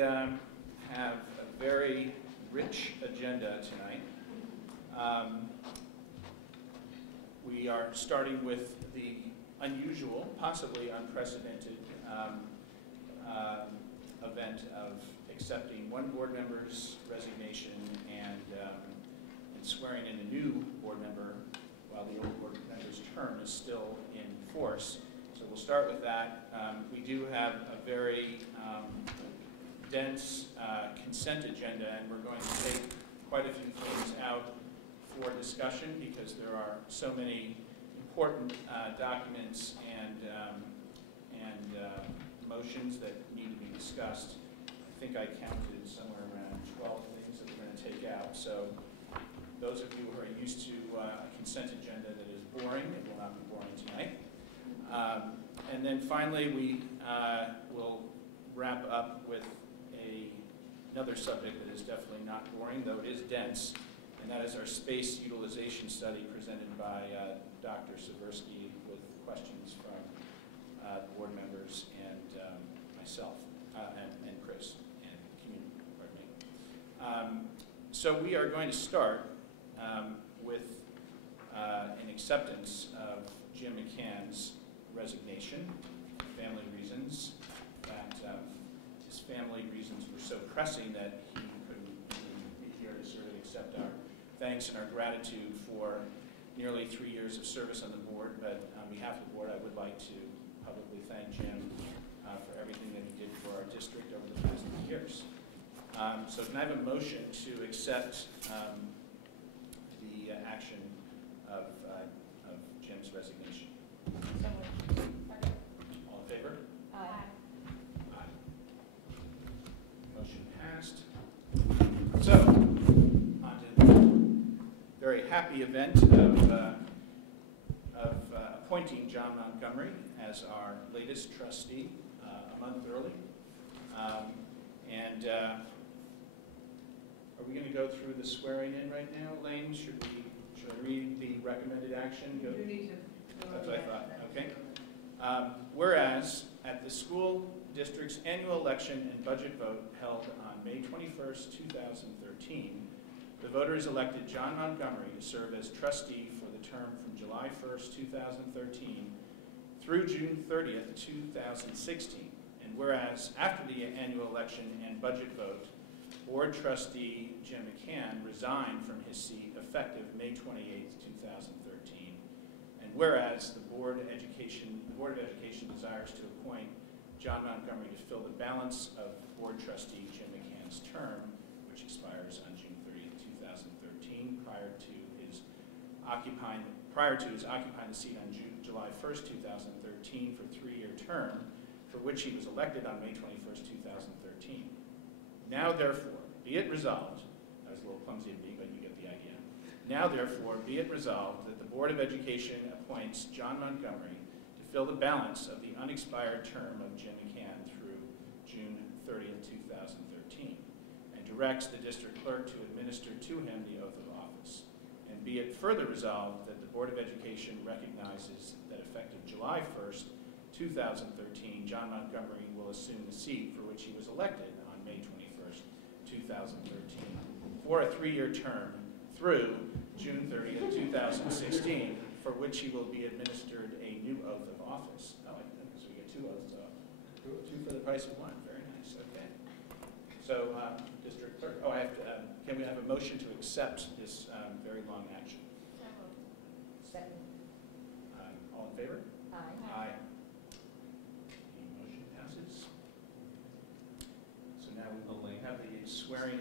have a very rich agenda tonight. We are starting with the unusual, possibly unprecedented event of accepting one board member's resignation and swearing in a new board member while the old board member's term is still in force. So we'll start with that. We do have a very dense consent agenda, and we're going to take quite a few things out for discussion because there are so many important documents and motions that need to be discussed. I think I counted somewhere around 12 things that we're going to take out. So those of you who are used to a consent agenda that is boring, it will not be boring tonight. And then finally, we will wrap up with another subject that is definitely not boring, though it is dense, and that is our space utilization study presented by Dr. Seversky with questions from the board members and myself and Chris and community, pardon me. So we are going to start with an acceptance of Jim McCann's resignation, family reasons, that his family reasons were so pressing that he couldn't be here to sort of accept our thanks and our gratitude for nearly 3 years of service on the board. But on behalf of the board, I would like to publicly thank Jim for everything that he did for our district over the past 3 years. So can I have a motion to accept the action of Jim's resignation? All in favor? Aye. Aye. Motion passed. So, on to the very happy event of appointing John Montgomery as our latest trustee a month early. Are we going to go through the swearing in right now, Elaine? Should I read the recommended action? You do need to. That's what I thought. Okay. Whereas at the school district's annual election and budget vote held on May 21st, 2013, the voters elected John Montgomery to serve as trustee for the term from July 1st, 2013 through June 30th, 2016. And whereas after the annual election and budget vote, Board Trustee Jim McCann resigned from his seat effective May 28th, 2013. And whereas the Board of Education desires to appoint John Montgomery to fill the balance of Board Trustee Jim McCann's term, which expires on June 30th, 2013, prior to his occupying the seat on July 1st, 2013 for a 3-year term, for which he was elected on May 21st, 2013. Now, therefore, be it resolved, that was a little clumsy of me, but you get the idea. Now, therefore, be it resolved that the Board of Education appoints John Montgomery to fill the balance of the unexpired term of Jim McCann through June 30th, 2013, and directs the district clerk to administer to him the oath of office. And be it further resolved that the Board of Education recognizes that effective July 1st, 2013, John Montgomery will assume the seat for which he was elected on May 21st, 2013, for a 3-year term through June 30th, 2016, for which he will be administered a new oath of office. I like that, because we get 2 oaths of 2 for the price of 1. Very nice. Okay. So, District Clerk. Oh, I have to. Can we have a motion to accept this very long action? Second. All in favor? Aye. Aye. The motion passes. So now we will have the swearing in.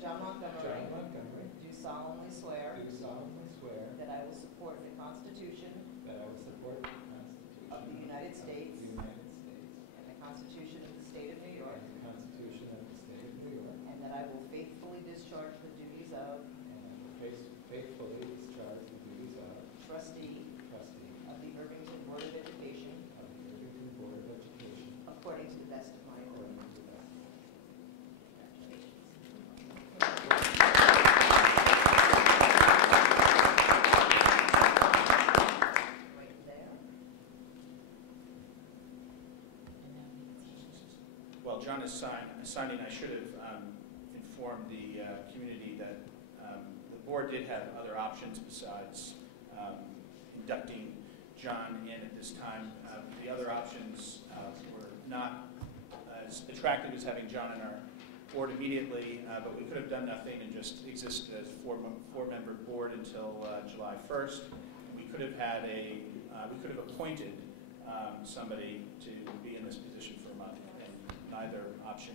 John Montgomery. Do solemnly swear. That I will support the Constitution. Of the United States. And the Constitution of the State of New York. And that I will faithfully discharge the duties of. according to the best of my ability. Right there. While John is signing, I should have informed the community that the board did have other options besides inducting John in at this time. The other options were not as attractive as having John in our board immediately, but we could have done nothing and just existed as a four-member board until July 1st. We could have had we could have appointed somebody to be in this position for a month, and neither option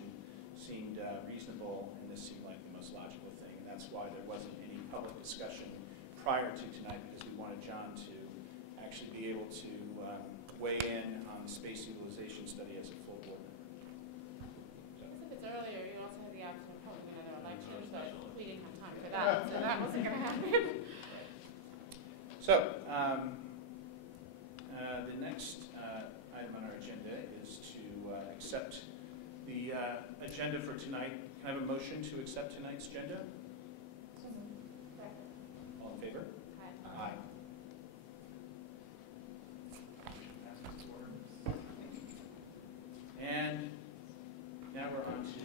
seemed reasonable, and this seemed like the most logical thing. And that's why there wasn't any public discussion prior to tonight, because we wanted John to actually be able to weigh in on the space utilization study as a full board member. So. If it's earlier, you also have the option of holding another election, so we didn't have time for that, so that wasn't going to happen. So, the next item on our agenda is to accept the agenda for tonight. Can I have a motion to accept tonight's agenda? All in favor? Aye. And now we're on to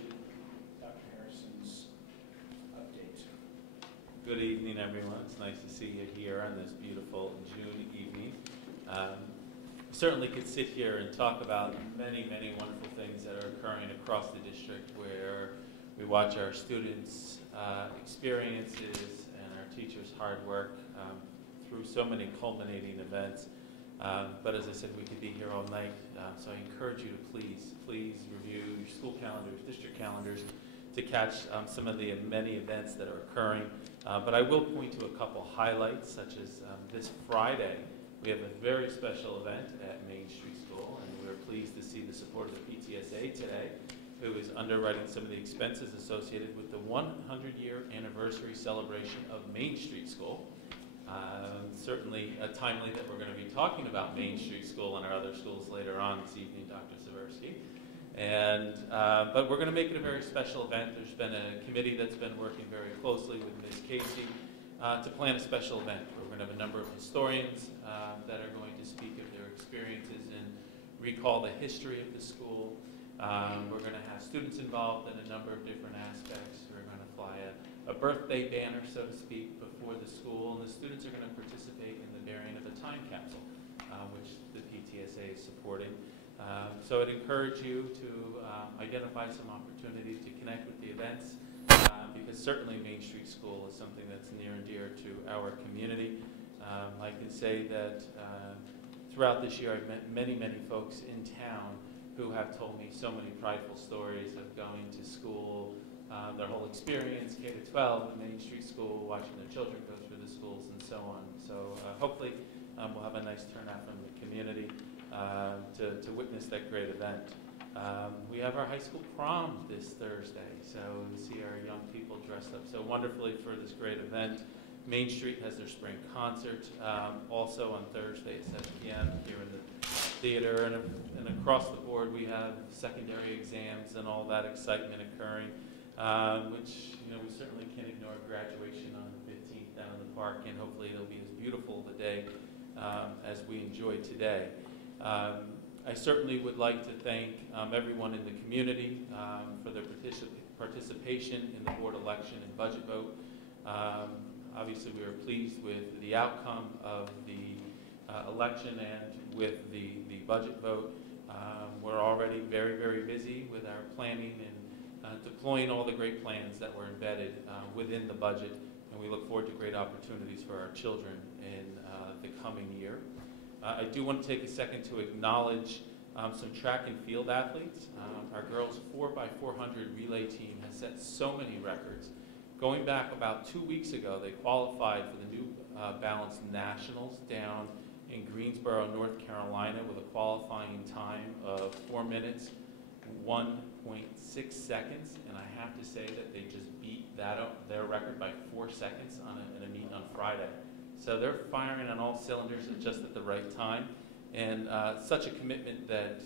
Dr. Harrison's update. Good evening, everyone. It's nice to see you here on this beautiful June evening. Certainly could sit here and talk about many, many wonderful things that are occurring across the district, where we watch our students' experiences and our teachers' hard work through so many culminating events. But as I said, we could be here all night, so I encourage you to please review your school calendars, district calendars, to catch some of the many events that are occurring. But I will point to a couple highlights, such as this Friday, we have a very special event at Main Street School, and we're pleased to see the support of the PTSA today, who is underwriting some of the expenses associated with the 100-year anniversary celebration of Main Street School. Certainly timely that we're going to be talking about Main Street School and our other schools later on this evening, Dr. Seversky. And but we're going to make it a very special event. There's been a committee that's been working very closely with Ms. Casey to plan a special event. We're going to have a number of historians that are going to speak of their experiences and recall the history of the school. We're going to have students involved in a number of different aspects. We're going to fly a birthday banner, so to speak, before the school, and the students are going to participate in the burying of a time capsule, which the PTSA is supporting. So I'd encourage you to identify some opportunities to connect with the events, because certainly Main Street School is something that's near and dear to our community. I can say that throughout this year I've met many, many folks in town who have told me so many prideful stories of going to school, their whole experience, K-12 at Main Street School, watching their children go through the schools and so on. So hopefully we'll have a nice turnout from the community to witness that great event. We have our high school prom this Thursday, so we see our young people dressed up so wonderfully for this great event. Main Street has their spring concert also on Thursday at 7 p.m. here in the theater, and across the board we have secondary exams and all that excitement occurring, which we certainly can't ignore graduation on the 15th down in the park, and hopefully it'll be as beautiful of a day as we enjoy today. I certainly would like to thank everyone in the community for their participation in the board election and budget vote. Obviously, we are pleased with the outcome of the election and with the budget vote. We're already very, very busy with our planning and deploying all the great plans that were embedded within the budget, and we look forward to great opportunities for our children in the coming year. I do want to take a second to acknowledge some track and field athletes. Our girls 4x400 relay team has set so many records. Going back about 2 weeks ago, they qualified for the New Balance Nationals down in Greensboro, North Carolina, with a qualifying time of 4 minutes, 1.6 seconds, and I have to say that they just beat their record by 4 seconds in a meet on Friday. So they're firing on all cylinders just at the right time, and such a commitment that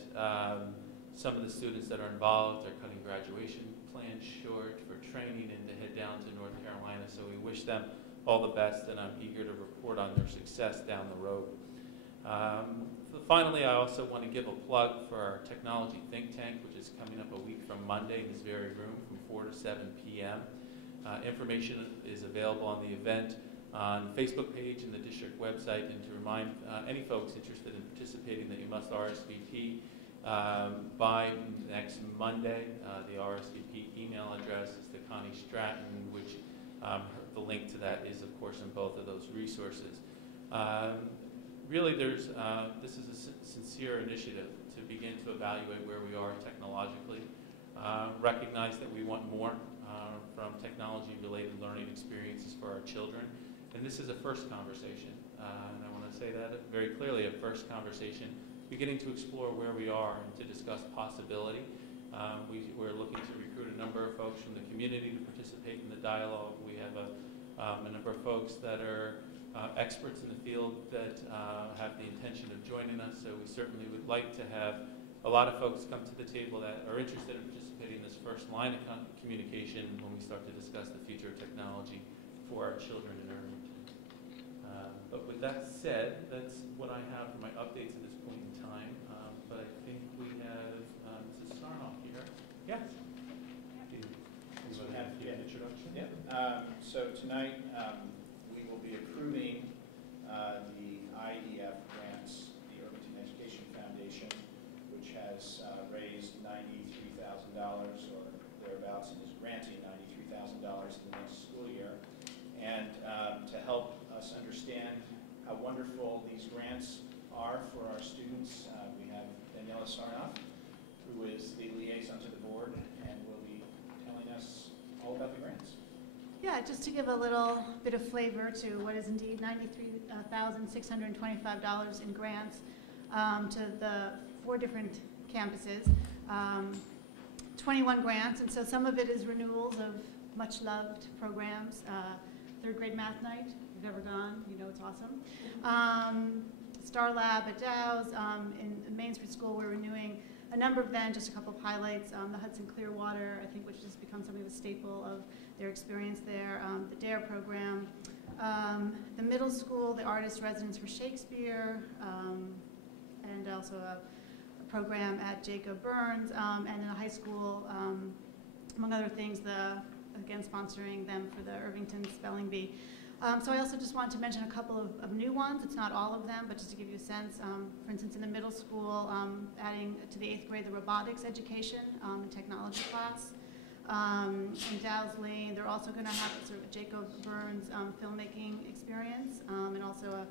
Some of the students that are involved are cutting graduation plans short for training and to head down to North Carolina. So we wish them all the best, and I'm eager to report on their success down the road. Finally, I also want to give a plug for our technology think tank, which is coming up a week from Monday in this very room from 4 to 7 p.m. Information is available on the event on the Facebook page and the district website, and to remind any folks interested in participating that you must RSVP by next Monday. The RSVP email address is to Connie Stratton, which the link to that is, of course, in both of those resources. Really, this is a sincere initiative to begin to evaluate where we are technologically, recognize that we want more from technology-related learning experiences for our children, and this is a first conversation, and I want to say that very clearly, a first conversation, beginning to explore where we are and to discuss possibility. We're looking to recruit a number of folks from the community to participate in the dialogue. We have a number of folks that are experts in the field that have the intention of joining us, so we certainly would like to have a lot of folks come to the table that are interested in participating in this first line of communication when we start to discuss the future of technology for our children in Irvington. But with that said, that's what I have for my updates at this point in time, but I think we have Mrs. Sarnoff here. Yes? So we have an introduction. Yeah. So tonight, we will be approving the IEF grants, the Irvington Education Foundation, which has raised $93,000 or thereabouts and is granting $93,000 in the next school year. And to help us understand how wonderful these grants are for our students, we have Daniela Sarnoff, who is the liaison to the board and will be telling us all about the grants. Yeah, just to give a little bit of flavor to what is indeed $93,625 in grants to the 4 different campuses, 21 grants, and so some of it is renewals of much loved programs. 3rd grade math night, if you've ever gone, you know it's awesome. Star Lab at Dow's, in Main Street School we're renewing a number of them, just a couple of highlights. The Hudson Clearwater, I think, which has become something of a staple of their experience there. The DARE program. The middle school, the Artist Residence for Shakespeare, and also a program at Jacob Burns, and in the high school, among other things, again sponsoring them for the Irvington Spelling Bee. So I also just wanted to mention a couple of new ones. It's not all of them, but just to give you a sense. For instance, in the middle school, adding to the 8th grade the robotics education and technology class. In Dow's Lane, they're also going to have sort of a Jacob Burns filmmaking experience, and also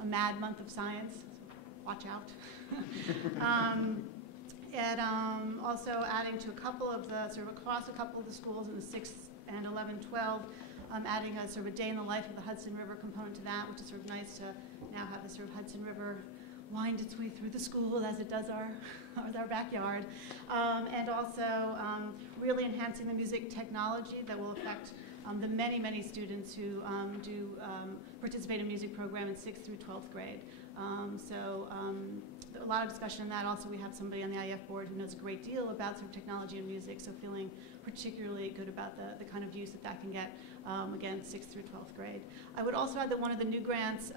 a Mad Month of Science. So watch out. And also adding to a couple of the, sort of across a couple of the schools in the 6th and 11, 12, adding a sort of a day in the life of the Hudson River component to that, which is sort of nice to now have the sort of Hudson River wind its way through the school as it does our backyard. And also really enhancing the music technology that will affect the many, many students who do participate in music program in 6th through 12th grade. So a lot of discussion on that. Also, we have somebody on the IEF board who knows a great deal about sort of technology and music, so feeling particularly good about the kind of use that can get, again, 6th through 12th grade. I would also add that one of the new grants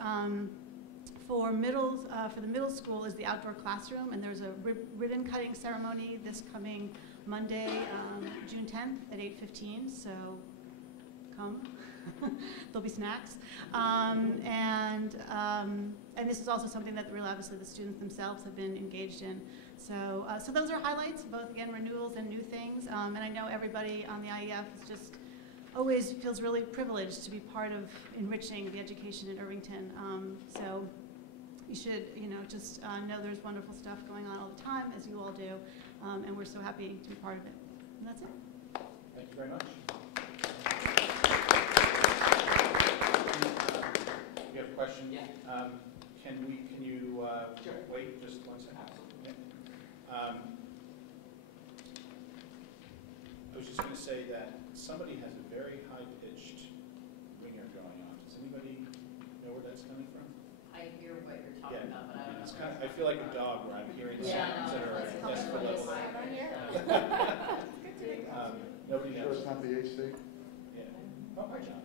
for the middle school is the outdoor classroom, and there's a ribbon cutting ceremony this coming Monday, June 10th at 8:15, so come. There'll be snacks. And this is also something that really obviously the students themselves have been engaged in. So those are highlights, both again renewals and new things. And I know everybody on the IEF is just always feels really privileged to be part of enriching the education in Irvington. So you should, just know there's wonderful stuff going on all the time, as you all do, and we're so happy to be part of it. And that's it. Thank you very much. You have a question? Yeah. Can you Sure. wait just 1 second? Absolutely. I was just going to say that somebody has a very high-pitched ringer going on. Does anybody know where that's coming from? I hear what you're talking about, but I don't know. It's kind of, I feel like a dog where I'm hearing sounds that are at decibel level. Nobody Sure knows. it's not the HC? Yeah. Oh, hi, John.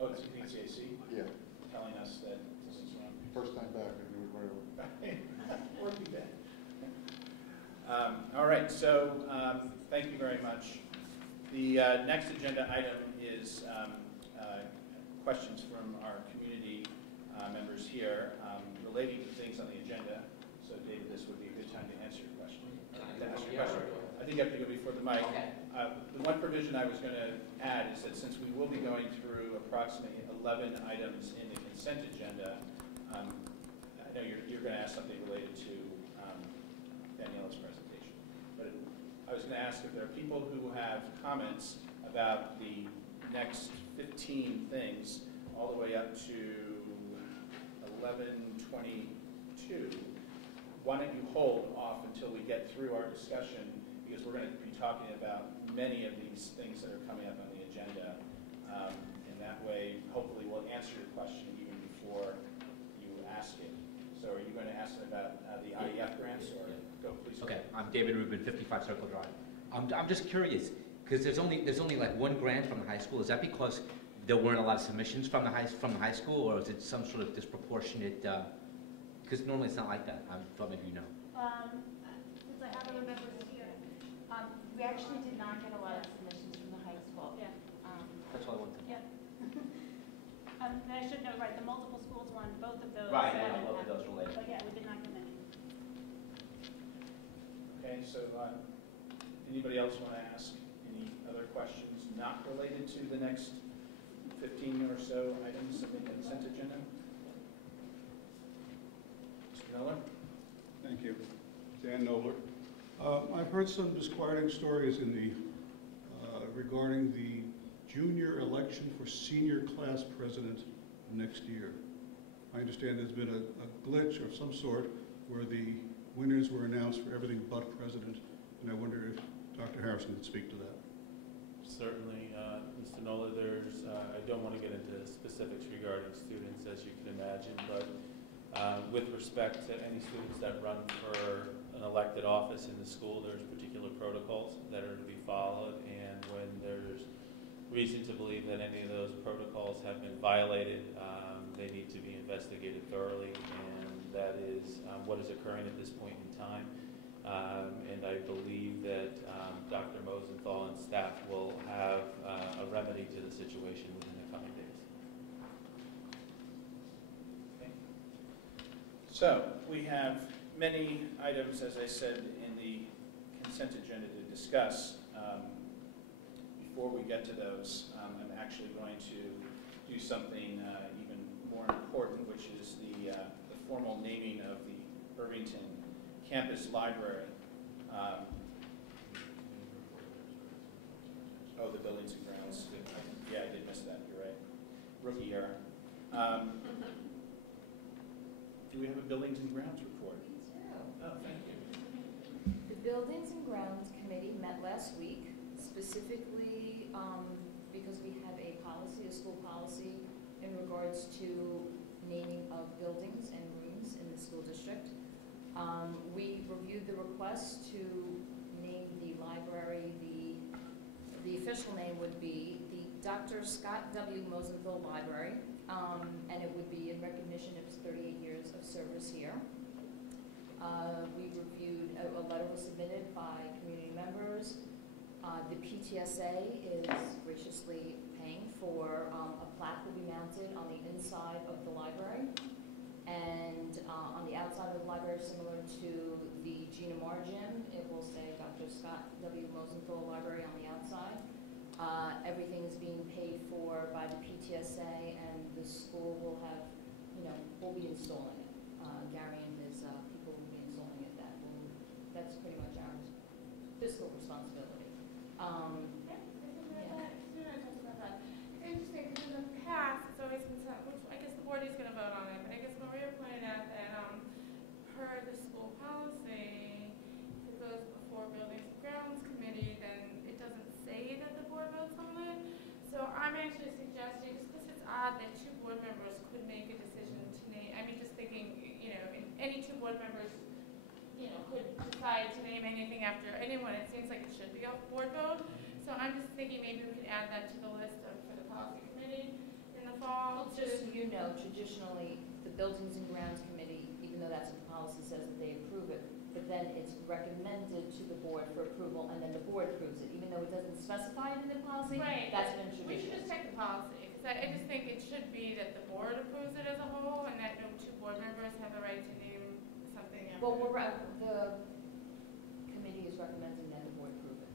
Oh, it's PCAC Yeah, telling us that this is wrong. first time back, I knew it right away. Working day. All right, so thank you very much. The next agenda item is questions from our community members here relating to things on the agenda. So David, this would be a good time to answer your question. To ask your question. I think you have to go before the mic. Okay. The one provision I was going to add is that since we will be going through approximately 11 items in the consent agenda, I know you're going to ask something related to Daniela's presentation. But I was going to ask if there are people who have comments about the next 15 things all the way up to 11:22. Why don't you hold off until we get through our discussion, because we're going to be talking about many of these things that are coming up on the agenda. And that way, hopefully, we'll answer your question even before you ask it. So are you going to ask about the IEF grants, or go, please? Okay, I'm David Rubin, 55 Circle Drive. I'm just curious, because there's only like one grant from the high school. Is that because there weren't a lot of submissions from the high school, or is it some sort of disproportionate? Because normally it's not like that. I thought maybe you know. Since I haven't remembered here, we actually did not get a lot of submissions from the high school. Yeah. That's all I wanted to know. Yeah. And I should note, right, the multiple schools won both of those. Right, I know both of those related. But yeah, we did not get many. Okay, so anybody else want to ask any other questions not related to the next 15 or so items in the consent agenda? Mr. Miller? Thank you. Dan Knobler. I've heard some disquieting stories in the regarding the junior election for senior class president next year. I understand there's been a glitch of some sort where the winners were announced for everything but president, and I wonder if Dr. Harrison could speak to that. Certainly, Mr. Nola, I don't want to get into specifics regarding students, as you can imagine, but with respect to any students that run for an elected office in the school, there's particular protocols that are to be followed, and when there's reason to believe that any of those protocols have been violated, they need to be investigated thoroughly, and that is what is occurring at this point in time. And I believe that Dr. Mosenthal and staff will have a remedy to the situation within the coming days. Okay. So we have many items, as I said, in the consent agenda to discuss. Before we get to those, I'm actually going to do something even more important, which is the formal naming of the Irvington campus library. Oh, the buildings and grounds. Yeah, I did miss that. You're right. Rookie error. Do we have a buildings and grounds report? We do. Oh, thank you. The Buildings and Grounds Committee met last week, specifically because we have a policy, a school policy, in regards to naming of buildings and rooms in the school district. We reviewed the request to name the library. The official name would be the Dr. Scott W. Mosenthal Library, and it would be in recognition of his 38 years of service here. We reviewed, a letter was submitted by community members. The PTSA is graciously paying for a plaque will be mounted on the inside of the library, and on the outside of the library, similar to the Gina Marr gym, it will say Dr. Scott W. Mosenthal Library on the outside. Everything is being paid for by the PTSA, and the school will have, will be installing it. Gary and his people will be installing it. That's pretty much our fiscal responsibility. It's interesting because in the past, it's always been something, which I guess the board is going to vote on it, but I guess Maria pointed out that per the school policy, if it goes before Buildings and Grounds Committee, then it doesn't say that the board votes on it. So I'm actually suggesting, just because it's odd that two board members could make a decision to name, just thinking, any two board members, could decide to name anything after anyone, it seems like it should be a board vote. So I'm just thinking maybe we could add that to the list for the policy committee in the fall. Well, just so you know, traditionally, the Buildings and Grounds Committee, even though that's what the policy says that they approve it, but then it's recommended to the board for approval, and then the board approves it, even though it doesn't specify it in the policy. Right. That's been We should tradition. just check the policy, because I just think it should be that the board approves it as a whole, and that no two board members have the right to name something after. Well, the committee is recommending that the board approve it.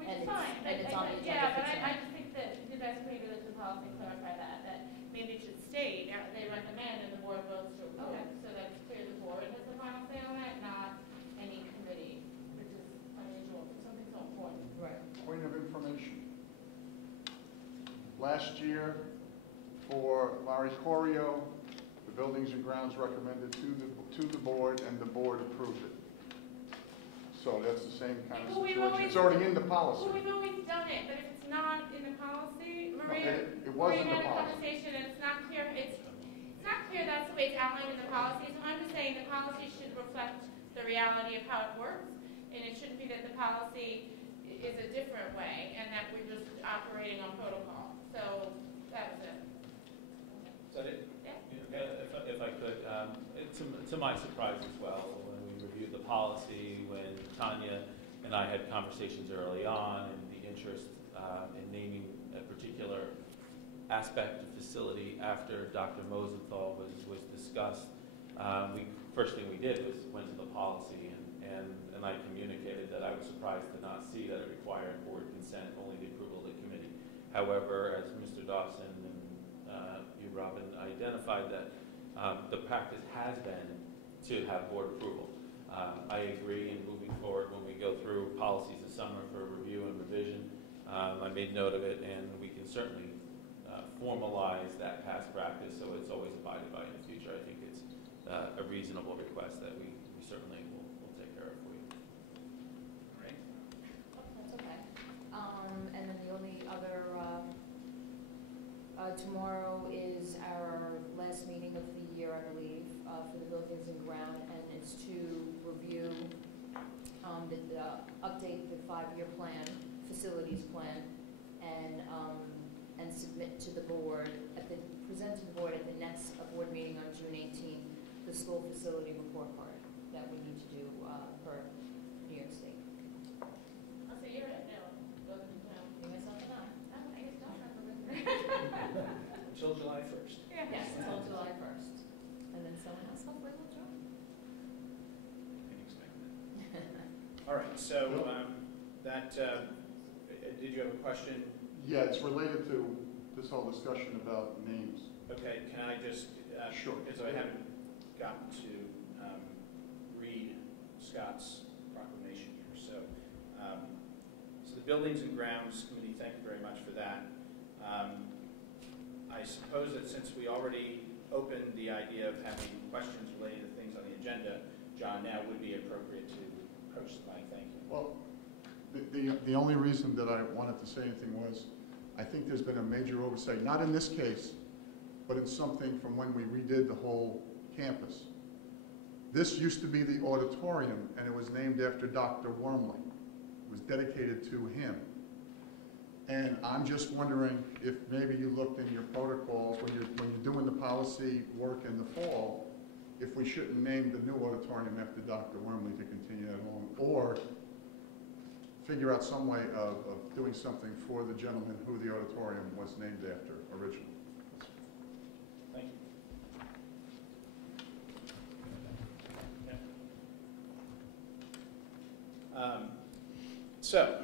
Which is fine, And it's on the agenda yeah, for but I tonight. just think that the best way to look at the policy clarify that maybe it should state, they recommend and the board votes to approve it, so that it's clear the board has the final say on that, not any committee, which is unusual for something so important. Right. Point of information. Last year, for Larry Corio, the Buildings and Grounds recommended to the board, and the board approved it. So that's the same kind of Well, we've situation. always- It's already in the policy. Well, we've always done it, but if it's not in the policy, Maria, it was in the had a policy. conversation and it's not clear, it's not clear that's the way it's outlined in the policy, so I'm just saying the policy should reflect the reality of how it works, and it shouldn't be that the policy is a different way and that we're just operating on protocol. So that was it. Is that it? Yeah. If I could, to my surprise as well, when we reviewed the policy, when Tanya and I had conversations early on, and the interest in naming a particular aspect of facility after Dr. Mosenthal was discussed, first thing we did was went to the policy, and I communicated that I was surprised to not see that it required board consent, only the approval of the committee. However, as Mr. Dawson and you, Robin, identified, that the practice has been to have board approval. I agree, and moving forward, when we go through policies this summer for review and revision, I made note of it, and we can certainly formalize that past practice so it's always abided by in the future. I think it's a reasonable request that we certainly will take care of for you. All right. That's okay. And then the only other, tomorrow is our last meeting of the year, I believe, for the Buildings and Ground, and it's to review, update the 5-year plan, facilities plan, and submit to the board, present to the board at the next board meeting on June 18th, the school facility report card that we need to do per New York State. I'll say you're right now. Give myself a nod. I guess don't remember. Until July 1st. Yes, until July 1st. And then someone else hopefully will join. Can expect that. All right, so did you have a question? Yeah, it's related to this whole discussion about names. Okay, can I just, Sure. because I haven't gotten to read Scott's proclamation here. So the Buildings and Grounds Committee, thank you very much for that. I suppose that since we already opened the idea of having questions related to things on the agenda, John, now would be appropriate to approach the mic. Thank you. Well, the only reason that I wanted to say anything was, I think there's been a major oversight, not in this case, but in something from when we redid the whole campus. This used to be the auditorium, and it was named after Dr. Wormley. It was dedicated to him. And I'm just wondering if maybe you looked in your protocols when you're doing the policy work in the fall, if we shouldn't name the new auditorium after Dr. Wormley to continue that on, or figure out some way of doing something for the gentleman who the auditorium was named after originally. Thank you. So,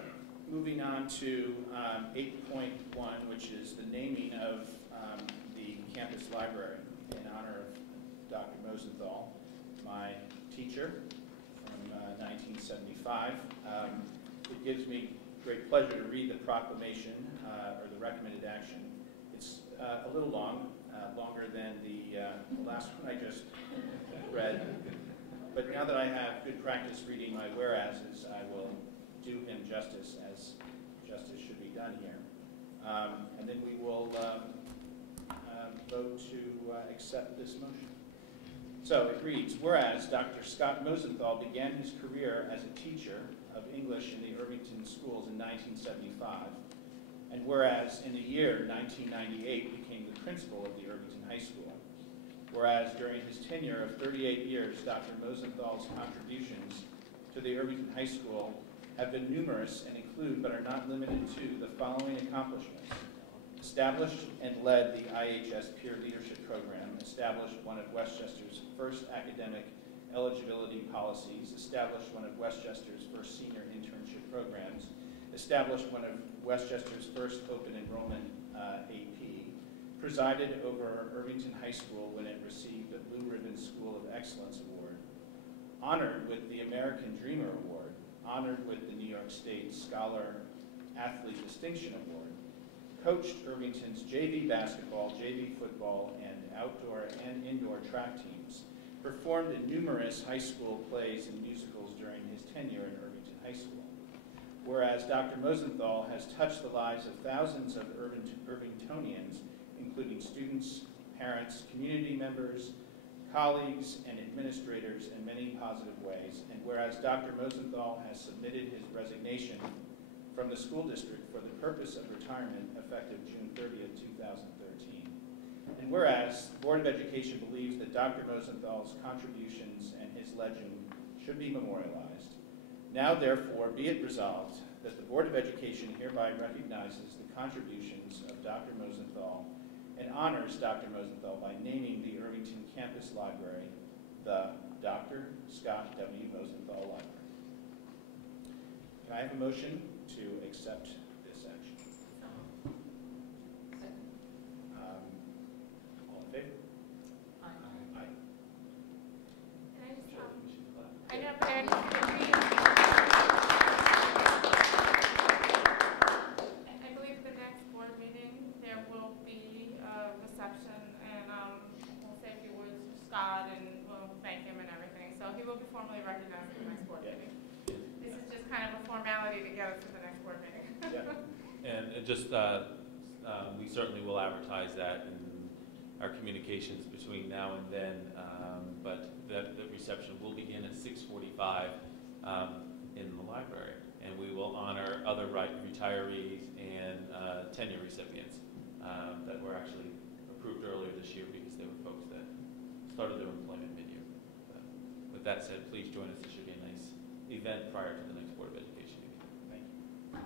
moving on to 8.1, which is the naming of the campus library in honor of Dr. Mosenthal, my teacher from 1975. It gives me great pleasure to read the proclamation or the recommended action. It's a little long, longer than the last one I just read. But now that I have good practice reading my whereases, I will do him justice as justice should be done here. And then we will vote to accept this motion. So it reads, whereas Dr. Scott Mosenthal began his career as a teacher of English in the Irvington schools in 1975, and whereas in the year 1998 became the principal of the Irvington High School. Whereas during his tenure of 38 years, Dr. Mosenthal's contributions to the Irvington High School have been numerous and include, but are not limited to, the following accomplishments. Established and led the IHS Peer Leadership Program, established one of Westchester's first academic eligibility policies, established one of Westchester's first senior internship programs, established one of Westchester's first open enrollment AP, presided over Irvington High School when it received the Blue Ribbon School of Excellence Award, honored with the American Dreamer Award, honored with the New York State Scholar Athlete Distinction Award, coached Irvington's JV basketball, JV football, and outdoor and indoor track teams, performed in numerous high school plays and musicals during his tenure in Irvington High School. Whereas Dr. Mosenthal has touched the lives of thousands of Irvingtonians, including students, parents, community members, colleagues, and administrators in many positive ways. And whereas Dr. Mosenthal has submitted his resignation from the school district for the purpose of retirement effective June 30th, 2013. And whereas the Board of Education believes that Dr. Mosenthal's contributions and his legend should be memorialized, now therefore be it resolved that the Board of Education hereby recognizes the contributions of Dr. Mosenthal and honors Dr. Mosenthal by naming the Irvington Campus Library the Dr. Scott W. Mosenthal Library. Can I have a motion to accept this action? All in favor? Aye. And I just, Sure, we should clap. I know, but I believe the next board meeting, there will be a reception, and we'll say a few words to Scott, and we'll thank him and everything. So he will be formally recognized at the next board meeting. This is just kind of a formality to get us to the next board meeting. Yeah. And just, we certainly will advertise that in our communications between now and then, but the reception will begin at 6:45 in the library, and we will honor other retirees and tenure recipients that were actually approved earlier this year because they were folks that started their employment mid-year. With that said, please join us. It should be a nice event prior to the next Board of Education meeting. Thank you.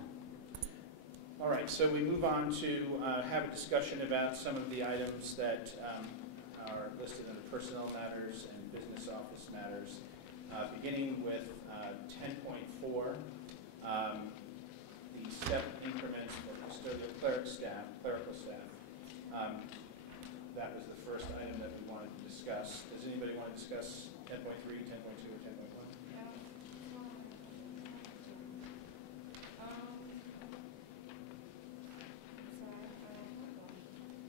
All right, so we move on to have a discussion about some of the items that are listed under personnel matters and business office matters, beginning with 10.4, the step increments for custodial clerical staff. That was the first item that we wanted to discuss. Does anybody want to discuss 10.3, 10.2, or 10.1?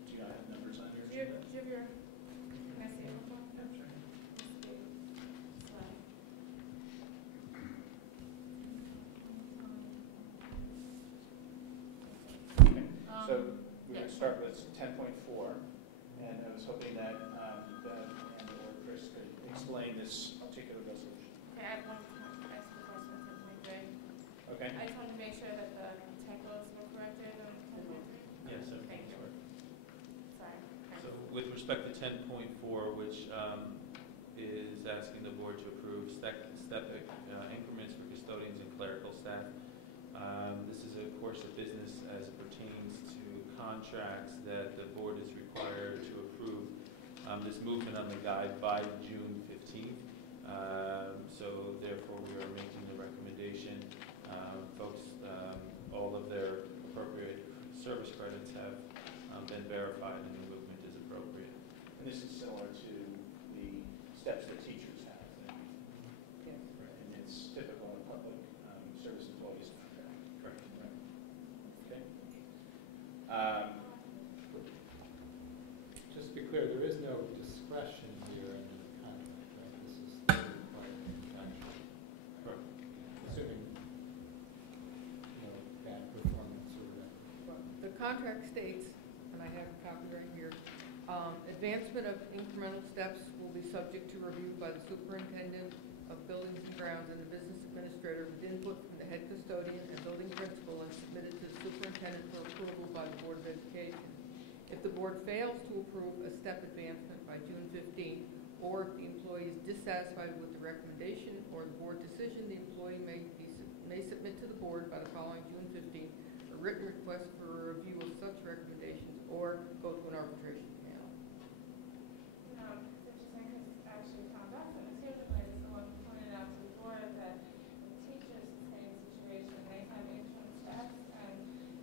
Do you not have numbers on your agenda? Do you have your, can I see it? Yeah, sure. Okay, so we're going to start with 10.4, and I was hoping that Bev and/or Chris could explain this particular resolution. Okay, I have one ask the question to make. Okay? I just wanted to make sure that the typos were corrected on 10.3. Yes, sir. Thank you. Sorry. So with respect to 10.4, which is asking the board to approve step increments for custodians and clerical staff, this is a course of business as it pertains to contracts that the board is required to approve this movement on the guide by June 15th. So therefore, we are making the recommendation. Folks, all of their appropriate service credits have been verified and the movement is appropriate. And this is similar to the steps that teachers have. Yeah. And it's typical in public service employees. Correct. Right. Okay. Just to be clear, there is no discretion here in the contract, right? This is required contractual. Correct. Assuming, bad performance or whatever. Well, the contract states, and I have a copy right here, advancement of incremental steps will be subject to review by the superintendent of buildings and grounds and the business administrator with input from the head custodian and building principal and submitted to the superintendent for approval by the Board of Education. If the board fails to approve a step advancement by June 15th, or if the employee is dissatisfied with the recommendation or the board decision, the employee may submit to the board by the following June 15th a written request for a review of such recommendations or go to an arbitration panel. It's interesting because actually Tom Dawson is here tonight, is the one who pointed out to the board that the teachers in the same situation, they have interim steps and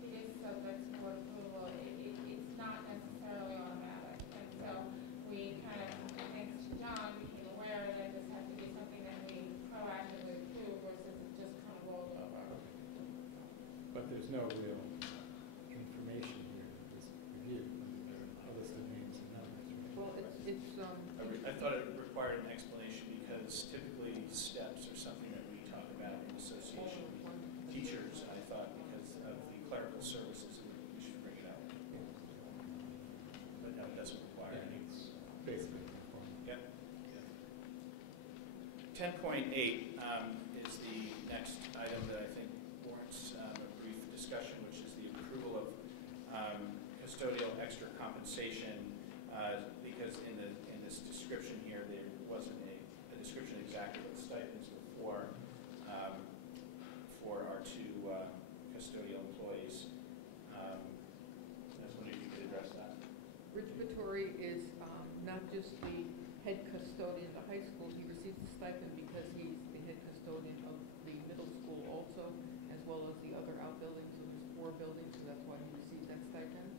it is subject to board approval. It's not necessarily automatic. And so we kind of, thanks to John, became aware that this has to be something that we proactively approve versus it just kind of rolled over. But there's no real information here that was reviewed, other than names and numbers. Well, it's I thought it required an explanation because typically steps are something that we talk about in association with teachers. I thought because of the clerical services, we should bring it up. But no, it doesn't require any. It's basically conform. Yep. 10.8 is the next item that I think warrants a brief discussion, which is the approval of custodial extra compensation. Because in this description here, there wasn't a description exactly what stipends were for our two custodial employees. I was wondering if you could address that. Rich Vittori is not just the head custodian of the high school. He receives a stipend because he's the head custodian of the middle school also, as well as the other outbuildings. So there's 4 buildings, so that's why he receives that stipend.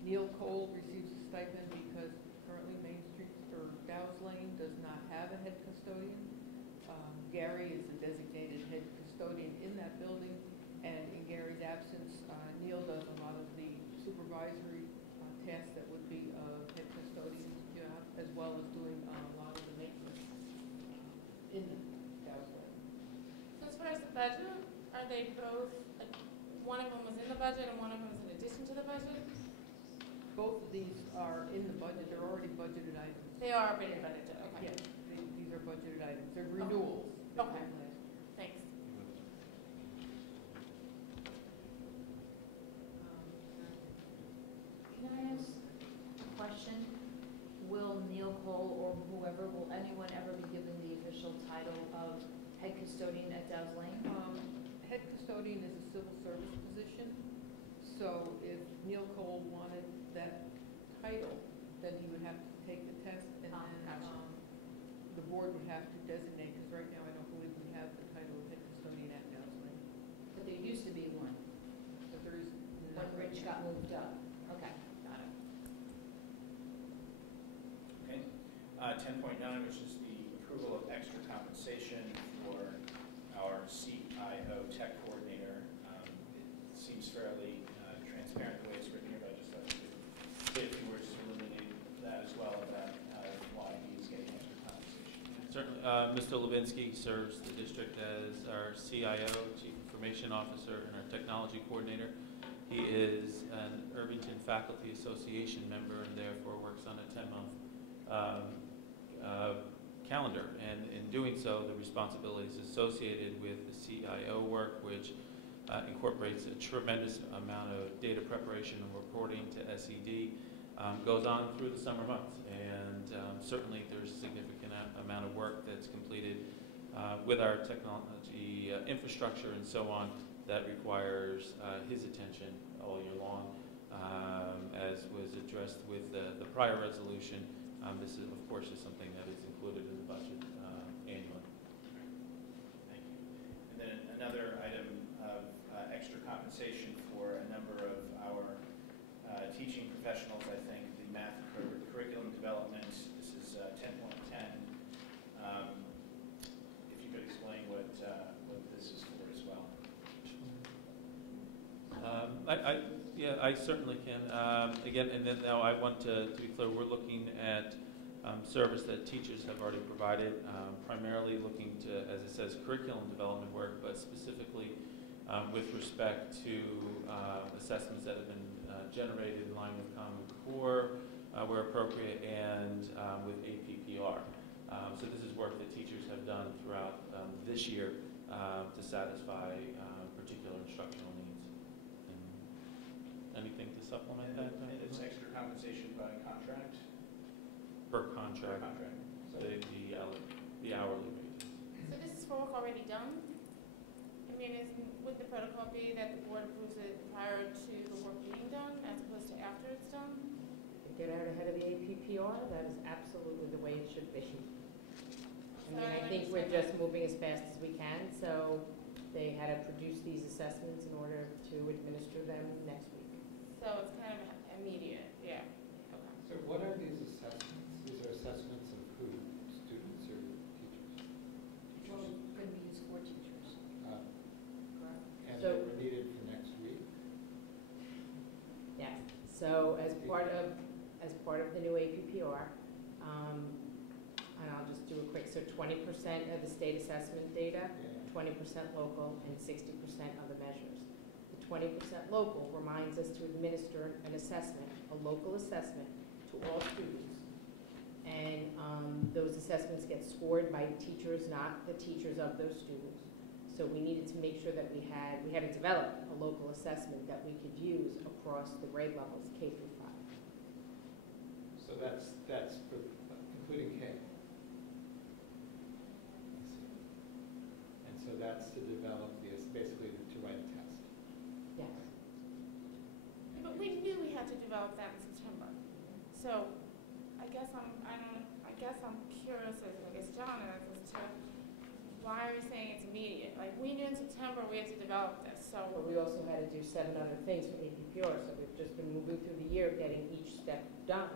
Neil Cole receives a stipend because currently Main Street or Dow's Lane does not have a head custodian. Gary is the designated head custodian in that building, and in Gary's absence, Neil does a lot of the supervisory tasks that would be a head custodian's job, as well as doing a lot of the maintenance in Dow's Lane. So as far as the budget, are they both, one of them was in the budget and one of them is in addition to the budget? Both of these are in the budget. They're already budgeted items. They are already budgeted, okay. Yes, these are budgeted items. They're renewals. They're Okay. from last year. Thanks. Can I ask a question? Will Neil Cole or whoever, will anyone ever be given the official title of head custodian at Dow's Lane? Head custodian is a civil service position, so if Neil Cole wanted that title, then he would have to take the test, and then Gotcha. The board would have to designate, because right now I don't believe we have the title of head custodian at Dow's Lane. But there used to be one, But there is when Rich got moved up. Okay, got it. Okay. 10.9, which is the approval of extra compensation for our CIO tech coordinator. It seems fairly transparent the way it's written here, but I just thought to say a few words to illuminate that as well about why he's getting extra compensation. Certainly, Mr. Levinsky serves the district as our CIO, Chief Information Officer, and our Technology Coordinator. He is an Irvington Faculty Association member and therefore works on a 10-month calendar. And in doing so, the responsibilities associated with the CIO work, which incorporates a tremendous amount of data preparation and reporting to SED, goes on through the summer months. And certainly there's a significant amount of work that's completed with our technology infrastructure and so on that requires his attention all year long. As was addressed with the prior resolution, this is, of course, is something that is included in the budget annually. Thank you. And then another item of extra compensation for a number of our teaching professionals, I think, the math curriculum development. This is 10.10. If you could explain what this is for as well. I certainly can. Again, and then now I want to be clear, we're looking at service that teachers have already provided, primarily looking to, as it says, curriculum development work, but specifically with respect to assessments that have been generated in line with Common Core, where appropriate, and with APPR. So this is work that teachers have done throughout this year to satisfy particular instructional needs. And anything to supplement that? And it's extra compensation by contract? Per contract. Per contract. The hourly wages. So this is for work already done? I mean, would the protocol be that the board approves it prior to the work being done as opposed to after it's done? Get out ahead of the APPR, that is absolutely the way it should be. I mean, I think we're just moving as fast as we can, so they had to produce these assessments in order to administer them next week. So it's kind of immediate, yeah. Okay. So what are these assessments? These are assessments of who? Students or teachers? Well, it's going to be used for teachers. Correct. And So- they were needed for next week? Yes, so as part of the new APPR, and I'll just do a quick, so 20% of the state assessment data, Yeah. 20% local, and 60% other measures. The 20% local reminds us to administer an assessment, a local assessment, to all students. And those assessments get scored by teachers, not the teachers of those students. So we needed to make sure that we had to develop a local assessment that we could use across the grade levels, K through 5. So that's for, including K? And so that's to develop basically to write a test. Yes. But we knew we had to develop that in September. So I guess I'm curious, as I guess John is, as to why are we saying it's immediate? Like, we knew in September we had to develop this, so. But we also had to do 7 other things for APPR, so we've just been moving through the year getting each step done.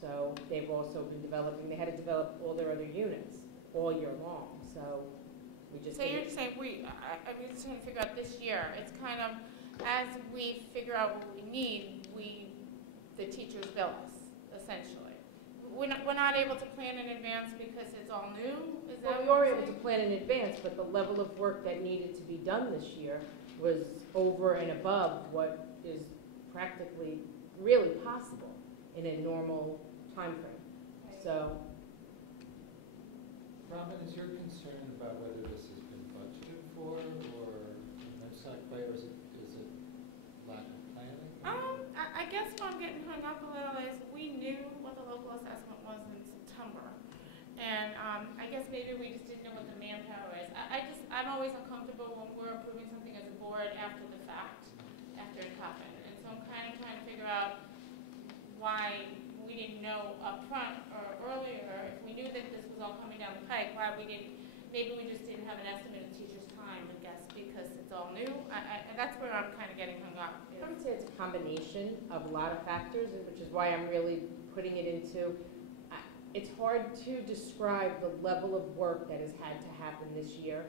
So they've also been developing, they had to develop all their other units all year long, so we just. So you're saying I'm just trying to figure out this year. It's kind of, as we figure out what we need, the teachers bill us, essentially. We're not able to plan in advance because it's all new? Is that Well, we what were you're able to saying? plan in advance, but the level of work that needed to be done this year was over and above what is practically really possible in a normal timeframe. So, Robin, is your concern about whether this has been budgeted for, or it's not quite, or is it lack of planning? I guess what I'm getting hung up a little is we knew what the local assessment was in September. And I guess maybe we just didn't know what the manpower is. I'm always uncomfortable when we're approving something as a board after the fact, after it's happened. And so I'm kind of trying to figure out why we didn't know up front or earlier, if we knew that this was all coming down the pike, why we didn't, maybe we just didn't have an estimate of teachers' time, I guess, because it's all new. And that's where I'm kind of getting hung up. I would say it's a combination of a lot of factors, and which is why I'm really putting it into, it's hard to describe the level of work that has had to happen this year.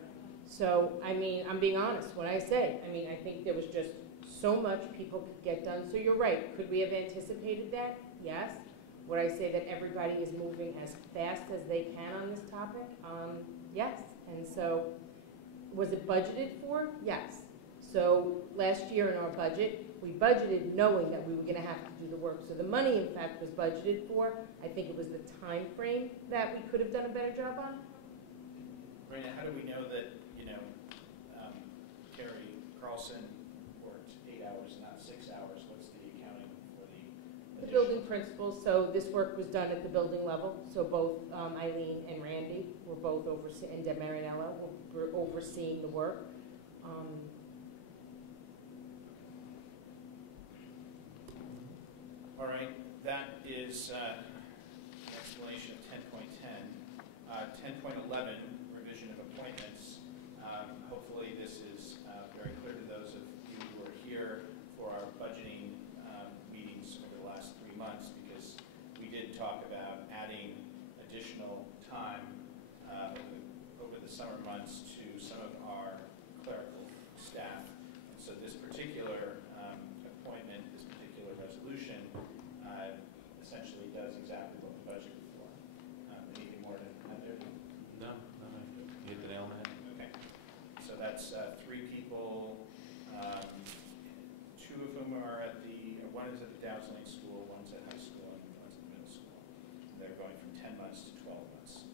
So, I mean, I'm being honest when I say, I think there was just so much people could get done. So you're right, could we have anticipated that? Yes. Would I say that everybody is moving as fast as they can on this topic? Yes. And so, was it budgeted for? Yes. So last year in our budget, we budgeted knowing that we were going to have to do the work. So the money, in fact, was budgeted for. I think it was the time frame that we could have done a better job on. Brandon, how do we know that, Carrie Carlson worked 8 hours, not 6 hours? What's the accounting for The building principals, so this work was done at the building level. So both Eileen and Randy were both and Deb Marinello were overseeing the work. All right, that is an explanation of 10.10. 10.11, revision of appointments. Hopefully this is very clear to those of you who are here for our budgeting meetings over the last 3 months, because we did talk about adding additional time over the summer months to some of our clerical staff. And so this particular appointment, this particular resolution, essentially does exactly what we budgeted for. Anything more to add there? No, you hit the nail on the head. Okay. So that's 3 people, 2 of whom are at one is at the Dow's Lane School, one's at high school, and one's at going from 10 months to 12 months,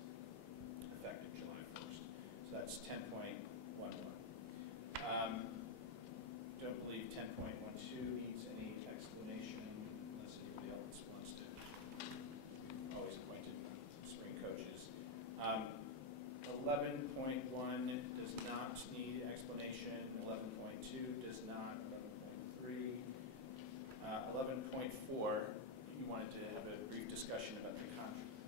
effective July 1st. So that's 10.11. Don't believe 10.12 needs any explanation unless anybody else wants to. Always appointed spring coaches. 11.1 does not need explanation. 11.2 does not. 11.3. 11.4, you wanted to have a brief discussion about the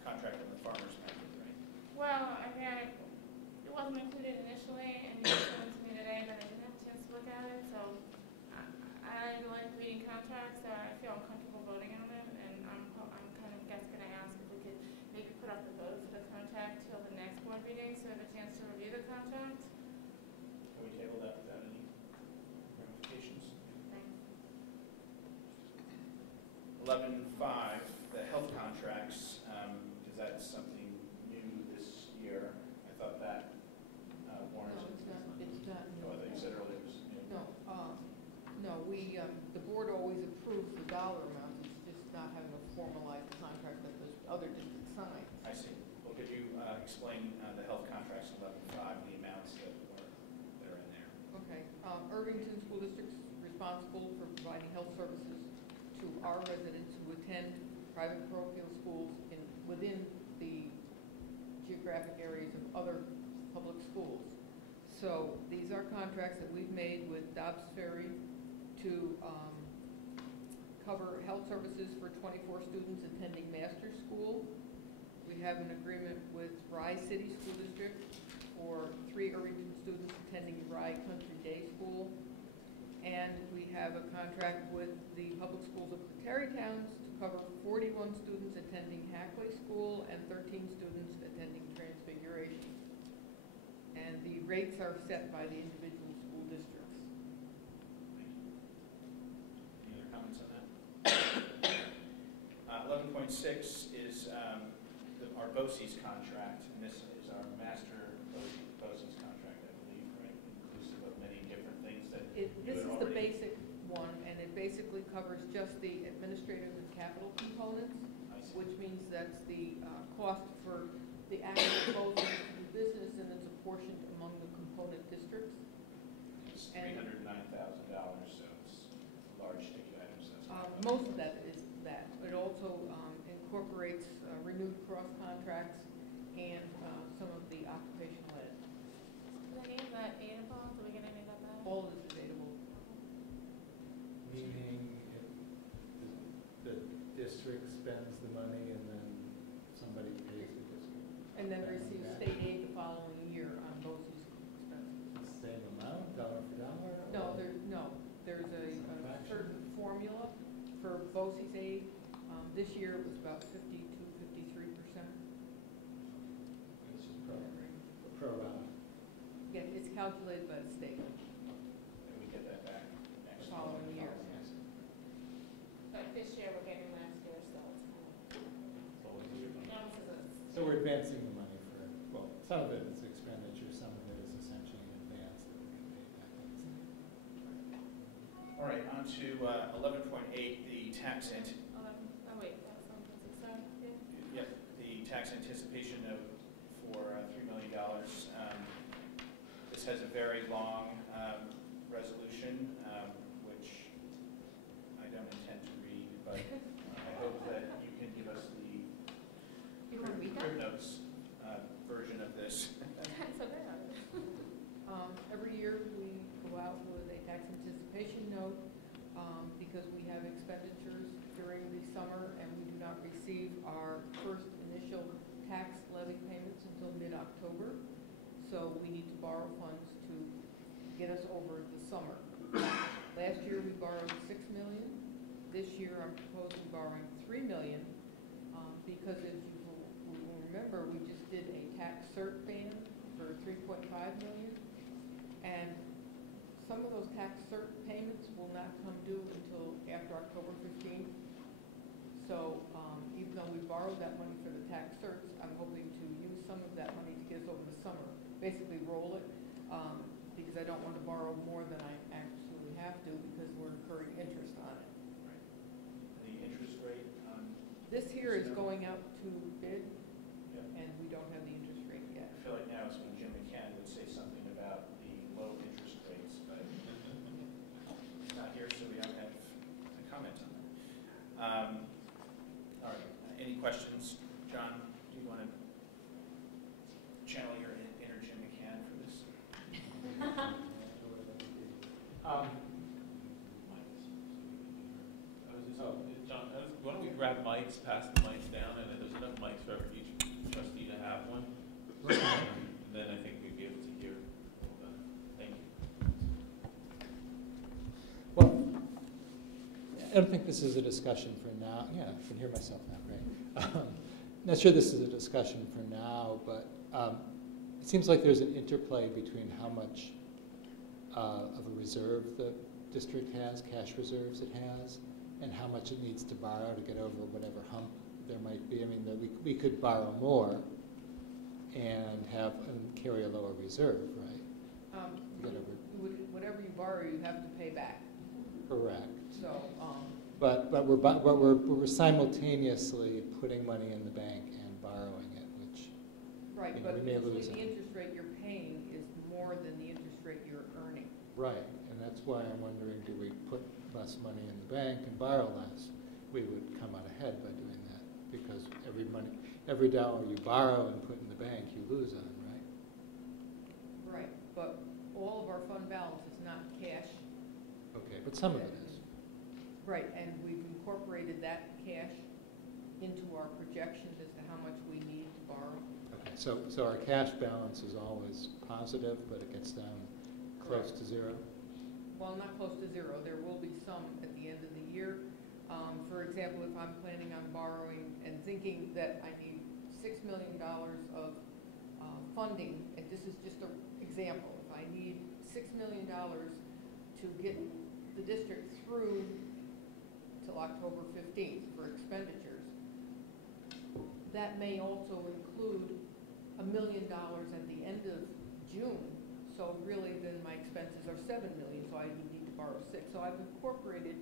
contract on the farmer's market, right? Well, I mean, it wasn't included initially, and you sent it to me today, but I didn't have a chance to look at it, so I like reading contracts, so I feel uncomfortable voting on it, and I'm kind of gonna ask if we could maybe put up the vote for the contract till the next board meeting, so we have a chance to review the contract. Can we table that without any ramifications? Thanks. 11.5, the health contracts, because that's something new this year. I thought that warranted. No, it's not new. Oh, I thought you said earlier it was new. No, the board always approves the dollar amounts, it's just not having a formalized contract that the other districts sign. I see. Well, could you explain the health contracts 11.5, the amounts that are in there? Okay, Irvington School District's responsible for providing health services to our residents who attend private parochial schools within the geographic areas of other public schools. So these are contracts that we've made with Dobbs Ferry to cover health services for 24 students attending master's school. We have an agreement with Rye City School District for 3 Irvington students attending Rye Country Day School. And we have a contract with the public schools of Terry Towns to cover 41 students attending Hackley School and 13 students attending Transfiguration. And the rates are set by the individual school districts. Any other comments on that? 11.6 is our BOCES contract, and this is our master BOCES contract, I believe, right? Inclusive of many different things that This is the basic one, and it basically covers just the administrative and capital components, which means that's the cost for the actual BOCES to do business, and it's apportioned among the component districts. It's $309,000, so it's large ticket items. Most of that is that. It also incorporates renewed cross contracts and some of the occupational ed. Is any of that aidable? Do we get any of that back? All is available. Meaning if the district spends the money and then somebody pays the district? And then that money receives back? state aid the following year on BOCES expenses. Same amount, dollar for dollar? There's a certain formula for BOCES aid. This year it was about 52, 53%. It's just pro rata. Yeah, it's calculated by the state. And we get that back next Following year. But this year we're getting last year, so it's kind of. So we're advancing the money for, well, some of it is expenditure, some of it is essentially in advance that we can pay back. All right, on to 11.8, the tax the tax anticipation for $3 million. This has a very long resolution, which I don't intend to read, but I hope that you can give us the You want to read that? crib notes version of this. That's okay. Every year we go out with a tax anticipation note because we have expenditures during the summer and we do not receive our first initial tax levy payments until mid-October. So we need to borrow funds to get us over the summer. Last year we borrowed $6 million. This year I'm proposing borrowing $3 million because as you will remember, we just did a tax cert ban for $3.5 million. And some of those tax cert payments will not come due until after October 15th. So even though we borrowed that money for the tax certs, I'm hoping to use some of that money to get us over the summer. Basically roll it because I don't want to borrow more than I actually have to because we're incurring interest on it. Right. The interest rate on This year year is going out to bid, Yeah. and we don't have the interest rate yet. I feel like now is when Jim McCann would say something about the low interest rates, but he's not here, so we don't have a comment on that. All right, any questions? John, do you want to channel your inner Jim McCann for this? John, why don't we grab mics, pass the mics down, and then there's enough mics for each trustee to have one. And then I think we'd be able to hear a little better. Thank you. Well, I don't think this is a discussion for now. Yeah, I can hear myself now, right? Not sure this is a discussion for now, but it seems like there's an interplay between how much of a reserve the district has, cash reserves it has, and how much it needs to borrow to get over whatever hump there might be. I mean, we could borrow more and carry a lower reserve, right? Whatever you borrow, you have to pay back. Correct. So, But we're simultaneously putting money in the bank and borrowing it, which right, you know, but we may usually lose the on. interest rate you're paying is more than the interest rate you're earning. Right, and that's why I'm wondering, do we put less money in the bank and borrow less? We would come out ahead by doing that, because every dollar you borrow and put in the bank, you lose on, right? Right, but all of our fund balance is not cash. Okay, but some of it is. Right, and we've incorporated that cash into our projections as to how much we need to borrow. Okay, so our cash balance is always positive, but it gets down close to zero? Well, not close to zero. There will be some at the end of the year. For example, if I'm planning on borrowing and thinking that I need $6 million of funding, and this is just an example, if I need $6 million to get the district through till October 15th for expenditures, that may also include $1 million at the end of June. So really, then my expenses are $7 million, so I would need to borrow $6. So I've incorporated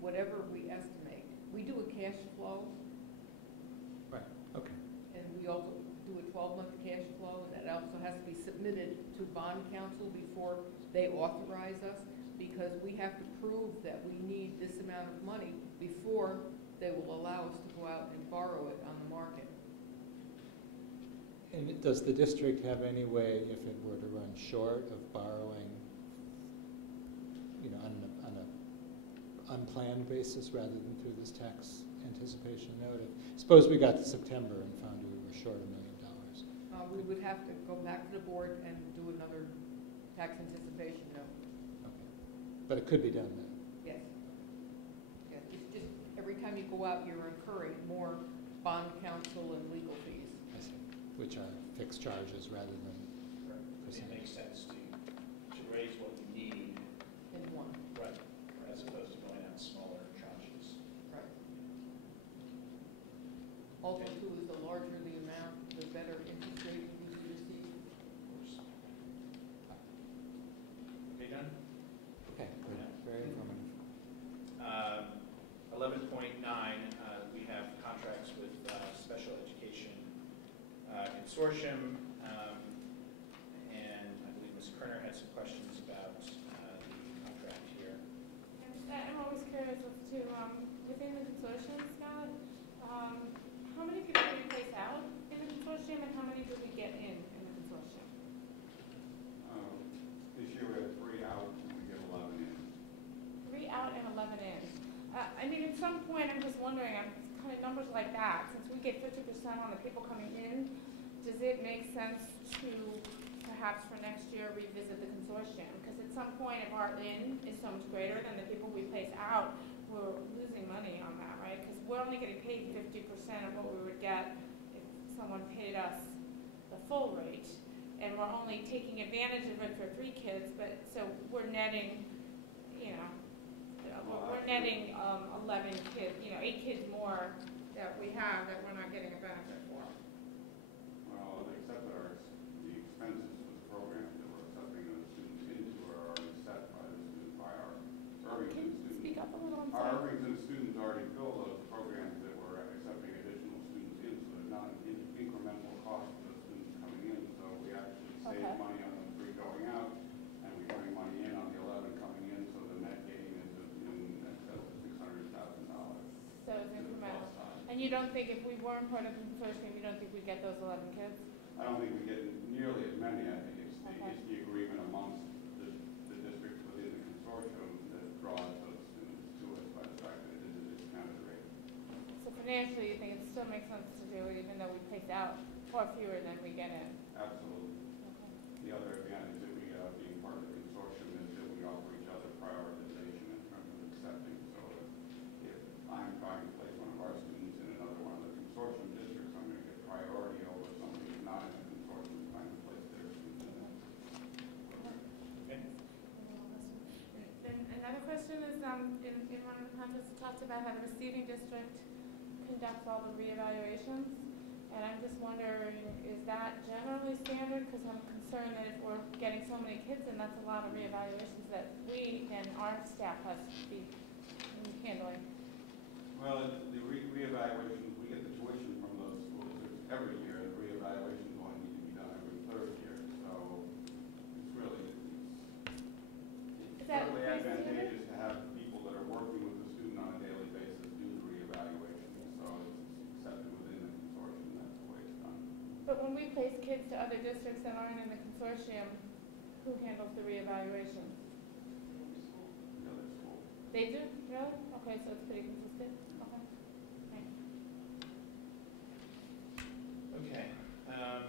whatever we estimate. We do a cash flow. Right, okay. And we also do a 12-month cash flow, and that also has to be submitted to bond council before they authorize us, because we have to prove that we need this amount of money before they will allow us to go out and borrow it on the market. And does the district have any way, if it were to run short of borrowing, you know, on an unplanned basis rather than through this tax anticipation note? Suppose we got to September and found we were short $1 million. We would have to go back to the board and do another tax anticipation note. Okay. But it could be done then? Yes. Yeah, it's just every time you go out, you're incurring more bond counsel and legal fees. I see. Which are fixed charges rather than It makes sense to raise what you need. In one. Right, as opposed to going out smaller tranches. Right. Also, too, is the larger the amount, the better interest rate you receive. Of course. Okay, John? Okay, good. Very informative. 11.9, we have contracts with special education consortium, and I believe Ms. Kerner had some questions about the contract here. I'm always curious as to, within the consortium, Scott, how many people do we place out in the consortium, and how many do we get in the consortium? This year we have 3 out and we get 11 in. 3 out and 11 in. I mean, at some point, I'm just wondering, kind of numbers like that, since we get 50% on the people coming in, does it make sense to perhaps for next year revisit the consortium? Because at some point, if our in is so much greater than the people we place out, we're losing money on that, right? Because we're only getting paid 50% of what we would get if someone paid us the full rate. And we're only taking advantage of it for 3 kids, but so we're netting, you know, we're netting 11 kids, you know, 8 kids more that we have that we're not getting a benefit for. Well, except that the expenses for the programs that we're accepting those students into are already set by our Irvington students. Speak up a little, I'm Our sorry. Irvington students already fill those programs that we're accepting at And you don't think if we weren't part of the consortium, you don't think we'd get those 11 kids? I don't think we get nearly as many. I think it's the agreement amongst the districts within the consortium that draws those students to us by the fact that it is a discounted rate. So financially, you think it still makes sense to do it, even though we place out far fewer than we get in? Absolutely. Okay. The other advantage that we get out of being part of the consortium is that we offer each other prioritization in terms of accepting. So if I'm trying to place one of our students in another one of the consortium districts, I'm going to get priority over somebody who's not in the consortium trying to place their student in that. Okay. Then another question is, in one of the contracts, it talks about how the receiving district conducts all the reevaluations. And I'm just wondering, is that generally standard? Because I'm concerned that if we're getting so many kids, then that's a lot of reevaluations that we and our staff has to be handling. Well, the reevaluations, we get the tuition from those schools every year. The reevaluations only need to be done every third year. So it's really, it's certainly advantageous to have people that are working with the student on a daily basis do the reevaluation. So it's accepted within the consortium. That's the way it's done. But when we place kids to other districts that aren't in the consortium, who handles the reevaluations? The other school. They do? Really? Okay, so it's pretty consistent? Okay. Thanks. Okay. I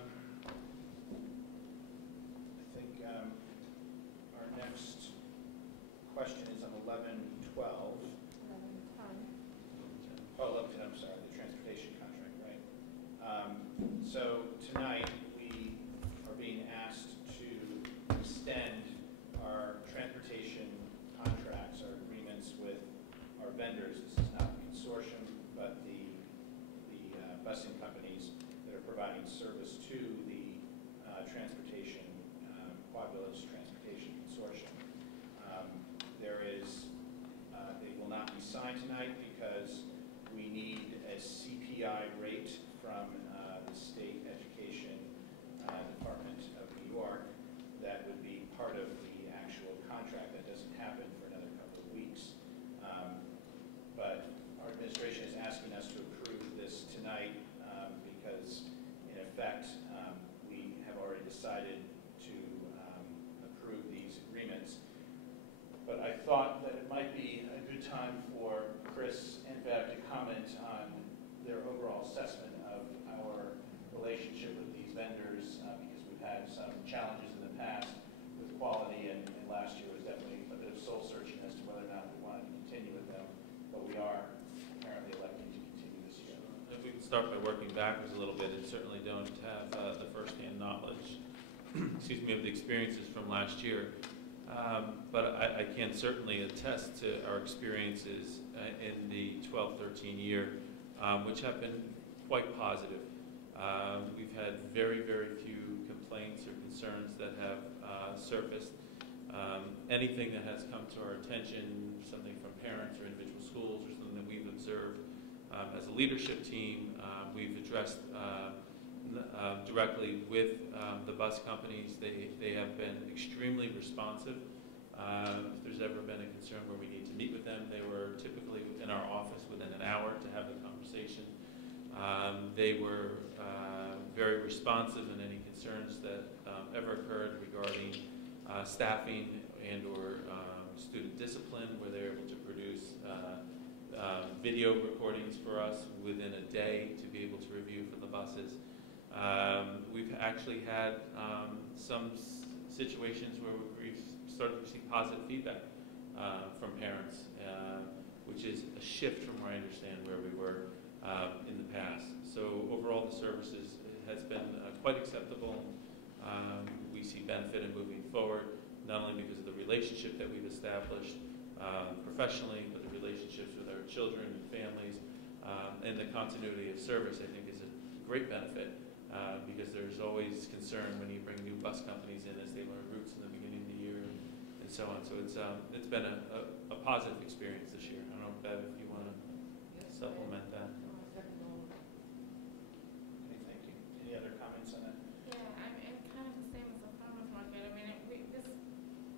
think our next question is on 1112. 11, 10. Oh, 1110, I'm sorry, the transportation contract, right? So tonight, we are being asked to extend our transportation contracts, our agreements with our vendors. This is not the consortium, but the busing companies that are providing service to the transportation, Quad Village Transportation Consortium. They will not be signed tonight because we need a CPI rate from the State Education Department of New York that would be part of the actual contract. That doesn't happen for another couple of weeks. But our administration is asking us to approve this tonight because, in effect, we have already decided to approve these agreements. But I thought that it might be a good time for Chris and Bev to comment on their overall assessment of our relationship with these vendors because we've had some challenges in the past with quality, and last year was definitely a bit of soul searching as to whether or not we wanted to continue with them, but we are apparently electing to continue this year. If we can start by working backwards a little bit, and certainly don't have the first-hand knowledge, excuse me, of the experiences from last year. But I can certainly attest to our experiences in the 12-13 year, which have been quite positive. We've had very, very few complaints or concerns that have surfaced. Anything that has come to our attention, something from parents or individual schools or something that we've observed as a leadership team, we've addressed directly with the bus companies. They have been extremely responsive. If there's ever been a concern where we need to meet with them, they were typically in our office within an hour to have the conversation. They were very responsive in any concerns that ever occurred regarding staffing and or student discipline, where they're able to produce video recordings for us within a day to be able to review for the buses. We've actually had some situations where we've started to receive positive feedback from parents, which is a shift from where I understand where we were in the past. So overall, the services has been quite acceptable. We see benefit in moving forward, not only because of the relationship that we've established professionally, but the relationships with our children and families, and the continuity of service, I think, is a great benefit. Because there's always concern when you bring new bus companies in as they learn routes in the beginning of the year and so on. So it's been a positive experience this year. I don't know, Bev, if you want to supplement that. Okay, thank you. Any other comments on that? Yeah, I mean, kind of the same as the farmer's market. I mean,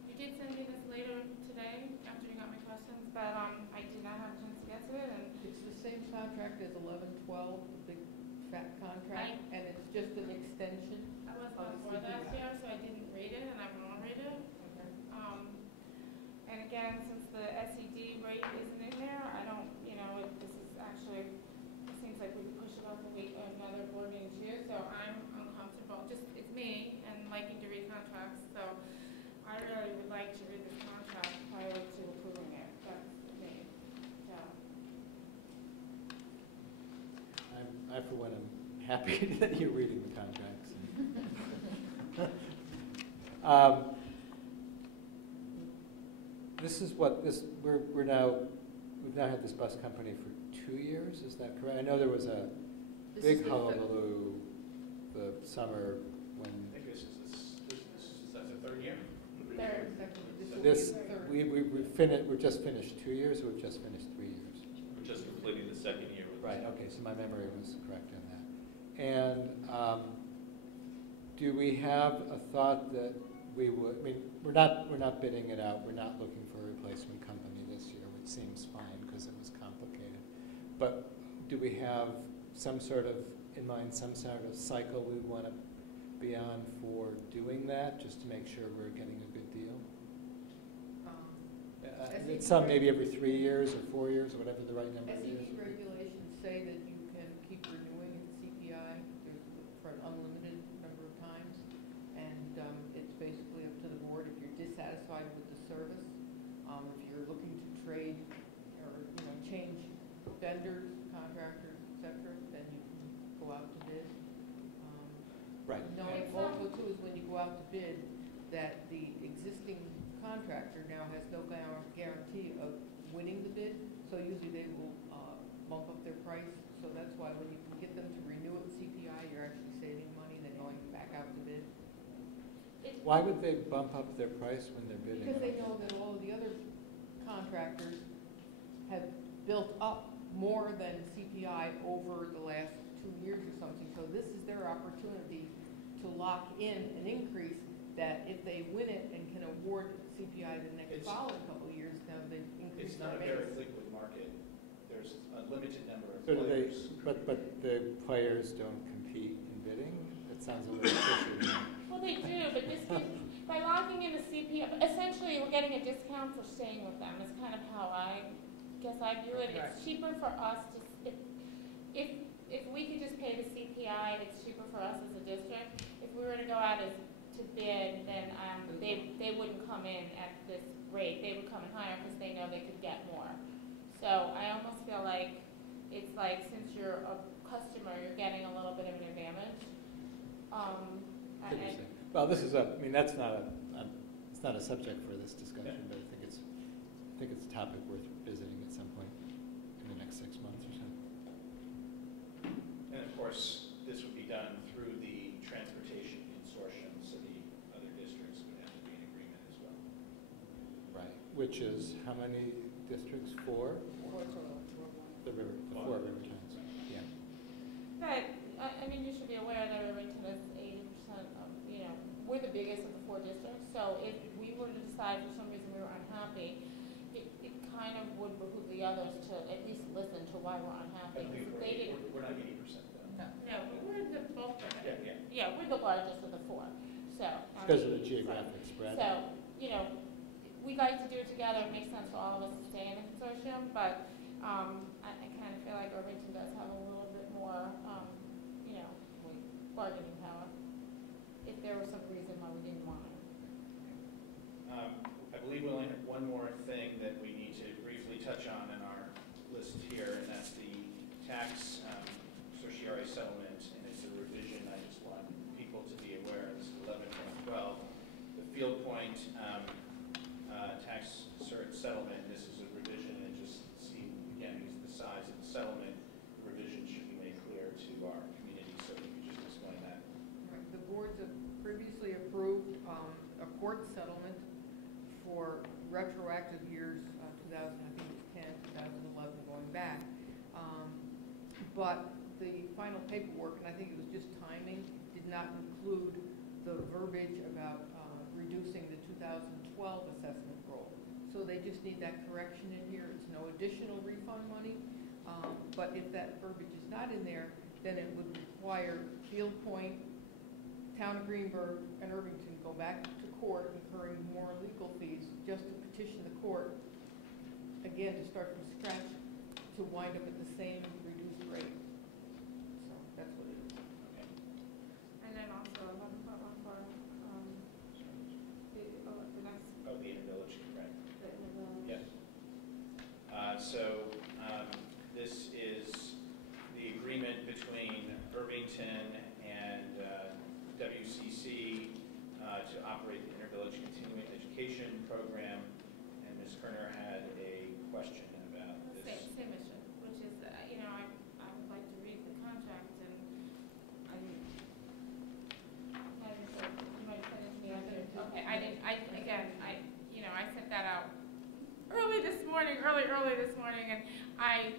you did send me this later today after you got my questions, but I did not have a chance to get to it. And It's the same contract contract is 11-12, the big fat contract, and it's just an extension? I was on board last year, so I didn't read it, and I won't read it. And again, since the SED rate isn't in there, I don't, this is actually, it seems like we could push it off a week, another board meeting too, so I'm uncomfortable, it's me, and liking to read contracts, so I really would like to read this contract prior to approving it, that's me, so. I for one, am happy that you're reading the contracts. This is what we've now had this bus company for 2 years. Is that correct? I know there was a big hullabaloo the summer when I think this is that's the third year. We've just finished 2 years, or we've just finished 3 years. We're just completing the second year. Right. Okay. So my memory was correct on that. And do we have a thought that we would? I mean, we're not bidding it out. We're not looking for a replacement company this year, which seems fine because it was complicated. But do we have some sort of cycle we want to be on for doing that, just to make sure we're getting a good deal? Some maybe every 3 years or 4 years, or whatever the right number is. SED regulations say that you can keep renewing CPI for an unlimited number of times, and it's basically up to the board. If you're dissatisfied with the service, if you're looking to trade or change vendors, contractors, etc., then you can go out to bid. Right. Knowing also too is when you go out to bid that the existing contractor now has no guarantee of winning the bid, so usually they will bump up their price. So that's why when you can get them to renew it with CPI, you're actually saving money than going back out to bid. Why would they bump up their price when they're bidding? Because they know that all of the other contractors have built up more than CPI over the last 2 years or something. So this is their opportunity to lock in an increase that if they win it and can award CPI the next following couple of years, now they increase It's not a very liquid market. There's a limited number of So players. but the players don't compete in bidding? That sounds a little fishy. Well, they do, but this by locking in the CPI, essentially we're getting a discount for staying with them. It's kind of how I guess I view it. It's cheaper for us to, if we could just pay the CPI, it's cheaper for us as a district. If we were to go out to bid, then they wouldn't come in at this rate. They would come in higher because they know they could get more. So I almost feel like it's like, since you're a customer, you're getting a little bit of an advantage. Well, this is that's it's not a subject for this discussion, but I think it's a topic worth visiting at some point in the next 6 months or so. And of course, this would be done through the transportation consortium, so the other districts would have to be in agreement as well. Right. Which is how many districts? 4? 4 total. The 4 river towns. Yeah. But, I mean, you should be aware that Irvington is 80% of, we're the biggest of the 4 districts. So if we were to decide for some reason we were unhappy, it kind of would behoove the others to at least listen to why we're unhappy. We're not 80% though. No, but we're the bulk of it. Yeah. Yeah, we're the largest of the 4. So. Because of the geographic spread. So, we like to do it together. It makes sense for all of us to stay in the consortium, but I kind of feel like Irvington does have a little bit more, bargaining power, if there was some reason why we didn't want it. I believe we only have one more thing that we need to briefly touch on in our list here, and that's the tax certiorari settlement, and it's a revision. I just want people to be aware. This is 11.12. The Field Point tax cert settlement, this is a revision, and just see, again, the size of the settlement. The revision should be made clear to our community, so you could just explain that. Right. The boards have previously approved a court settlement for retroactive years, 2000, I think it was 10, 2011, going back. But the final paperwork, and I think it was just timing, did not include the verbiage about reducing the 2012 assessment roll. So they just need that correction in here. It's no additional refund money. But if that verbiage is not in there, then it would require Field Point, Town of Greenberg, and Irvington go back to court incurring more legal fees just to petition the court, again, to start from scratch, to wind up at the same reduced rate. So that's what it is. Okay. And then also, one for, the next, Oh, the intervillage, right. the Yes. This is the agreement between Irvington and WCC to operate the intervillage continuing education program. And Ms. Kerner had a question about this. same issue, which is, you know, I would like to read the contract, and you might have sent it to me. Okay, I sent that out early this morning, and I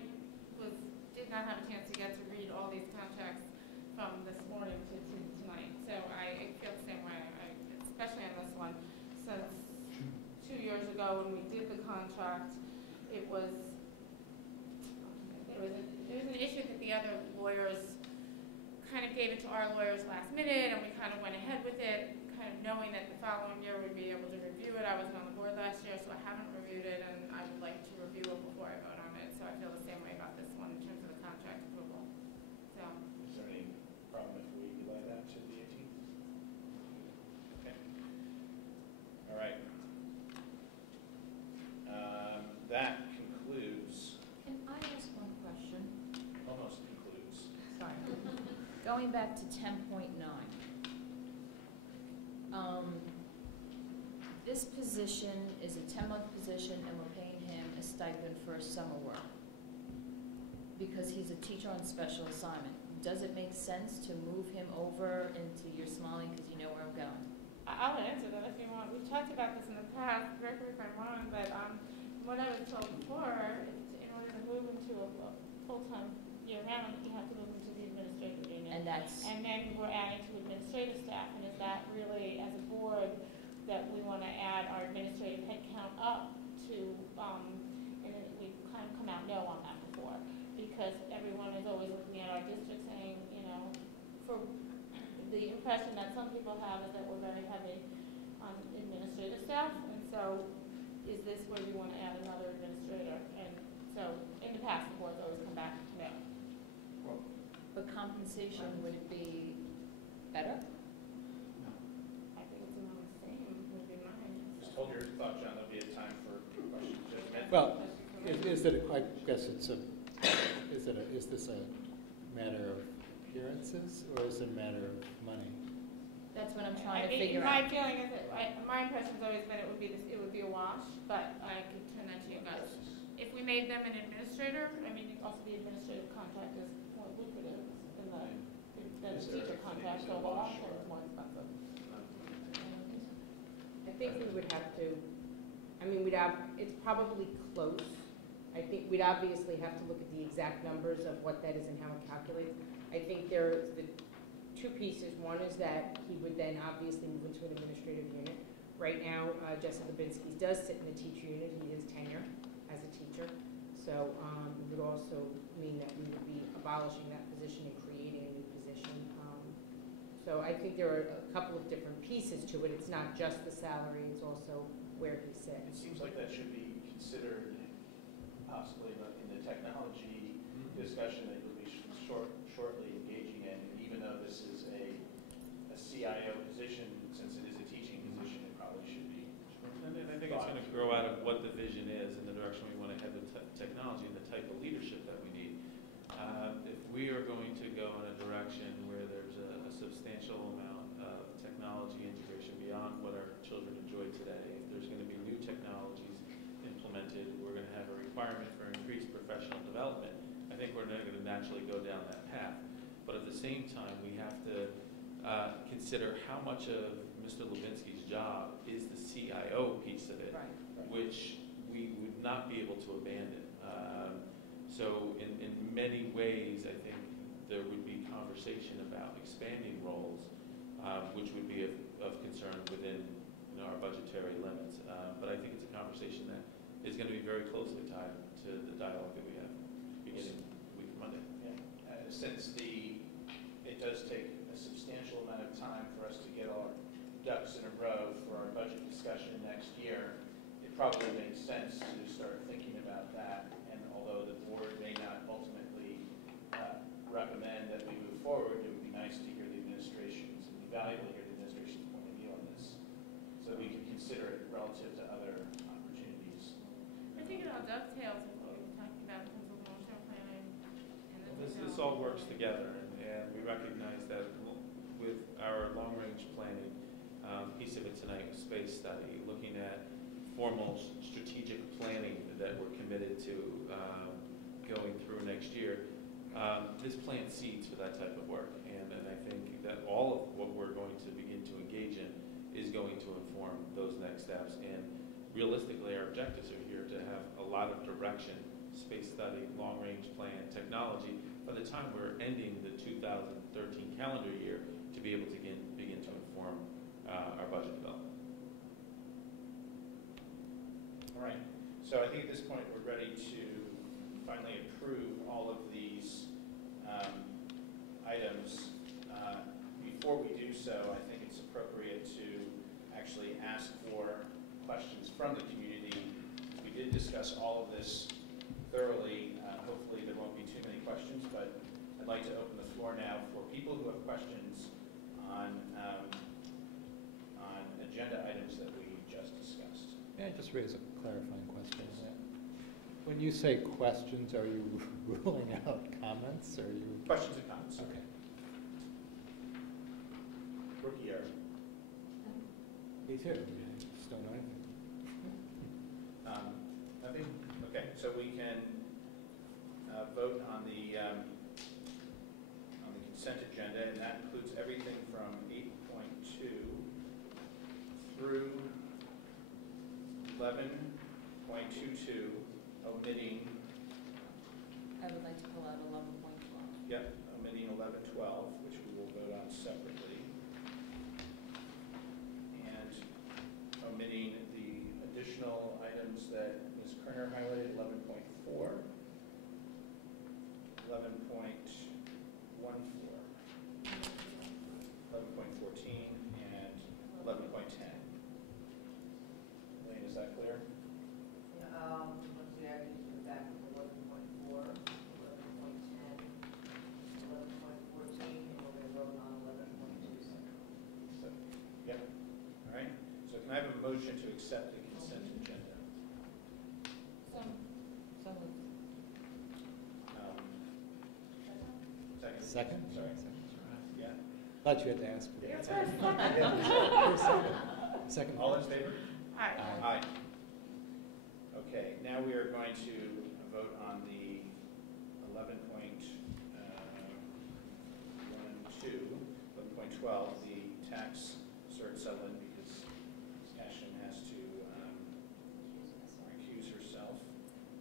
did not have a chance to get to read all these contracts from this morning to tonight. So I feel the same way, especially on this one. Since 2 years ago when we did the contract, there was an issue that the other lawyers kind of gave it to our lawyers last minute, and we kind of went ahead with it, kind of knowing that the following year we'd be able to review it. I wasn't on the board last year, so I haven't reviewed it, and I would like to review it before I vote on it. So I feel the same way about this one in terms of the contract approval. So. Is there any problem if we delay that to the 18th? Okay. All right. That concludes, Can I ask one question? almost concludes. Sorry. Going back to 10.9. This position is a 10-month position, and we're paying him a stipend for summer work because he's a teacher on special assignment. Does it make sense to move him over into your Smiling, because you know where I'm going? I'll answer that if you want. We've talked about this in the past, correct me if I'm wrong, but what I was told before, in order to move into a full-time year-round, you have to move into the administrative unit. And that's, And then we're adding to administrative staff, and is that really, as a board, that we want to add our administrative headcount up to, and we've kind of come out no on that before, because everyone is always looking at our district saying, you know, for the impression that some people have is that we're very heavy on administrative staff, and so is this where we want to add another administrator? And so in the past, the board's always come back no. but compensation, would it be better? I think it's around the same, would be mine. Just hold your thought, John. There'll be a time for questions. Judge Menton? Well, is it, I guess it's is this a matter of appearances, or is it a matter of money? That's what I'm trying to figure My out. feeling is that, my impression's always been it would be a wash, but I could turn that to you guys. If we made them an administrator, I mean, also the administrative contract is more lucrative than the teacher contract, so the long term is more expensive. I think we would have to, it's probably close. I think we'd obviously have to look at the exact numbers of what that is and how it calculates. I think there's the two pieces. One is that he would then obviously move into an administrative unit. Right now, Jesse Lubinsky does sit in the teacher unit. He has tenure as a teacher. So it would also mean that we would be abolishing that position and creating a new position. So I think there are a couple of different pieces to it. It's not just the salary, it's also where he It sits. seems like that should be considered possibly in the technology discussion that you'll be shortly engaging in. And even though this is a CIO position, since it is a teaching position, it probably should be. And I think it's going to grow out of what the vision is and the direction we want to head with technology and the type of leadership that we need. If we are going to go in a direction where there's a substantial amount of technology integration beyond what our children enjoy today, if there's going to be new technologies implemented, we're going to have a requirement for increased professional development. I think we're not going to naturally go down that path. But at the same time, we have to consider how much of Mr. Lubinsky's job is the CIO piece of it, which we would not be able to abandon. So in many ways, I think there would be conversation about expanding roles, which would be of concern within our budgetary limits. But I think it's a conversation that is going to be very closely tied to the dialogue that we have. beginning the week of Monday. Yeah. Since it does take a substantial amount of time for us to get our ducks in a row for our budget discussion next year, it probably makes sense to start thinking about that. And although the board may not ultimately recommend that we move forward, it would be nice to hear the administration's, and be valuable to hear the administration's point of view on this, so we can consider it relative to other opportunities. I think it all dovetails with what we were talking about in terms of long-term planning and the This all works together, and we recognize that with our long-range planning, piece of it tonight was space study, looking at formal strategic planning that we're committed to going through next year. This plants seeds for that type of work, and I think that all of what we're going to begin to engage in is going to inform those next steps. And realistically, our objectives are here to have a lot of direction, space study, long-range plan, technology, by the time we're ending the 2013 calendar year, to be able to begin to inform our budget development. All right. So I think at this point we're ready to finally approve all of these items. Before we do so, I think it's appropriate to actually ask for questions from the community. We did discuss all of this thoroughly. Hopefully there won't be too many questions, but I'd like to open the floor now for people who have questions on agenda items that we just discussed. May I just raise a clarifying question? When you say questions, are you ruling out comments, or are you? Questions and comments. Okay. Rookie error. Me too. I just don't know anything. Nothing? Okay, so we can vote on the consent agenda, and that includes everything from 8.2 through 11.22, omitting. I would like to pull out 11.12. Yep, omitting 11.12, which we will vote on separately, and omitting the additional items that Ms. Kerner highlighted, 11.4, 11.14, 11.14, and 11.10. Elaine, is that clear? Let's see, I can do back to 11.4, 11.10, 11.14, and we're going to vote on 11.2 separately. So, yeah, all right. So can I have a motion to accept the consent agenda? So moved. Second? Second? Sorry. Yeah. Thought you had to ask for You're that. first. Second. All in favor? Aye. Aye. Okay, now we are going to vote on the 11.12, the tax cert settlement, because Ms. Cashin has to recuse herself.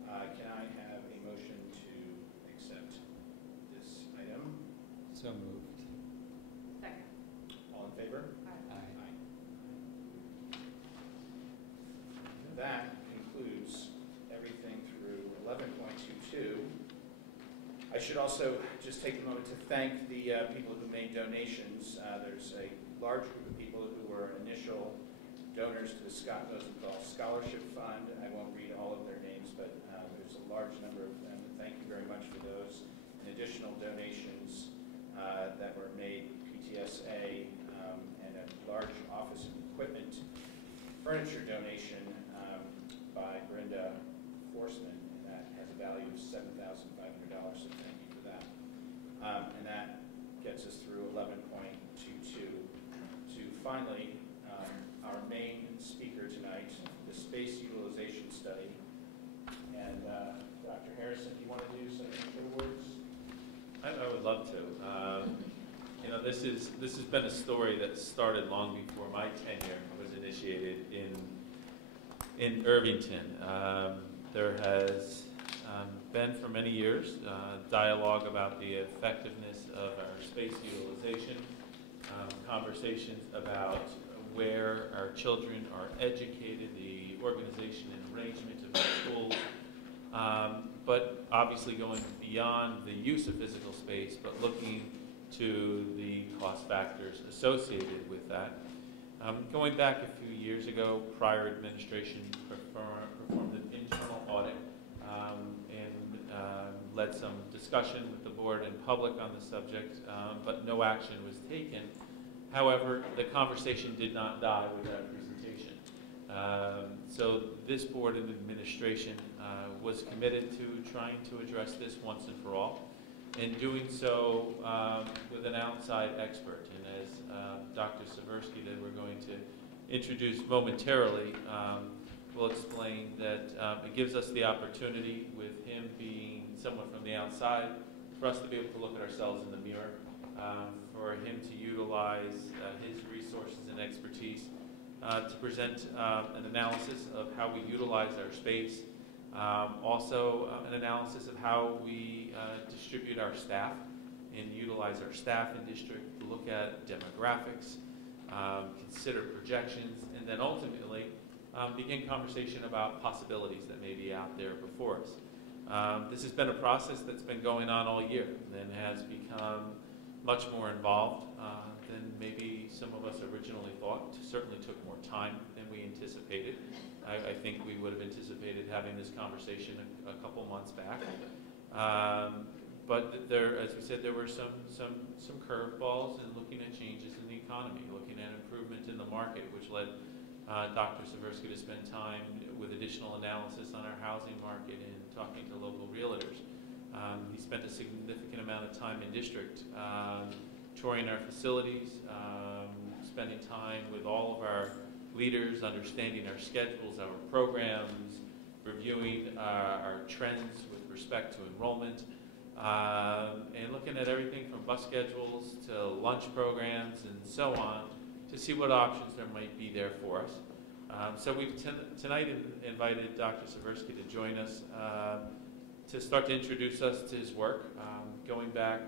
Can I have a motion to accept this item? So moved. Second. All in favor? Aye. That concludes everything through 11.22. I should also just take a moment to thank the people who made donations. There's a large group of people who were initial donors to the Scott Rosenthal Scholarship Fund. I won't read all of their names, but there's a large number of them. Thank you very much for those. And additional donations that were made, PTSA, and a large office and equipment furniture donation by Brenda Forsman, and that has a value of $7,500, so thank you for that. And that gets us through 11.22 to finally our main speaker tonight, the space utilization study. And Dr. Harrison, do you want to do some intro words? I would love to. You know, this has been a story that started long before my tenure was initiated in Irvington. There has been for many years dialogue about the effectiveness of our space utilization, conversations about where our children are educated, the organization and arrangement of our schools, but obviously going beyond the use of physical space, but looking to the cost factors associated with that. Going back a few years ago, prior administration performed an internal audit and led some discussion with the board and public on the subject, but no action was taken. However, the conversation did not die with that presentation. So this board and administration was committed to trying to address this once and for all, and doing so with an outside expert. And as Dr. Seversky, that we're going to introduce momentarily, will explain that it gives us the opportunity, with him being someone from the outside, for us to be able to look at ourselves in the mirror, for him to utilize his resources and expertise to present an analysis of how we utilize our space, also an analysis of how we distribute our staff and utilize our staff in district, look at demographics, consider projections, and then ultimately begin conversation about possibilities that may be out there before us. This has been a process that's been going on all year and has become much more involved than maybe some of us originally thought. Certainly took more time than we anticipated. I think we would have anticipated having this conversation a couple months back. But there, as we said, there were some curveballs in looking at changes in the economy, looking at improvement in the market, which led Dr. Seversky to spend time with additional analysis on our housing market and talking to local realtors. He spent a significant amount of time in district touring our facilities, spending time with all of our leaders, understanding our schedules, our programs, reviewing our trends with respect to enrollment, and looking at everything from bus schedules to lunch programs and so on to see what options there might be there for us. So we've tonight invited Dr. Seversky to join us to start to introduce us to his work. Going back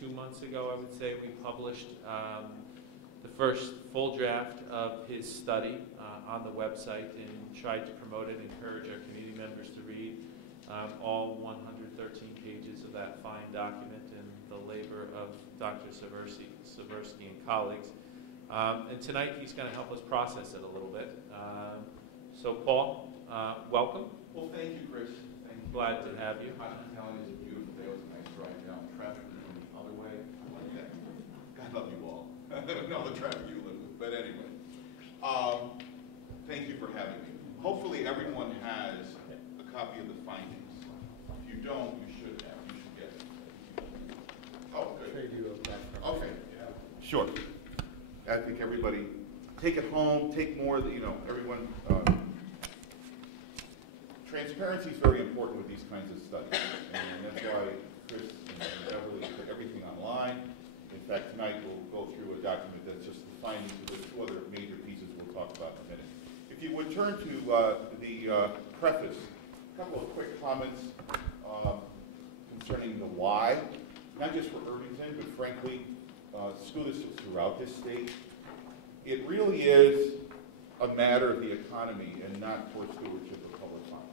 2 months ago, I would say, we published the first full draft of his study on the website and tried to promote it, encourage our community members to read all 113 pages of that fine document and the labor of Dr. Seversky and colleagues. And tonight he's going to help us process it a little bit. So Paul, welcome. Well, thank you, Chris. Thank you. Glad to have you. Hospitality is a beautiful day. It was a nice drive down. Traffic was going the other way. I like that. God love you all. No, the traffic you live with. But anyway, thank you for having me. Hopefully everyone has a copy of the findings. If you don't, you should have. You should get it. Oh, good. Okay. Sure. I think everybody take it home, take more, everyone. Transparency is very important with these kinds of studies, and that's why Chris and Beverly put everything online. In fact, tonight we'll go through a document that's just the findings of the 2 other major pieces we'll talk about in a minute. If you would turn to the preface, a couple of quick comments concerning the why, not just for Irvington, but frankly, school districts throughout this state. It really is a matter of the economy and not poor stewardship of public funds.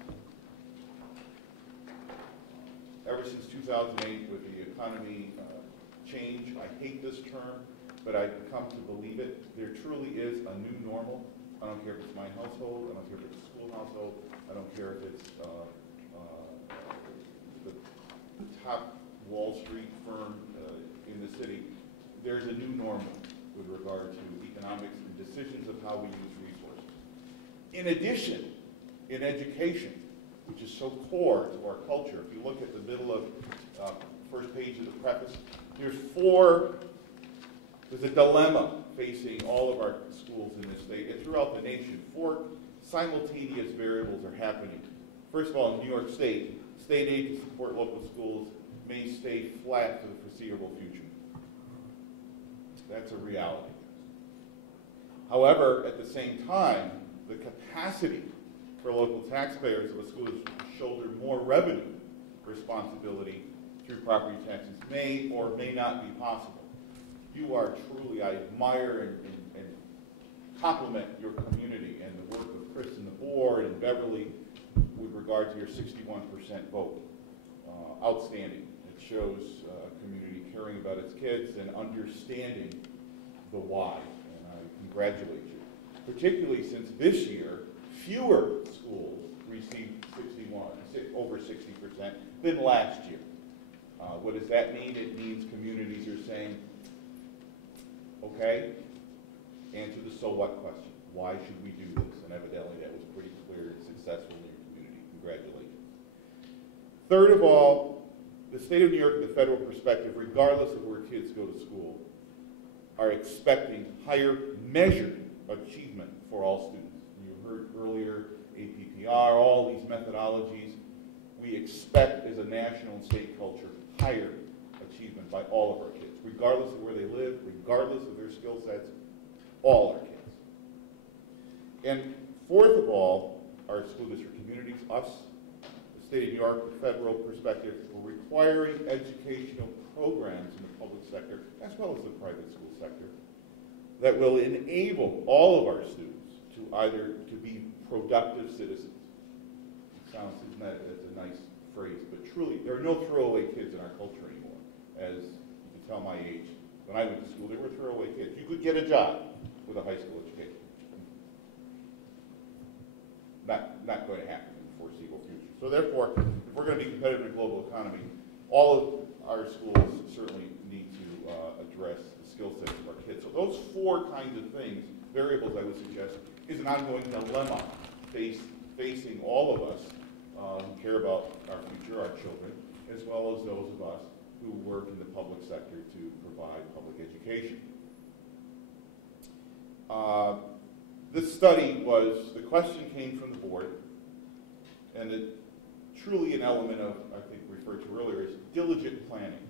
Ever since 2008, with the economy change, I hate this term, but I've come to believe it. There truly is a new normal. I don't care if it's my household, I don't care if it's a school household, I don't care if it's the top Wall Street firm in the city. There's a new normal with regard to economics and decisions of how we use resources. In addition, in education, which is so core to our culture, if you look at the middle of first page of the preface, there's a dilemma facing all of our schools in this state and throughout the nation. 4 simultaneous variables are happening. First of all, in New York State, state aid to support local schools may stay flat for the foreseeable future. That's a reality. However, at the same time, the capacity for local taxpayers of a school to shoulder more revenue responsibility through property taxes may or may not be possible. You are truly, I admire and compliment your community and the work of Chris and the board and Beverly with regard to your 61% vote. Outstanding. It shows a community caring about its kids and understanding the why, and I congratulate you. Particularly since this year, fewer schools received over 60% than last year. What does that mean? It means communities are saying, okay, answer the so what question. Why should we do this? And evidently that was pretty clear and successful in your community. Congratulations. Third of all, the state of New York, the federal perspective, regardless of where kids go to school, are expecting higher measured achievement for all students. You heard earlier APPR, all these methodologies. We expect as a national and state culture higher achievement by all of our kids, regardless of where they live, regardless of their skill sets, all our kids. And fourth of all, our school district communities, us, the state of New York, the federal perspective, we're requiring educational programs in the public sector, as well as the private school sector, that will enable all of our students to either to be productive citizens. It sounds, that's a nice phrase, but truly, there are no throwaway kids in our culture anymore. As you can tell my age, when I went to school, there were throwaway kids. You could get a job with a high school education. Not going to happen in the foreseeable future. So therefore, if we're going to be competitive in a global economy, all of our schools certainly need to address the skill sets of our kids. So those four kinds of things, variables I would suggest, is an ongoing dilemma facing all of us who care about our future, our children, as well as those of us who work in the public sector to provide public education. This study the question came from the board, and it truly an element of, I think referred to earlier, is diligent planning.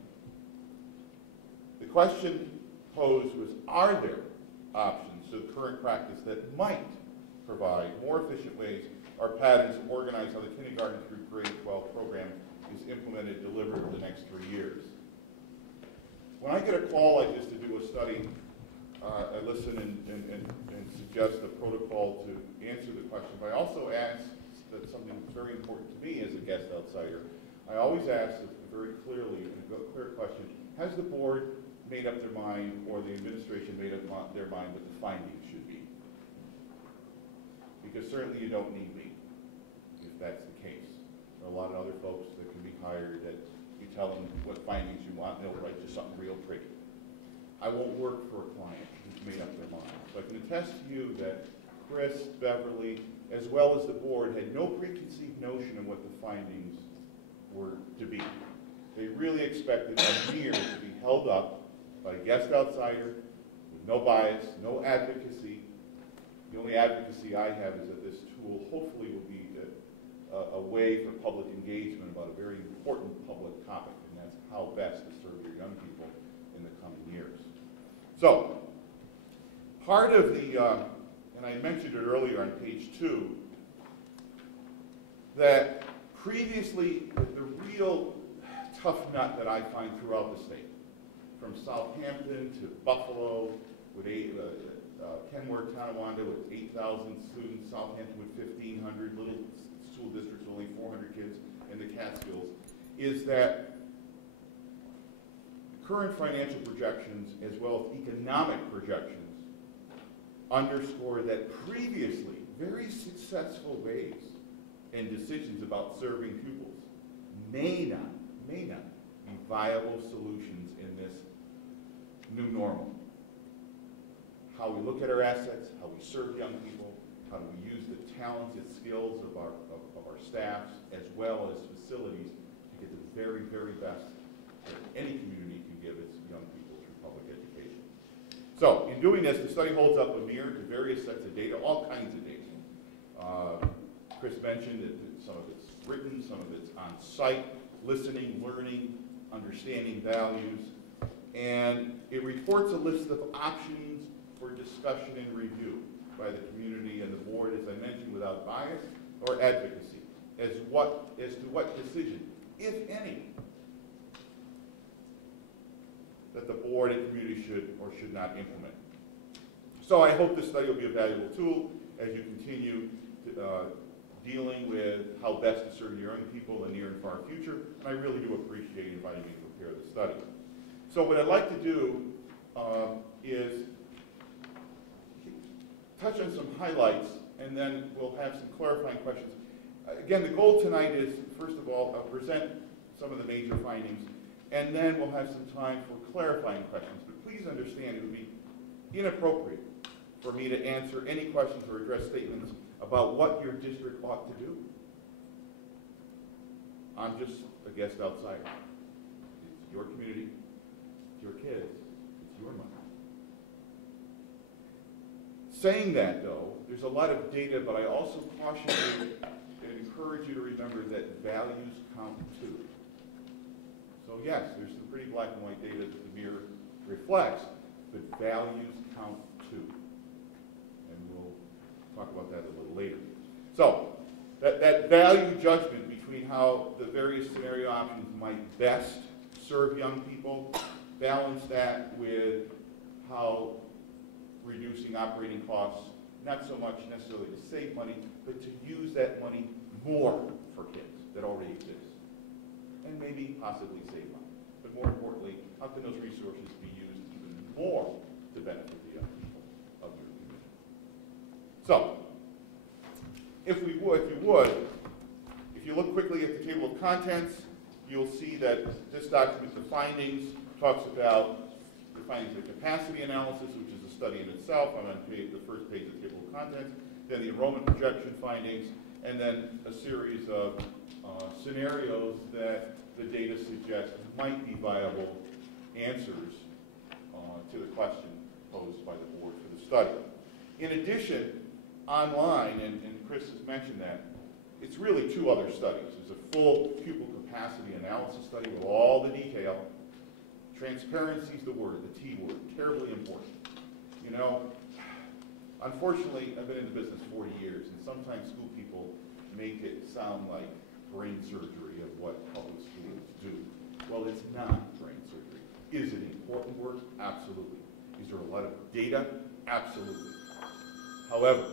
The question posed was, are there options to the current practice that might provide more efficient ways or patterns to organize how the kindergarten through grade 12 program is implemented and delivered over the next 3 years? When I get a call like this to do a study, I listen and suggest a protocol to answer the question, but I also ask that something that's very important to me as a guest outsider. I always ask very clearly and a clear question, has the board made up their mind or the administration made up their mind what the findings should be? Because certainly you don't need me if that's the case. There are a lot of other folks that can be hired that you tell them what findings you want and they'll write you something real pretty. I won't work for a client who's made up their mind. So I can attest to you that Chris, Beverly, as well as the board had no preconceived notion of what the findings were to be. They really expected a year to be held up by a guest outsider with no bias, no advocacy. The only advocacy I have is that this tool hopefully will be a way for public engagement about a very important public topic, and that's how best to serve your young people in the coming years. So, part of the, and I mentioned it earlier on page 2, that previously the real tough nut that I find throughout the state, from Southampton to Buffalo, with Kenmore, Tonawanda with 8,000 students, Southampton with 1,500, little school districts with only 400 kids, and the Catskills, is that the current financial projections as well as economic projections underscore that previously very successful ways and decisions about serving pupils may not be viable solutions in this new normal. How we look at our assets, how we serve young people, how do we use the talented skills of our staffs as well as facilities to get the very, very best that any community can give its young people through public education. So, in doing this, the study holds up a mirror to various sets of data, all kinds of data. Chris mentioned that some of it's written, some of it's on site, listening, learning, understanding values, and it reports a list of options for discussion and review by the community and the board, as I mentioned, without bias or advocacy, as to what decision, if any, that the board and community should or should not implement. So I hope this study will be a valuable tool as you continue dealing with how best to serve your young people in the near and far future, and I really do appreciate inviting me to prepare the study. So what I'd like to do is touch on some highlights, and then we'll have some clarifying questions. Again, the goal tonight is, first of all, present some of the major findings, and then we'll have some time for clarifying questions. But please understand, it would be inappropriate for me to answer any questions or address statements about what your district ought to do. I'm just a guest outsider. It's your community, it's your kids, it's your money. Saying that, though, there's a lot of data, but I also caution you and encourage you to remember that values count too. So yes, there's some pretty black and white data that the mirror reflects, but values count too. And we'll talk about that a little later. So that value judgment between how the various scenario options might best serve young people, balance that with how reducing operating costs, not so much necessarily to save money, but to use that money more for kids that already exist, and maybe possibly save money. But more importantly, how can those resources be used even more to benefit the young people of your community? So, if you look quickly at the table of contents, you'll see that this document, the findings, talks about the findings of the capacity analysis, which is a study in itself. I'm on the first page of the table of contents. Then the enrollment projection findings, and then a series of scenarios that the data suggests might be viable answers to the question posed by the board for the study. In addition, online, and Chris has mentioned that, it's really two other studies. There's a full pupil capacity analysis study with all the detail. Transparency is the word, the T word, terribly important. You know, unfortunately, I've been in the business 40 years, and sometimes school people make it sound like brain surgery of what public schools do. Well, it's not brain surgery. Is it important work? Absolutely. Is there a lot of data? Absolutely. However,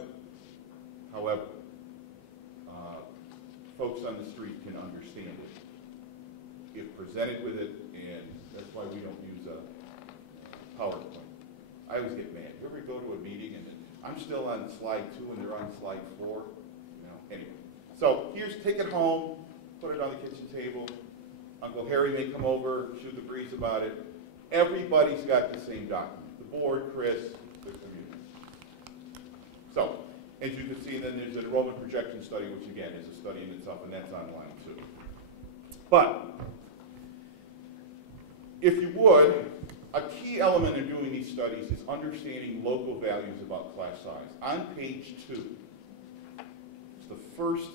folks on the street can understand it if presented with it, and that's why we don't use a PowerPoint. I always get mad. You ever go to a meeting and I'm still on slide 2 and they're on slide 4? You know, anyway. So take it home, put it on the kitchen table. Uncle Harry may come over, shoot the breeze about it. Everybody's got the same document. The board, Chris, the community. So, as you can see, then there's an enrollment projection study, which again is a study in itself, and that's online too. But, if you would, a key element in doing these studies is understanding local values about class size. On page 2, it's the first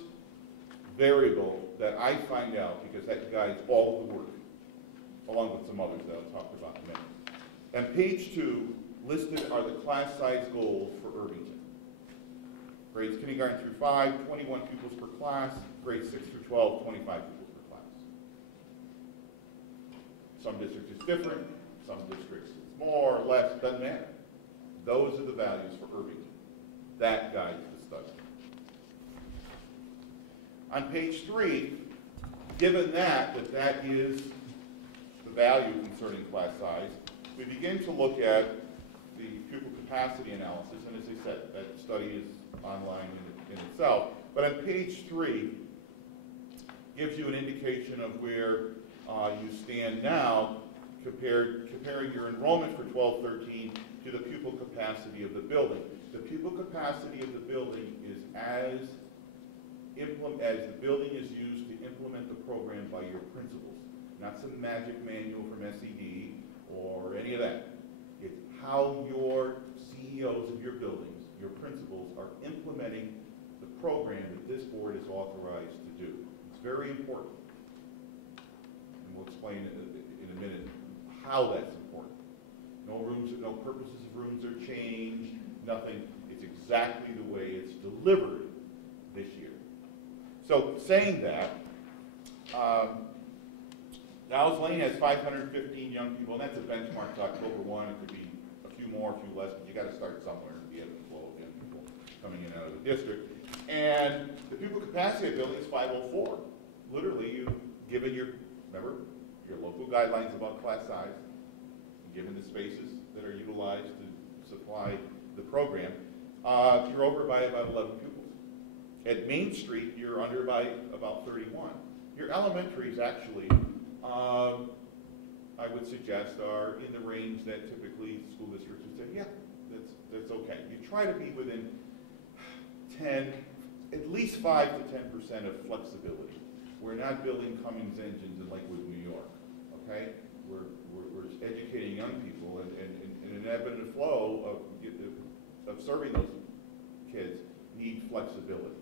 variable that I find out because that guides all of the work, along with some others that I'll talk about in a minute. And page 2 listed are the class size goals for Irvington. Grades kindergarten through 5, 21 pupils per class. Grades 6 through 12, 25 pupils per class. Some districts it's different. Some districts it's more or less. Doesn't matter. Those are the values for Irvington. That guides the study. On page 3, given that is the value concerning class size, we begin to look at the pupil capacity analysis, and as I said, that study is online in itself. But on page 3, gives you an indication of where you stand now comparing your enrollment for 12-13 to the pupil capacity of the building. The pupil capacity of the building is as the building is used to implement the program by your principals. Not some magic manual from SED or any of that. It's how your CEOs of your buildings, your principals, are implementing the program that this board is authorized to do. It's very important. And we'll explain in a minute how that's important. No purposes of rooms are changed, nothing. It's exactly the way it's delivered this year. So saying that, Dow's Lane has 515 young people, and that's a benchmark to October 1. It could be a few more, a few less, but you got to start somewhere to be able to flow of young people coming in and out of the district. And the pupil capacity of the building is 504. Literally, you, given your, remember, your local guidelines about class size, given the spaces that are utilized to supply the program, you're over by about 11 pupils. At Main Street, you're under by about 31. Your elementaries actually, I would suggest, are in the range that typically school districts would say, yeah, that's okay. You try to be within 10, at least 5 to 10% of flexibility. We're not building Cummins engines in Lakewood, New York, okay? We're educating young people, and an ebb and flow of serving those kids need flexibility.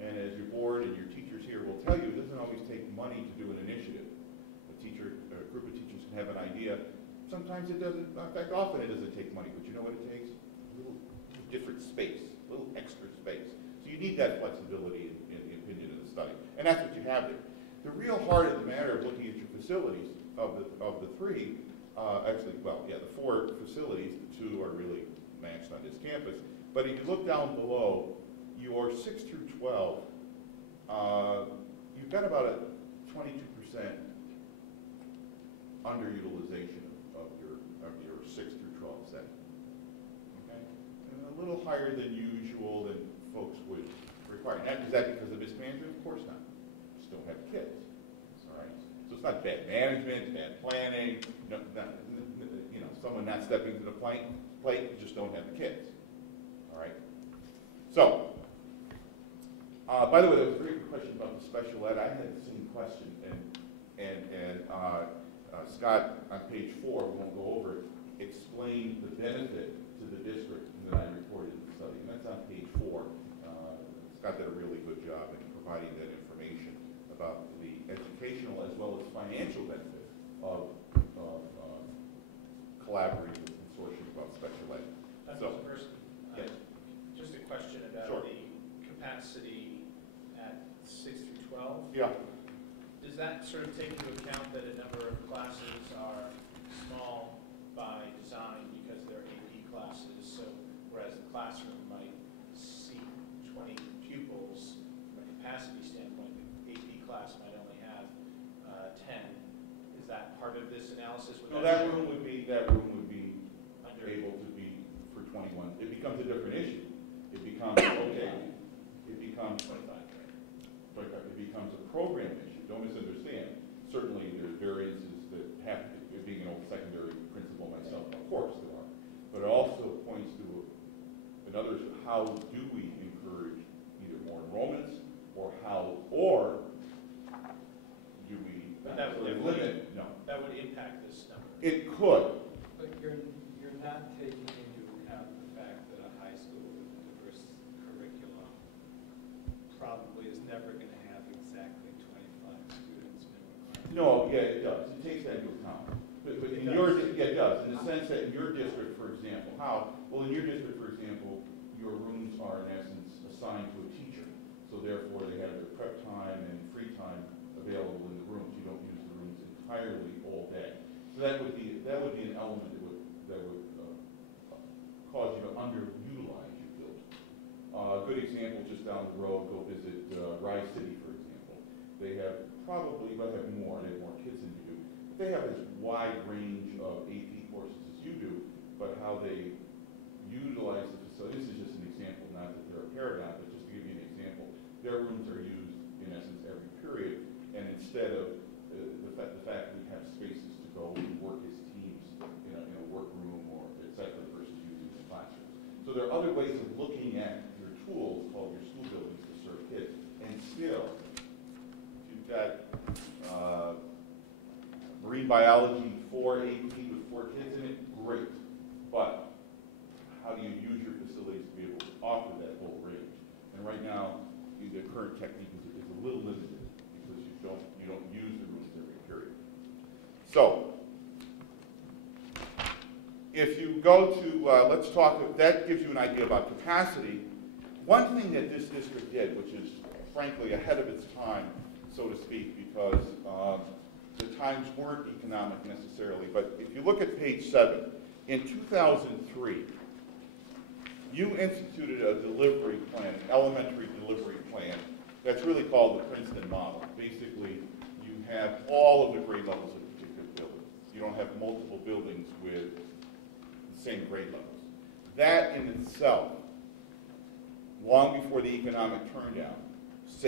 And as your board and your teachers here will tell you, it doesn't always take money to do an initiative. A group of teachers can have an idea. Sometimes it doesn't, in fact, often it doesn't take money, but you know what it takes? A little different space, a little extra space. So you need that flexibility in the opinion of the study. And that's what you have there. The real heart of the matter of looking at your facilities, of the three, actually, well, yeah, the 4 facilities, the 2 are really matched on this campus. But if you look down below, your 6 through 12, you've got about a 22% underutilization of your 6 through 12 setting. Okay? And a little higher than usual than folks would require. Now, is that because of mismanagement? Of course not. You just don't have kids. All right? So it's not bad management, bad planning, someone not stepping to the plate, you just don't have the kids. All right? So, by the way, there was a very good question about the special ed. I had the same question, and Scott, on page 4, we won't go over it, explained the benefit to the district that I reported in the study, and that's on page 4. Scott did a really good job in providing that information about the educational as well as financial benefit of collaborating with consortium about special ed. So, yes. Just a question about Sure. the capacity at 6 through 12. Yeah. Does that sort of take into account that a number of classes are small by design because they're AP classes, so whereas the classroom might seat 20 pupils, from a capacity standpoint, the AP class might only have 10. Is that part of this analysis? No, that room would be able to be for 21. It becomes a different issue. It becomes, okay, it becomes 25. It becomes a program issue. Don't misunderstand. Certainly there's variances that have to, being an old secondary principal myself, of course there are. But it also points to another issue. How do we encourage either more enrollments or do we limit? No. That would impact this number. It could. But you're not taking into account the fact that a high school with a diverse curriculum probably is never going to have exactly 25 students in a class. No, yeah, it does. It takes that into account. But in your, yeah, it does. In the sense that in your district, for example, well, in your district, for example, your rooms are in essence assigned to a teacher. So therefore, they have their prep time and free time available in the rooms. You don't use the rooms entirely all day. So that would be an element that would cause you to underutilize your building. A good example, just down the road, go visit Rise City, for example. They have probably, but have more. They have more kids than you do. But they have this wide range of AP courses as you do, but how they utilize the facility. This is just an example, not that they're a paradigm, but just to give you an example. Their rooms are used in essence every period, and instead of the fact that we have spaces to go and work as teams in a workroom or et cetera versus using the classroom. So there are other ways of looking at your tools called your school buildings to serve kids. And still, if you've got marine biology 4 AP with 4 kids in it, great. But how do you use your facilities to be able to offer that whole range? And right now, the current technique is a little limited because you don't use the rooms every period. So, if you go to, let's talk, that gives you an idea about capacity. One thing that this district did, which is frankly ahead of its time, so to speak, because the times weren't economic necessarily, but if you look at page 7, in 2003, you instituted a delivery plan, an elementary delivery plan, that That's really called the Princeton model. Basically, you have all of the grade levels of a particular building. You don't have multiple buildings with the same grade levels. That in itself, long before the economic turndown, has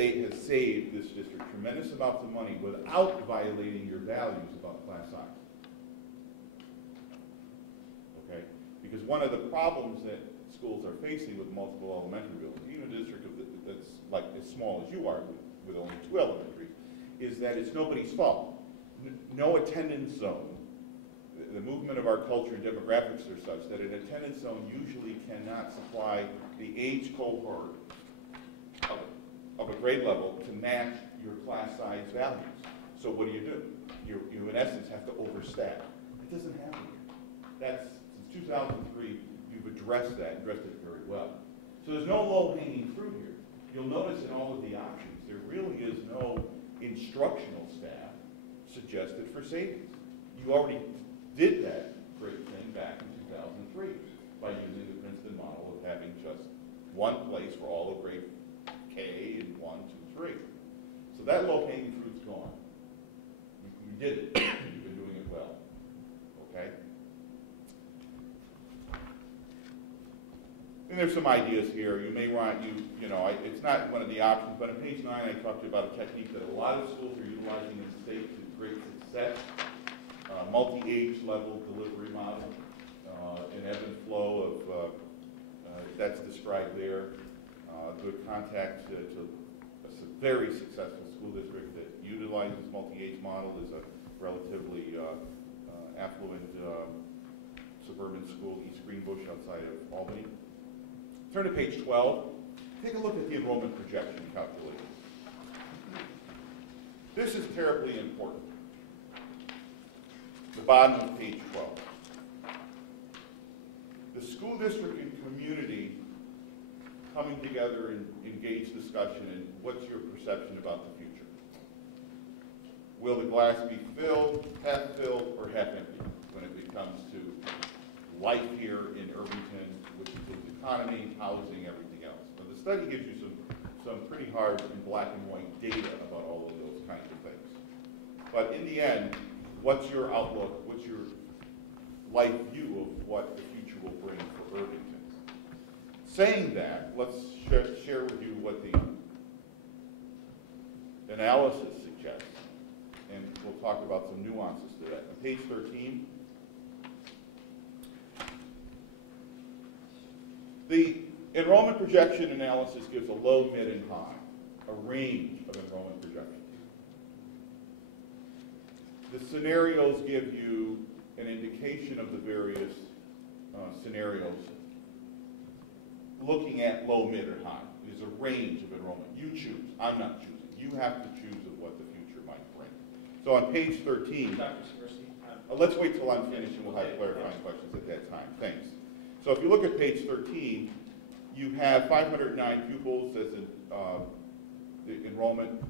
saved this district tremendous amounts of money without violating your values about class size. Okay? Because one of the problems that schools are facing with multiple elementary buildings, even a district that's like as small as you are with only 2 elementary, is that it's nobody's fault. No attendance zone. The movement of our culture and demographics are such that an attendance zone usually cannot supply the age cohort of a grade level to match your class size values. So what do? You in essence have to overstaff. It doesn't happen here. That's, since 2003, you've addressed that, addressed it very well. So there's no low-hanging fruit here. You'll notice in all of the options, there really is no instructional staff suggested for savings. You already did that great thing back in 2003 by using the Princeton model of having just one place for all of grade K and 1, 2, 3. So that low-hanging fruit's gone. We did it. You've been doing it well. Okay? And there's some ideas here. You may want, it's not one of the options, but on page 9 I talked about a technique that a lot of schools are utilizing in the state to great success. Multi-age level delivery model, an ebb and flow of, that's described there. Good contact to a very successful school district that utilizes multi-age model is a relatively affluent suburban school, East Greenbush outside of Albany. Turn to page 12. Take a look at the enrollment projection calculation. This is terribly important. The bottom of page 12. The school district and community coming together and engage discussion and what's your perception about the future? Will the glass be filled, half filled, or half empty when it comes to life here in Irvington, which includes economy, housing, everything else? So the study gives you some pretty hard and black and white data about all of those kinds of things. But in the end, what's your outlook? What's your life view of what the future will bring for Irvington? Saying that, let's share with you what the analysis suggests, and we'll talk about some nuances to that. On page 13, the enrollment projection analysis gives a low, mid, and high, a range of enrollment projections. The scenarios give you an indication of the various scenarios looking at low, mid, or high. There's a range of enrollment. You choose. I'm not choosing. You have to choose of what the future might bring. So on page 13, let's wait till I'm finished and we'll have clarifying questions at that time. Thanks. So if you look at page 13, you have 509 pupils as the enrollment.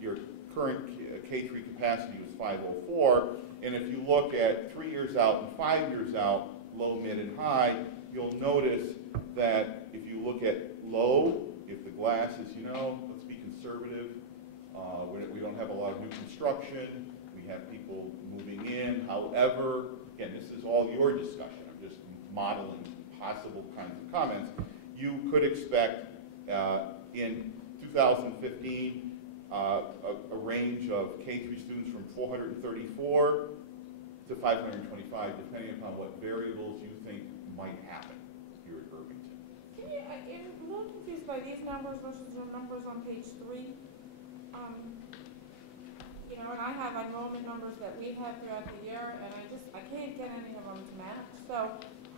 Your current K-3 capacity was 504. And if you look at 3 years out and 5 years out, low, mid, and high, you'll notice that if you look at low, if the glass is, let's be conservative, we don't have a lot of new construction, we have people moving in. However, again, this is all your discussion. I'm just modeling possible kinds of comments. You could expect in 2015 a range of K-3 students from 434 to 525, depending upon what variables you think might happen here at Irvington. I'm a little confused by these numbers versus the numbers on page 3. And I have enrollment numbers that we've had throughout the year, and I can't get any of them to match. So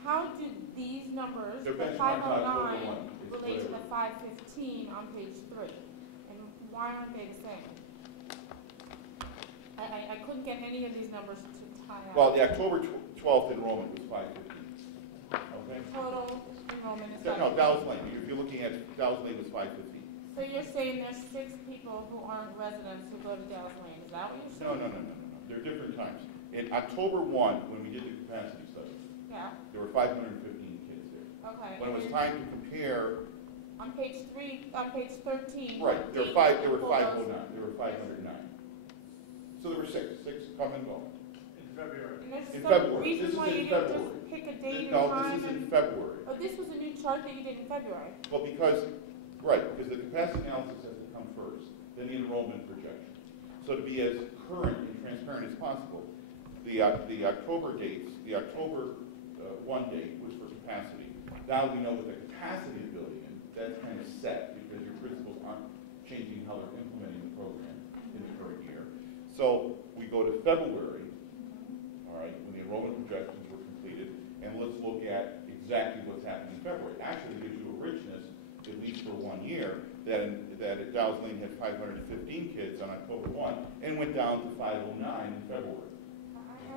how do these numbers, the 509, relate to the 515 on page 3? And why aren't they the same? I couldn't get any of these numbers to tie up. Well, the October 12th enrollment was 515. Okay. Total enrollment is No, Dow's Lane. If you're looking at Dow's Lane was 515. So you're saying there's 6 people who aren't residents who go to Dow's Lane. Is that what you're saying? No. There are different times. In October 1, when we did the capacity study, Yeah. there were 515 kids there. Okay. When it was time to compare on page 13. Right, there were eight 5, there were people 509, goes- there were 509. So there were 6 come and go. In February. And there's In some February. reason This is why in you didn't February. just pick a date No, and time. this is in and- February. Oh, this was a new chart that you did in February. Well, because, right, because the capacity analysis has to come first, then the enrollment projection. So to be as current and transparent as possible, the October dates, the October 1 date was for capacity. Now we know what the capacity of building in, that's kind of set because your principals aren't changing how they're implementing the program in the current year. So we go to February, all right, when the enrollment projections were completed, and let's look at exactly what's happening in February. Actually, it gives you a richness, at least for 1 year, that at Dow's Lane had 515 kids on October 1 and went down to 509 in February.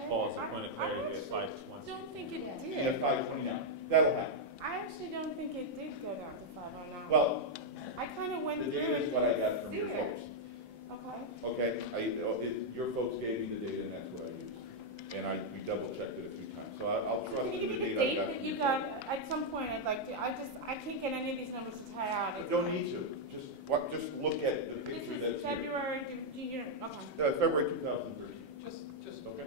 Paul, as a point of clarity, we had I 520. don't think it And did. at 529. That'll happen. I actually don't think it did go down to 509. Well, I kind of went the through data it. is what I got from your there. folks. Okay. Okay, your folks gave me the data and that's what I used. And we double checked it a few times. So I'll So trust can you in give the me the data I date got that from you your got? folks. At some point, I'd like to, I can't get any of these numbers to tie out. But don't need to. Just look at the This picture is that's here. February, okay. February 2013. Just, Okay.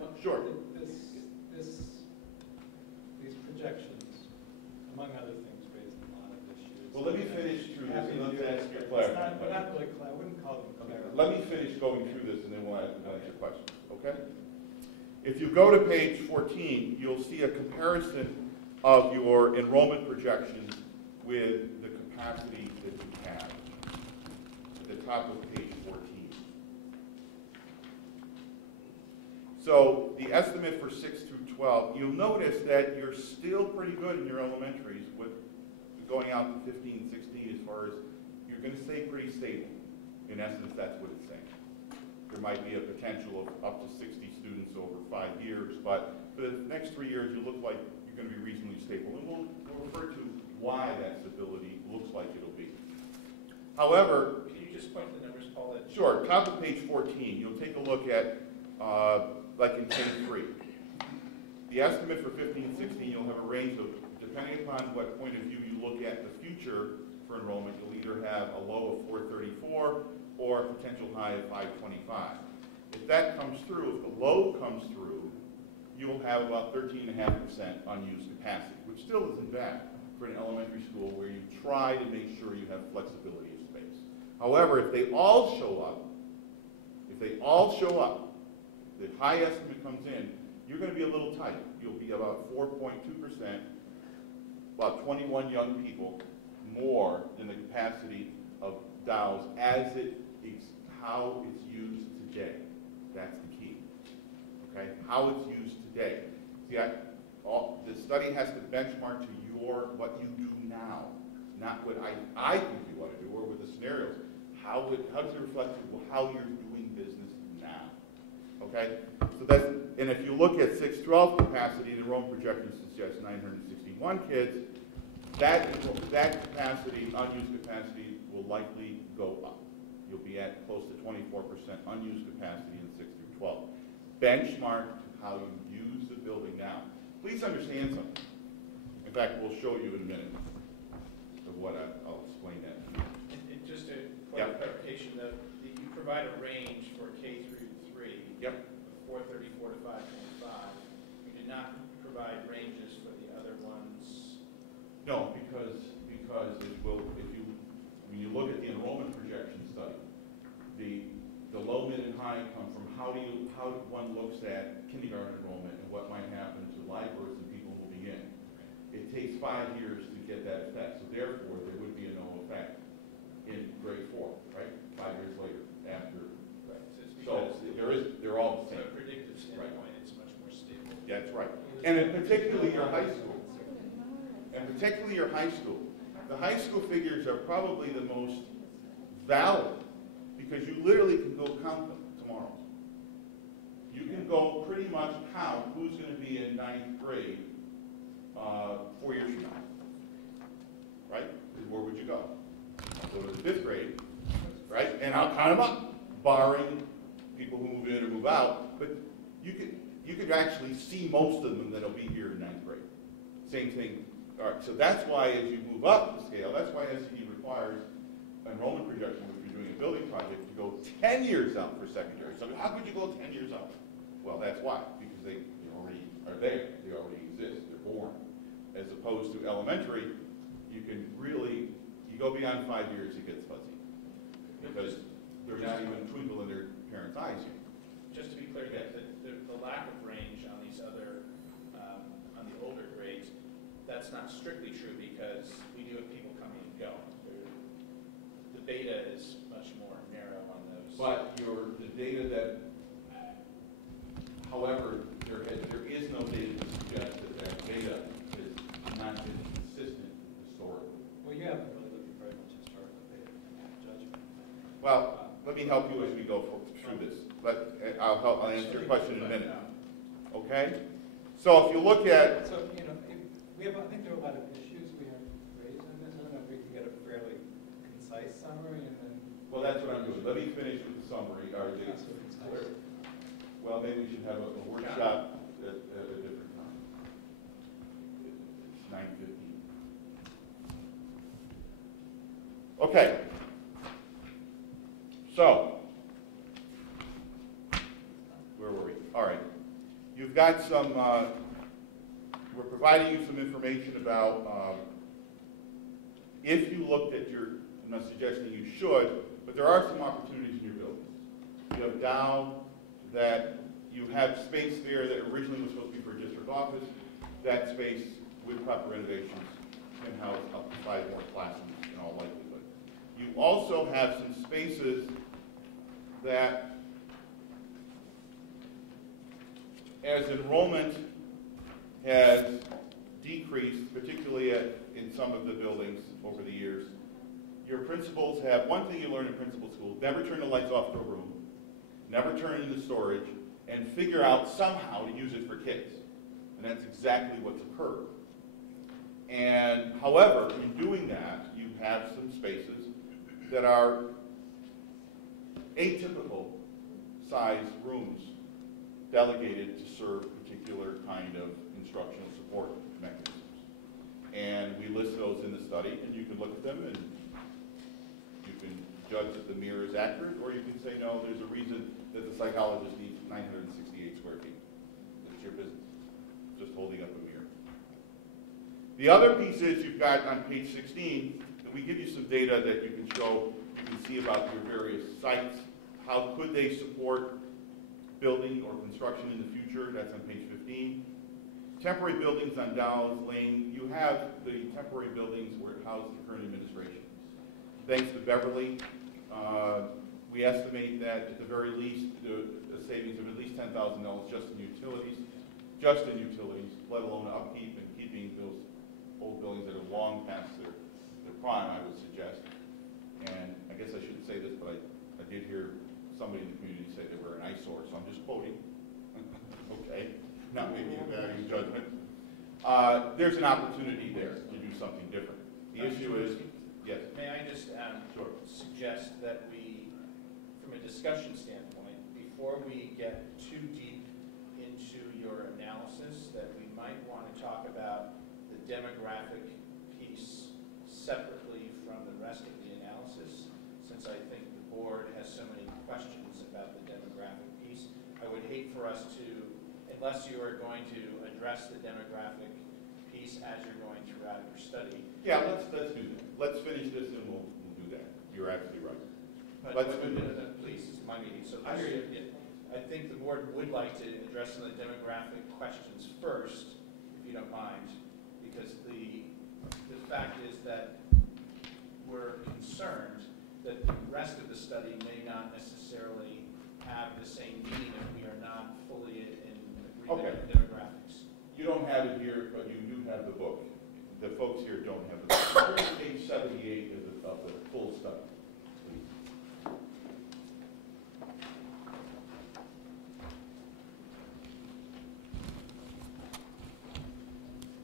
Well, Sure. These projections, among other things, raised a lot of issues. Well, let me finish through this Happy and to let's do ask that. your It's clarifying not, we're not questions. really, I wouldn't call them clarifying. Let me finish going through this and then we'll answer questions, okay? If you go to page 14, you'll see a comparison of your enrollment projections with the capacity that you have at the top of page 14. So the estimate for 6 through 12, you'll notice that you're still pretty good in your elementaries with going out to 15, 16 as far as you're going to stay pretty stable. In essence, that's what it's saying. There might be a potential of up to 60 students over 5 years, but for the next 3 years, you look like you're going to be reasonably stable. And we'll refer to why that stability looks like it'll be. However, Can you just point to the numbers, Paul? sure, top of page 14, you'll take a look at, like in K3. The estimate for 15, 16, you'll have a range of, depending upon what point of view you look at the future for enrollment, you'll either have a low of 434 or a potential high of 525. If that comes through, if the low comes through, you'll have about 13.5% unused capacity, which still isn't bad for an elementary school where you try to make sure you have flexibility of space. However, if they all show up, the high estimate comes in, you're going to be a little tight. You'll be about 4.2%, about 21 young people more than the capacity of Dow's as it is, how it's used today. That's the key. Okay? How it's used today. See, the study has to benchmark to what you do now, not what I think you want to do or with the scenarios. How does it reflect how you're doing business now? Okay? So that's, and if you look at 6-12 capacity, the enrollment projection suggests 961 kids. That capacity, unused capacity, will likely go up. You'll be at close to 24% unused capacity in 6 through 12. Benchmark to how you use the building now. Please understand something. In fact, we'll show you in a minute of what I'll explain that. And just a point of clarification, that you provide a range for K through 3. Yep. Of 434 to 525. You did not provide ranges for the other ones. No, because it will, when you look at the enrollment projection study, the low, mid, and high come from how one looks at kindergarten enrollment and what might happen to live births and people moving in. It takes 5 years to get that effect, so therefore there would be a no effect in grade 4, right? 5 years later, after. Right. So they're all the same. From a predictive standpoint, it's much more stable. That's right. And in particularly your high school. The high school figures are probably the most valid because you literally can go count them tomorrow. You can go pretty much count who's going to be in 9th grade 4 years from now. Right? Where would you go? I'll go to the 5th grade, right? And I'll count them up, barring people who move in or move out. But you could actually see most of them that'll be here in 9th grade. Same thing All right, so that's why as you move up the scale, that's why SED requires enrollment projection, if you're doing a building project, to go 10 years out for secondary. So how could you go 10 years out? Well, that's why, because they already are there. They already exist. They're born. As opposed to elementary, you can really, you go beyond 5 years, it gets fuzzy. Because they're not even twinkle in their parents' eyes yet. Just to be clear, the lack of range on these other, on the older grades, that's not strictly true because we do have people coming and going. The beta is much more narrow on those. But the data that, however, there is no data to suggest that data has not been consistent historically. Well, you haven't really looked at very much historical data in judgment. Well, let me help you as we go through this. I'll answer your question in a minute. Okay? So if you look at... So, you know, I think there are a lot of issues we have raised on this. I don't know if we can get a fairly concise summary and then... Well, that's what I'm doing. Let me finish with the summary. Well, maybe we should have a workshop at a different time. It's 9:15. Okay. So, where were we? All right. You've got some, we're providing you some information about if you looked at your, I'm not suggesting you should, but there are some opportunities in your buildings. You have down that you have space there that originally was supposed to be for a district office. That space, with proper renovations, can house up to 5 more classrooms in all likelihood. You also have some spaces that, as enrollment has decreased, particularly in some of the buildings over the years, your principals have, one thing you learn in principal school, never turn the lights off to a room, never turn it into storage, and figure out somehow to use it for kids. And that's exactly what's occurred. And however, in doing that, you have some spaces that are atypical size rooms delegated to serve particular kind of instructional support mechanisms. And we list those in the study, and you can look at them and you can judge that the mirror is accurate, or you can say, no, there's a reason that the psychologist needs 968 square feet. It's your business. Just holding up a mirror. The other piece is you've got on page 16, and we give you some data that you can show, you can see about your various sites. How could they support building or construction in the future? That's on page 15. Temporary buildings on Dow's Lane. You have the temporary buildings where it houses the current administration. Thanks to Beverly, we estimate that at the very least, a savings of at least $10,000 just in utilities, let alone upkeep and keeping those old buildings that are long past their prime, I would suggest. And I guess I shouldn't say this, but I did hear somebody in the community say they were an eyesore, so I'm just quoting. Okay, not making a value judgment. There's an opportunity there to do something different. The issue is, yes? May I just sure. suggest that we, from a discussion standpoint, before we get too deep into your analysis, that we might want to talk about the demographic piece separately from the rest of the analysis, since I think the board has so many questions about the demographic piece. I would hate for us to, unless you are going to address the demographic piece as you're going throughout your study. Yeah, let's do that. Let's finish this and we'll do that. You're absolutely right. Please, it's my meeting, so I think the board would like to address some of the demographic questions first, if you don't mind, because the fact is that we're concerned that the rest of the study may not necessarily have the same meaning if we are not fully in agreement on demographics. You don't have it here, but you do have the book. The folks here don't have the book. Turn to page 78 of the full study, please.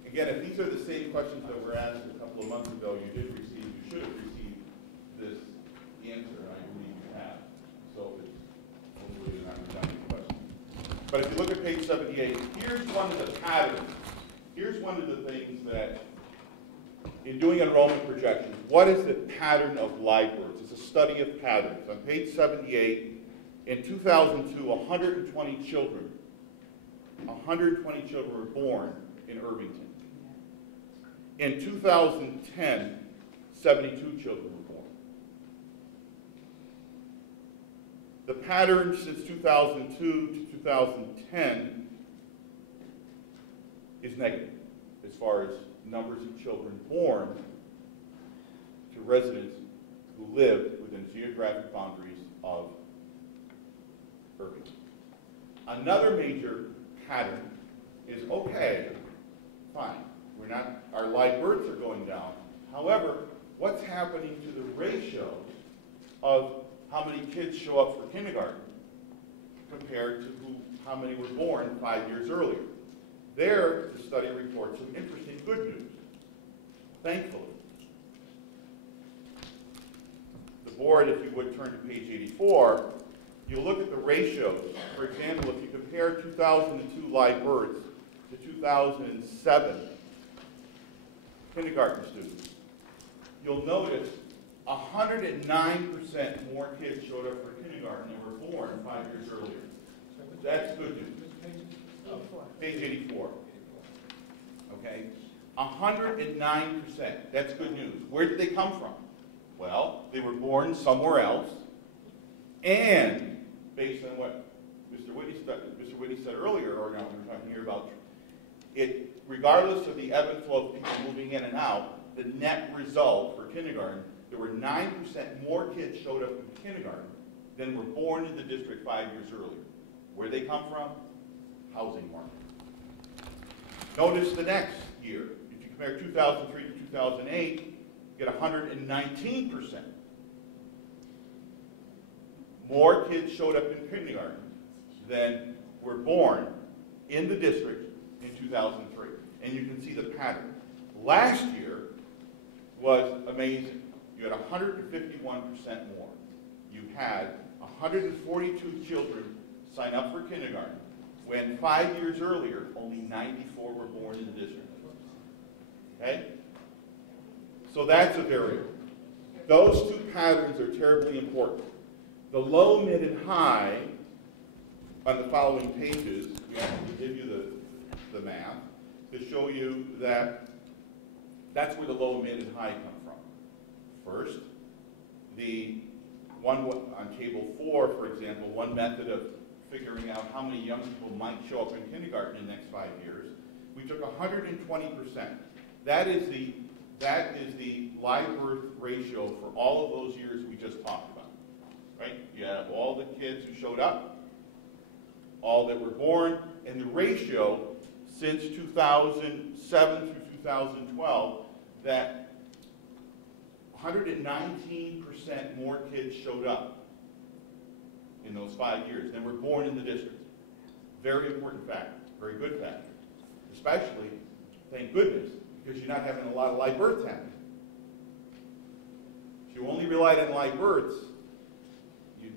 Again, if these are the same questions that were asked a couple of months ago, you should have received this answer, and I believe you have. So hopefully you're not redundant questions. But if you look at page 78, here's one of the patterns. Here's one of the things that in doing enrollment projections, what is the pattern of live births? It's a study of patterns. On page 78, in 2002, 120 children were born in Irvington. In 2010, 72 children were born. The pattern since 2002 to 2010 is negative as far as numbers of children born to residents who live within geographic boundaries of Irvington. Another major pattern is, okay, fine, our live births are going down. However, what's happening to the ratios of how many kids show up for kindergarten compared to how many were born 5 years earlier? There, the study reports some interesting good news, thankfully. The board, if you would turn to page 84, you look at the ratios. For example, if you compare 2002 live births to 2007 kindergarten students, you'll notice 109% more kids showed up for kindergarten than were born 5 years earlier. That's good news. Page 84. Okay? 109%. That's good news. Where did they come from? Well, they were born somewhere else, and based on what Mr. Whitney said earlier, or now we were talking here about it, regardless of the ebb and flow of people moving in and out, the net result for kindergarten, there were 9% more kids showed up in kindergarten than were born in the district 5 years earlier. Where they come from? Housing market. Notice the next year. If you compare 2003 to 2008, you get 119%. More kids showed up in kindergarten than were born in the district in 2003. And you can see the pattern. Last year was amazing. You had 151% more. You had 142 children sign up for kindergarten, when 5 years earlier, only 94 were born in the district. Okay? So that's a variable. Those two patterns are terribly important. The low, mid, and high on the following pages, we actually give you the math to show you that that's where the low, mid, and high come from. First, the one on table 4, for example, one method of figuring out how many young people might show up in kindergarten in the next 5 years, we took 120%. That is the live birth ratio for all of those years we just talked about. Right? You have all the kids who showed up, all that were born, and the ratio since 2007 through 2012, that 119% more kids showed up in those 5 years than were born in the district. Very important factor, very good factor. Especially, thank goodness, because you're not having a lot of live births happening. If you only relied on live births, you'd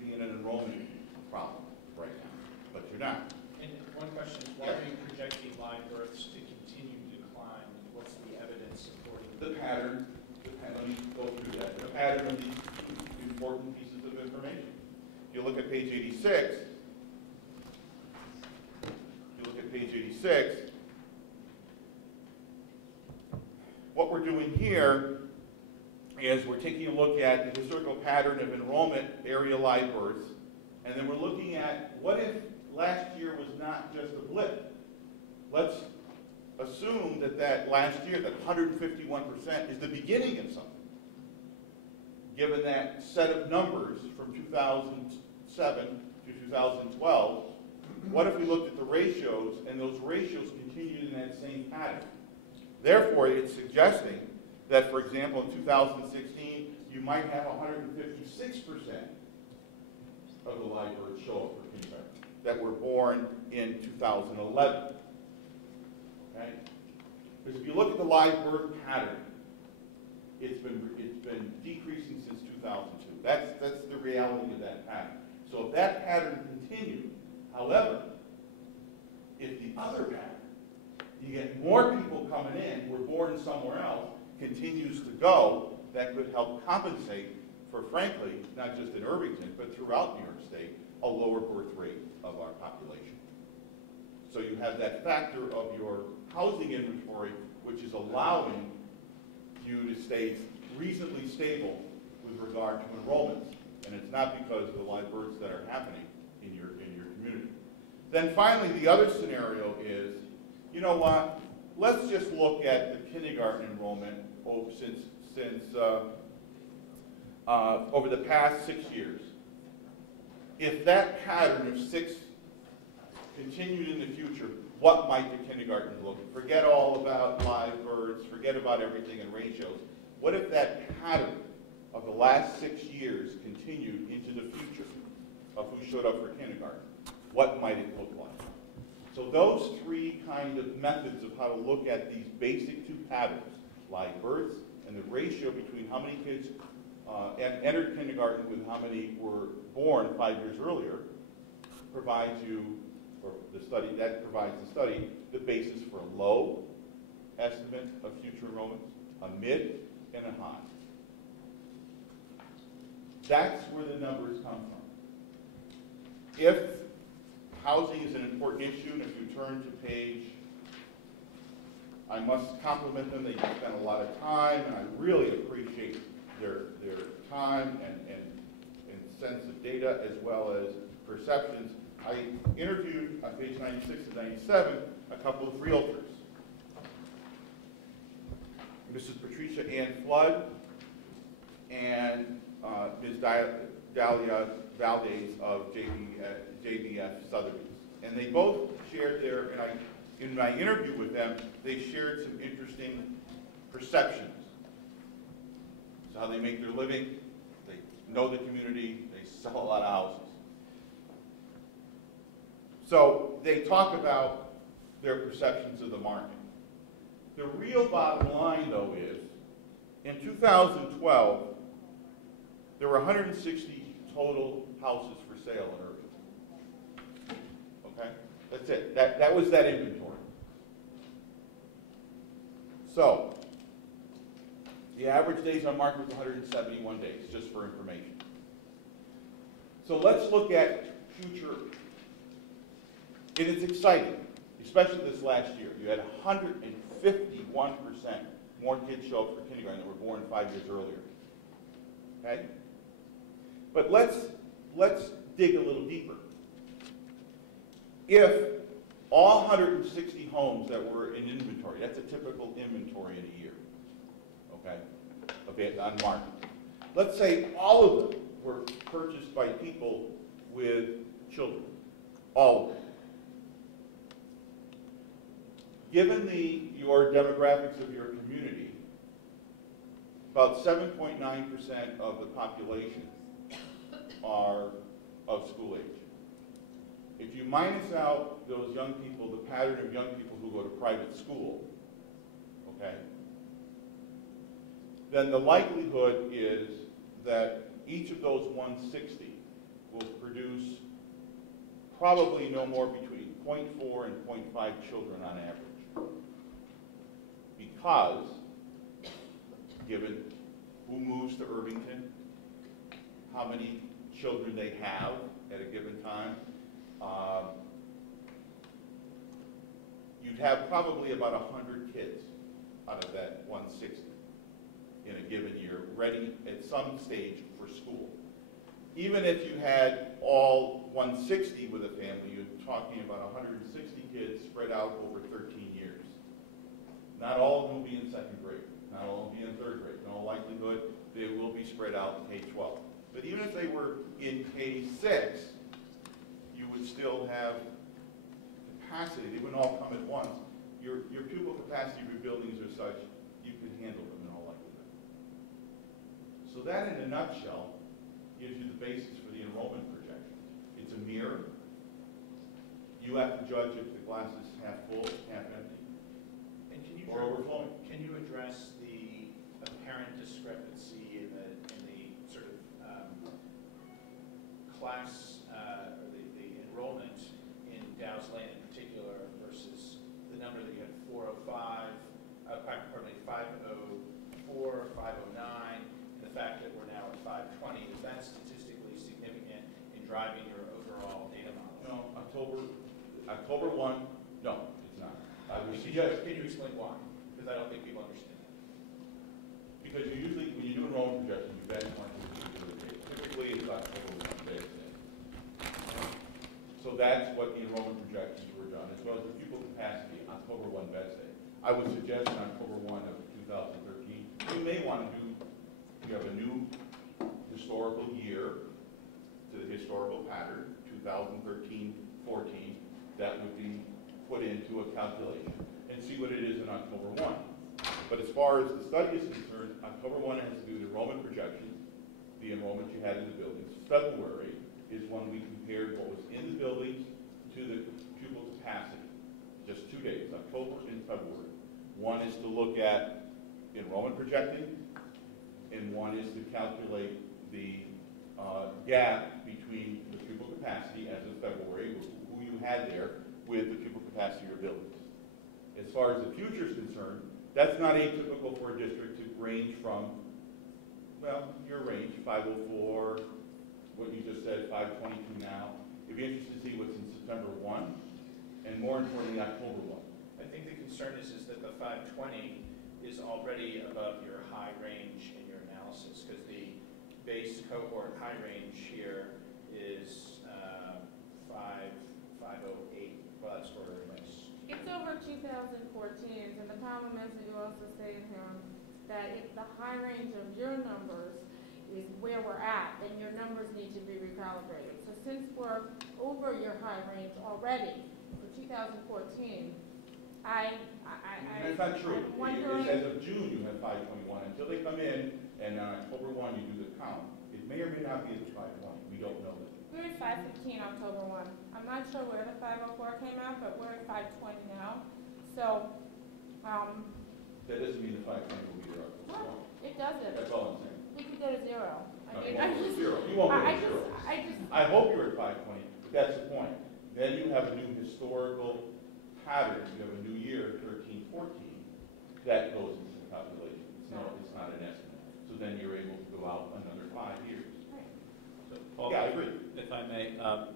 be in an enrollment problem right now, but you're not. And one question is, why are you projecting live births to continue to decline? What's the evidence supporting the pattern? Let me go through that. The pattern of these important pieces of information. If you look at page 86, what we're doing here is we're taking a look at the historical pattern of enrollment area live births, and then we're looking at what if last year was not just a blip. Let's assume that last year, that 151% is the beginning of something. Given that set of numbers from 2007 to 2012, what if we looked at the ratios, and those ratios continued in that same pattern? Therefore, it's suggesting that, for example, in 2016, you might have 156% of the live births show up for kindergarten that were born in 2011. Okay? Because if you look at the live birth pattern, it's been decreasing since 2002. That's the reality of that pattern. So if that pattern continued, however, if the other pattern, you get more people coming in, were born somewhere else, continues to go, that could help compensate for, frankly, not just in Irvington, but throughout New York State, a lower birth rate of our population. So you have that factor of your housing inventory, which is allowing you to stay reasonably stable with regard to enrollments. And it's not because of the live births that are happening in your community. Then finally, the other scenario is, you know what, let's just look at the kindergarten enrollment over the past 6 years. If that pattern of 6 continued in the future, what might the kindergartens look like? Forget all about live births, forget about everything in ratios. What if that pattern of the last 6 years continued into the future of who showed up for kindergarten? What might it look like? So those 3 kind of methods of how to look at these basic 2 patterns, live births and the ratio between how many kids entered kindergarten with how many were born 5 years earlier, provides you, or the study, that provides the study, the basis for a low estimate of future enrollments, a mid, and a high. That's where the numbers come from. If housing is an important issue, and if you turn to page, I must compliment them, they spent a lot of time, and I really appreciate their time and sense of data as well as perceptions. I interviewed on page 96 and 97 a couple of realtors. Mrs. Patricia Ann Flood and Ms. Dalia Valdez of JBF Sotheby's. And they both shared in my interview with them, they shared some interesting perceptions. So how they make their living, they know the community, they sell a lot of houses. So they talk about their perceptions of the market. The real bottom line, though, is in 2012, there were 160 total houses for sale in Irvington. Okay? That's it. That was that inventory. So, the average days on market was 171 days, just for information. So let's look at future. It is exciting, especially this last year. You had 151% more kids show up for kindergarten that were born 5 years earlier. Okay? But let's dig a little deeper. If all 160 homes that were in inventory, that's a typical inventory in a year, okay, on market. Let's say all of them were purchased by people with children, all of them. Given your demographics of your community, about 7.9% of the population are of school age. If you minus out those young people, the pattern of young people who go to private school, okay, then the likelihood is that each of those 160 will produce probably no more between 0.4 and 0.5 children on average. Because, given who moves to Irvington, how many children they have at a given time, you'd have probably about 100 kids out of that 160 in a given year ready at some stage for school. Even if you had all 160 with a family, you're talking about 160 kids spread out over 13 years. Not all of them will be in second grade. Not all will be in third grade. In all likelihood, they will be spread out in K-12. But even if they were in K-6, you would still have capacity. They wouldn't all come at once. Your pupil capacity of your buildings are such, you can handle them in all likelihood. So that, in a nutshell, gives you the basis for the enrollment projections. It's a mirror. You have to judge if the glass is half full, half empty, or overflowing. Can you address the apparent discrepancy in the sort of class or the enrollment in Dow's Lane in particular versus the number that you had 505 504, 509, and the fact that we're now at 520, is that statistically significant in driving your overall data model? No, October 1, no, it's not. I would Can suggest, you explain why? Because I don't think people understand that. because you usually, when you do enrollment projections, you benchmark with the particular date. Typically, it's October 1 day. So that's what the enrollment projections were done, as well as the pupil capacity, October 1 Vets Day. I would suggest on October 1 of 2013, you may want to do, you have a new historical year to the historical pattern, 2013-14, that would be put into a calculation and see what it is in October 1. But as far as the study is concerned, October 1 has to do with enrollment projections, the enrollment you had in the buildings. February is when we compared what was in the buildings to the pupil capacity. Just 2 days, October and February. One is to look at enrollment projecting, and one is to calculate the gap between the pupil capacity as of February, who you had there, with the pupil capacity of your buildings. As far as the future is concerned, that's not atypical for a district to range from, well, your range, 504, what you just said, 522 now. It'd be interesting to see what's in September 1, and more importantly, October 1. I think the concern is that the 520 is already above your high range in your analysis, because the base cohort high range here is 508. Well, that's where everybody's. It's over 2014s, and the problem is that you also say in here that if the high range of your numbers is where we're at, then your numbers need to be recalibrated. So since we're over your high range already for 2014, That's not true. It says of June you have 521. Until they come in and on October 1 you do the count, it may or may not be at the 520. We don't know that. We're at 515 October 1. I'm not sure where the 504 came out, but we're at 520 now. So, that doesn't mean the 520 will be there October 1. It doesn't. That's all I'm saying. We could go to 0. No, you won't go to 0. You won't go to 0. I hope you're at 520, but that's the point. Then you have a new historical pattern. You have a new year, 13, 14, that goes into the calculation. It's not an estimate. So then you're able to go out another 5 years. So, Paul, yeah, I agree. If I may,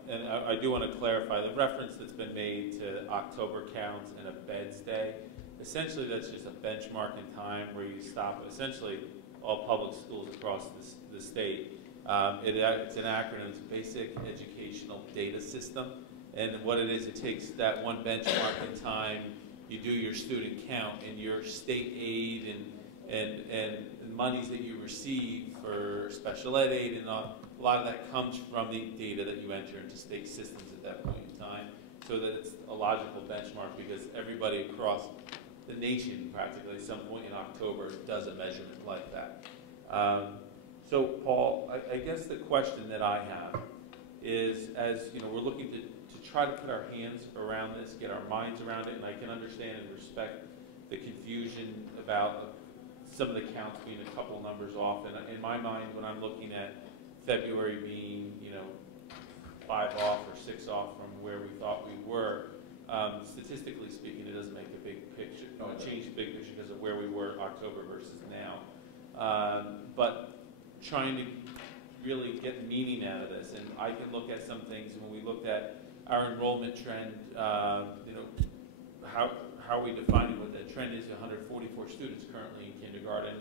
and I do want to clarify, the reference that's been made to October counts and a Beds Day, essentially that's just a benchmark in time where you stop essentially all public schools across the state. It's an acronym, it's Basic Educational Data System. And what it is, it takes that one benchmark in time, you do your student count, and your state aid and monies that you receive for special ed aid, and a lot of that comes from the data that you enter into state systems at that point in time. So that it's a logical benchmark, because everybody across the nation, practically at some point in October, does a measurement like that. So Paul, I guess the question that I have is, as you know, we're looking to try to put our hands around this, get our minds around it, and I can understand and respect the confusion about some of the counts being a couple numbers off. And in my mind, when I'm looking at February being, 5 off or 6 off from where we thought we were, statistically speaking, it doesn't make a big picture, change the big picture because of where we were October versus now. But trying to really get meaning out of this, and I can look at some things when we looked at our enrollment trend, how we define what that trend is. 144 students currently in kindergarten.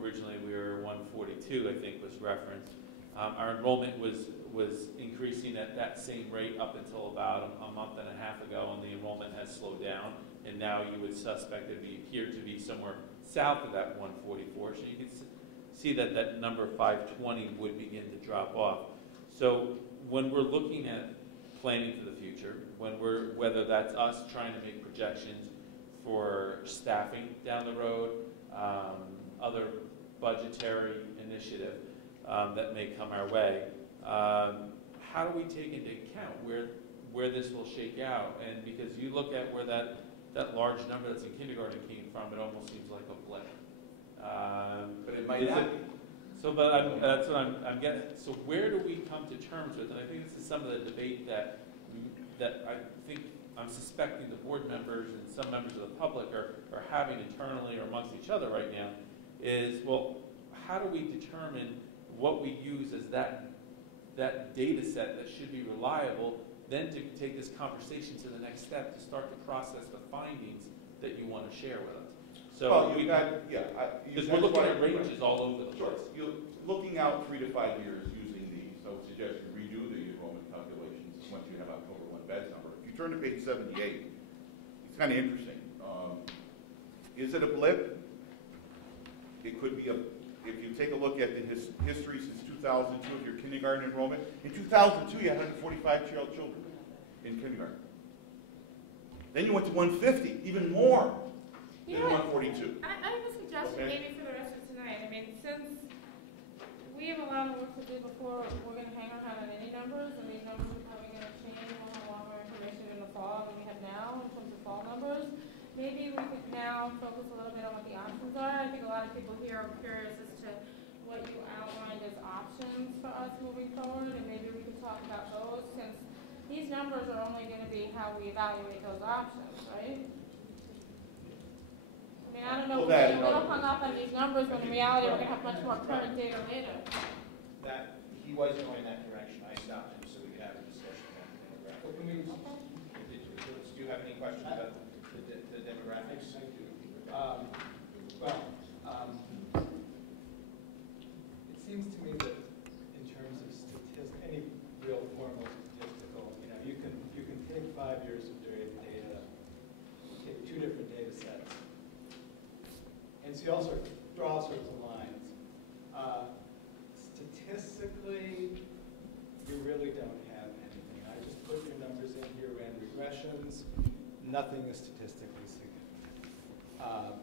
Originally we were 142, I think was referenced. Our enrollment was increasing at that same rate up until about a month and a half ago, and the enrollment has slowed down, and now you would suspect it appear to be somewhere south of that 144. So you can see that that number 520 would begin to drop off. So when we're looking at planning for the future, whether that's us trying to make projections for staffing down the road, other budgetary initiative that may come our way, how do we take into account where this will shake out? And because you look at where that large number that's in kindergarten came from, it almost seems like a blip. But it might not be. So, but that's what I'm getting. So where do we come to terms with? And I think this is some of the debate that I think I'm suspecting the board members and some members of the public are having internally or amongst each other right now, is, well, how do we determine what we use as that data set that should be reliable, then to take this conversation to the next step, to start to process the findings that you want to share with us. So because we're looking at ranges all over the place. You're looking out 3 to 5 years using these, so I would suggest you redo the enrollment calculations once you have October 1 beds number. If you turn to page 78, it's kind of interesting. Is it a blip? It could be if you take a look at the history since 2002 of your kindergarten enrollment, in 2002 you had 145 children in kindergarten. Then you went to 150, even more than 142. I have a suggestion maybe for the rest of tonight. I mean, since we have a lot of work to do before we're going to hang our hat on any numbers, and these numbers are probably going to change. We'll have a lot more information in the fall than we have now in terms of fall numbers. Maybe we could now focus a little bit on what the options are. I think a lot of people here are curious as to what you outlined as options for us moving forward, and maybe we could talk about those, since these numbers are only going to be how we evaluate those options, right? I mean, I don't know, we're getting a little hung up on these numbers when in reality we're going to have much more current data later. That, he was going in that direction. I stopped him so we could have a discussion about the demographics. Do you have any questions about the demographics? I do. It seems to me that in terms of any real formal statistical, you can take 5 years of data, take 2 different data sets, and see draw all sorts of lines. Statistically, you really don't have anything. I just put your numbers in here, ran regressions. Nothing is statistically significant.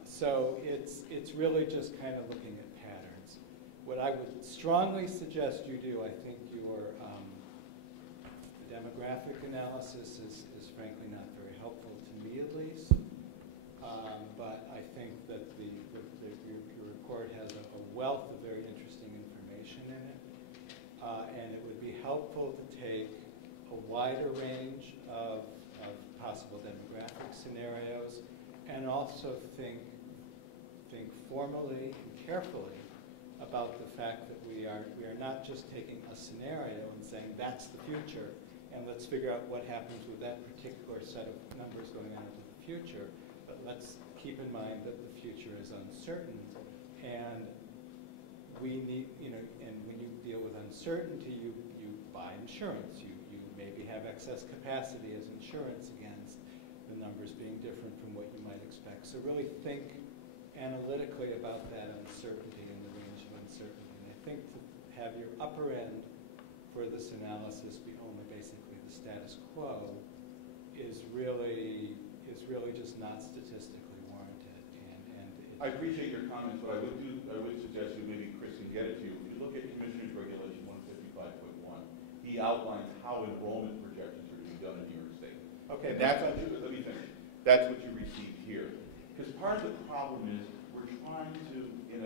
So it's really just kind of looking at patterns. What I would strongly suggest you do, I think your demographic analysis is frankly not very helpful to me at least. But I think that your report has a wealth of very interesting information in it. And it would be helpful to take a wider range of possible demographic scenarios, and also think formally and carefully about the fact that we are not just taking a scenario and saying that's the future, and let's figure out what happens with that particular set of numbers going on into the future. But let's keep in mind that the future is uncertain, and we need, and when you deal with uncertainty, you buy insurance. You maybe have excess capacity as insurance against the numbers being different from what you might expect. So really think analytically about that uncertainty and the range of uncertainty. And I think to have your upper end for this analysis be only basically the status quo is really just not statistically warranted. And I appreciate your comments. What I would suggest you, maybe Chris can get it to you. If you look at Commissioner's Regulation 155.1, he outlines how enrollment projections are to be done in New York State. Okay, let me finish. That's what you received here. Because part of the problem is we're trying to, in a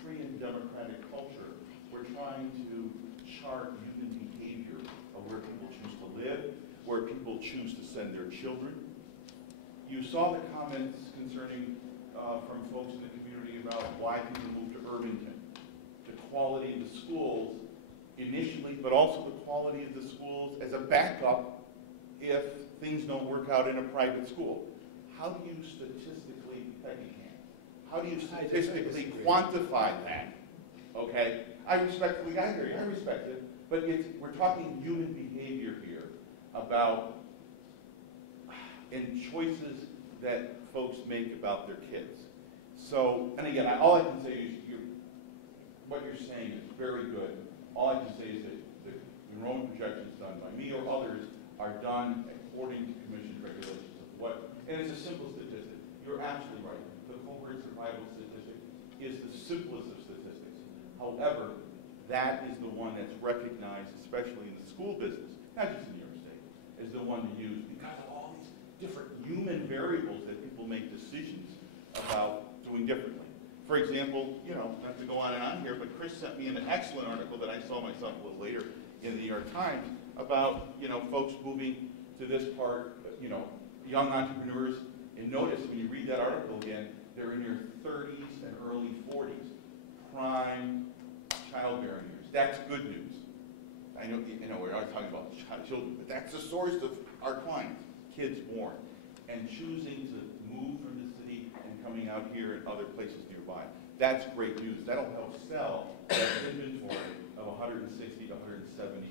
free and democratic culture, we're trying to chart human behavior of where people choose to live, where people choose to send their children. You saw the comments concerning from folks in the community about why people move to Irvington, the quality of the schools initially, but also the quality of the schools as a backup if things don't work out in a private school. How do you statistically, how do you statistically quantify that? Okay, I respectfully, I hear you, I respect it, but we're talking human behavior here about and choices that folks make about their kids. So, and again, all I can say is what you're saying is very good. All I can say is that the enrollment projections done by me or others are done according to Commission regulations of what, and it's a simple statistic. You're absolutely right. The cohort survival statistic is the simplest of statistics. However, that is the one that's recognized, especially in the school business, not just in New York State, as the one to use because of all these different human variables that people make decisions about doing differently. For example, not to go on and on here, but Chris sent me an excellent article that I saw myself a little later in the New York Times about, folks moving to this part, young entrepreneurs. And notice when you read that article again, they're in your 30s and early 40s, prime childbearing years. That's good news. I know, we're not talking about children, but that's the source of our clients, kids born, and choosing to move from the city and coming out here and other places nearby. That's great news. That'll help sell that inventory of 160 to 170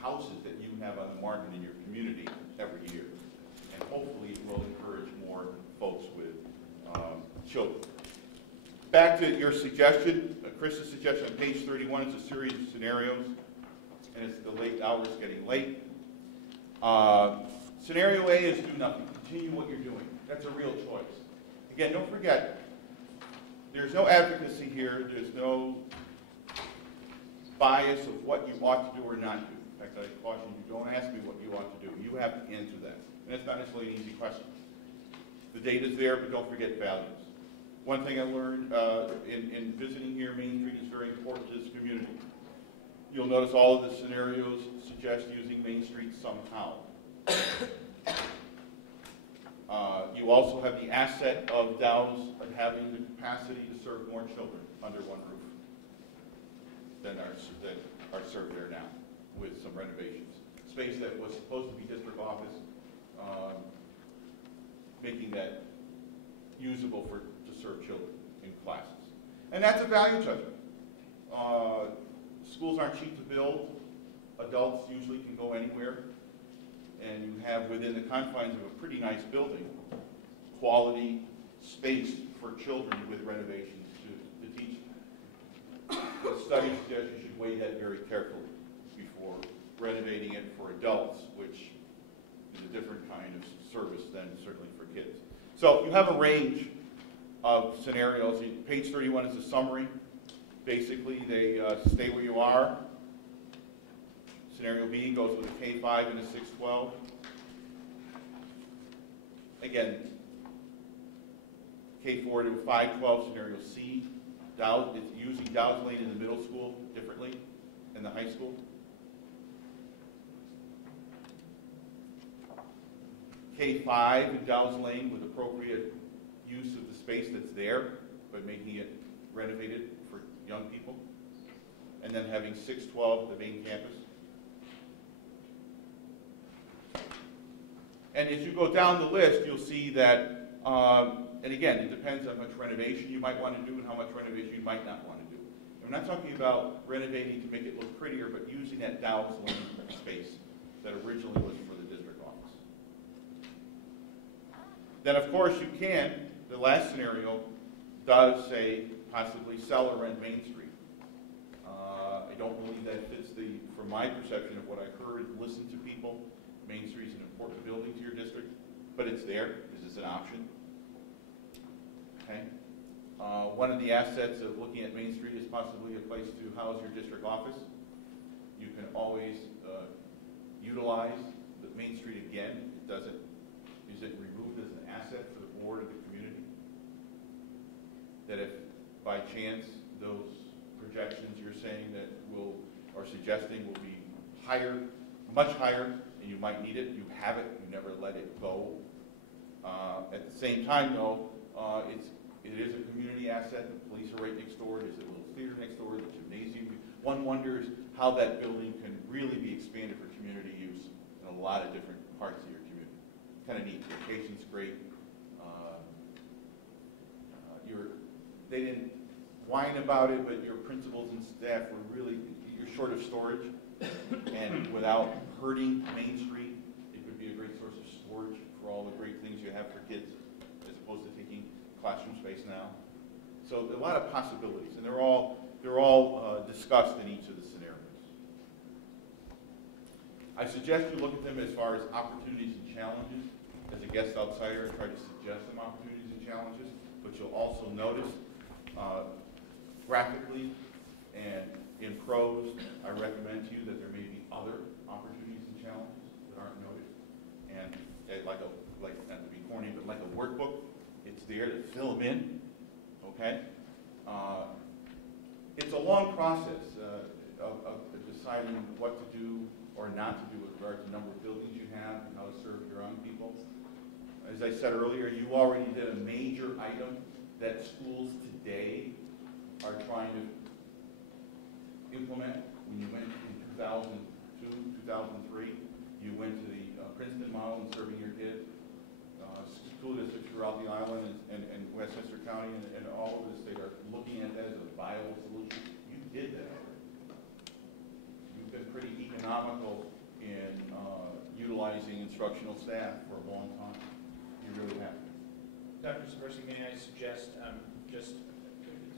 houses that you have on the market in your community every year. And hopefully it will encourage more folks with children. Back to your suggestion, Chris's suggestion on page 31 is a series of scenarios, and it's the late hours getting late. Scenario A is do nothing. Continue what you're doing. That's a real choice. Again, don't forget, there's no advocacy here. There's no bias of what you ought to do or not do. In fact, I caution you, don't ask me what you ought to do. You have to answer that. And it's not necessarily an easy question. The data's there, but don't forget values. One thing I learned in visiting here, Main Street is very important to this community. You'll notice all of the scenarios suggest using Main Street somehow. You also have the asset of Dow's having the capacity to serve more children under one roof than are served there now with some renovations. Space that was supposed to be district office, making that usable to serve children in classes. And that's a value judgment. Schools aren't cheap to build. Adults usually can go anywhere. And you have within the confines of a pretty nice building, quality space for children with renovations to teach them. The study suggests you should weigh that very carefully before renovating it for adults, which is a different kind of service than certainly for kids. So you have a range of scenarios. Page 31 is a summary. Basically, they stay where you are. Scenario B goes with a K-5 and a 612. Again, K-4 to a 512. Scenario C, it's using Dow's Lane in the middle school differently than the high school. K-5 in Dow's Lane with appropriate use of the space that's there, but making it renovated for young people. And then having 612 at the main campus. And as you go down the list, you'll see that, and again, it depends on how much renovation you might want to do and how much renovation you might not want to do. And we're not talking about renovating to make it look prettier, but using that Dow's Lane space that originally was for the district office. Then, of course, you can, the last scenario does say possibly sell or rent Main Street. I don't believe that fits from my perception of what I heard, listened to people. Main Street is an important building to your district, but it's there. This is an option. Okay. One of the assets of looking at Main Street is possibly a place to house your district office. You can always utilize the Main Street again. Is it removed as an asset for the board of the community? That if by chance those projections you're saying that are suggesting will be higher, much higher, and you might need it, you have it, you never let it go. At the same time, though, it is a community asset. The police are right next door. There's a little theater next door, the gymnasium. One wonders how that building can really be expanded for community use in a lot of different parts of your community. Kind of neat. The location's great. They didn't whine about it, but your principals and staff were really, you're short of storage. And without hurting Main Street, it would be a great source of storage for all the great things you have for kids, as opposed to taking classroom space now. So a lot of possibilities, and they're all discussed in each of the scenarios. I suggest you look at them as far as opportunities and challenges. As a guest outsider, I try to suggest some opportunities and challenges, but you'll also notice graphically and in prose, I recommend to you that there may be other opportunities and challenges that aren't noted. And not to be corny, but like a workbook, it's there to fill them in, okay? It's a long process of deciding what to do or not to do with regard to the number of buildings you have and how to serve your own people. as I said earlier, you already did a major item that schools today are trying to implement. When you went in 2002, 2003, you went to the Princeton model in serving your kids. School districts throughout the island and Westchester County and all over the state are looking at that as a viable solution. You did that already. You've been pretty economical in utilizing instructional staff for a long time. You really have. Dr. Saversky, may I suggest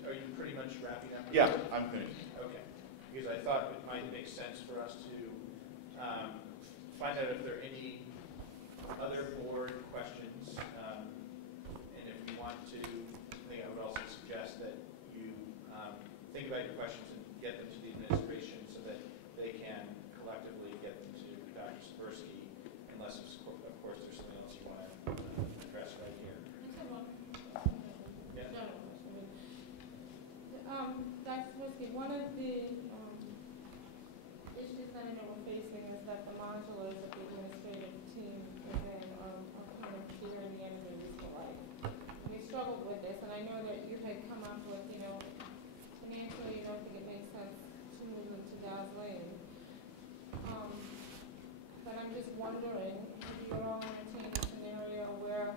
are you pretty much wrapping up? Yeah, I'm finished. Okay. Because I thought it might make sense for us to find out if there are any other board questions. And if you want to, I think I would also suggest that you think about your questions and get them to the administration so that they can collectively get them to Dr. Saversky, unless, of course, there's something else you want to address right here. Yeah. Dr. Saversky, one of the issues that I know we're facing is that the modulars of the administrative team within are kind of here in the end of their useful life. We struggled with this, and I know that you had come up with, financially, you don't think it makes sense to move them to Dow's Lane. But I'm just wondering if you would all entertain a scenario where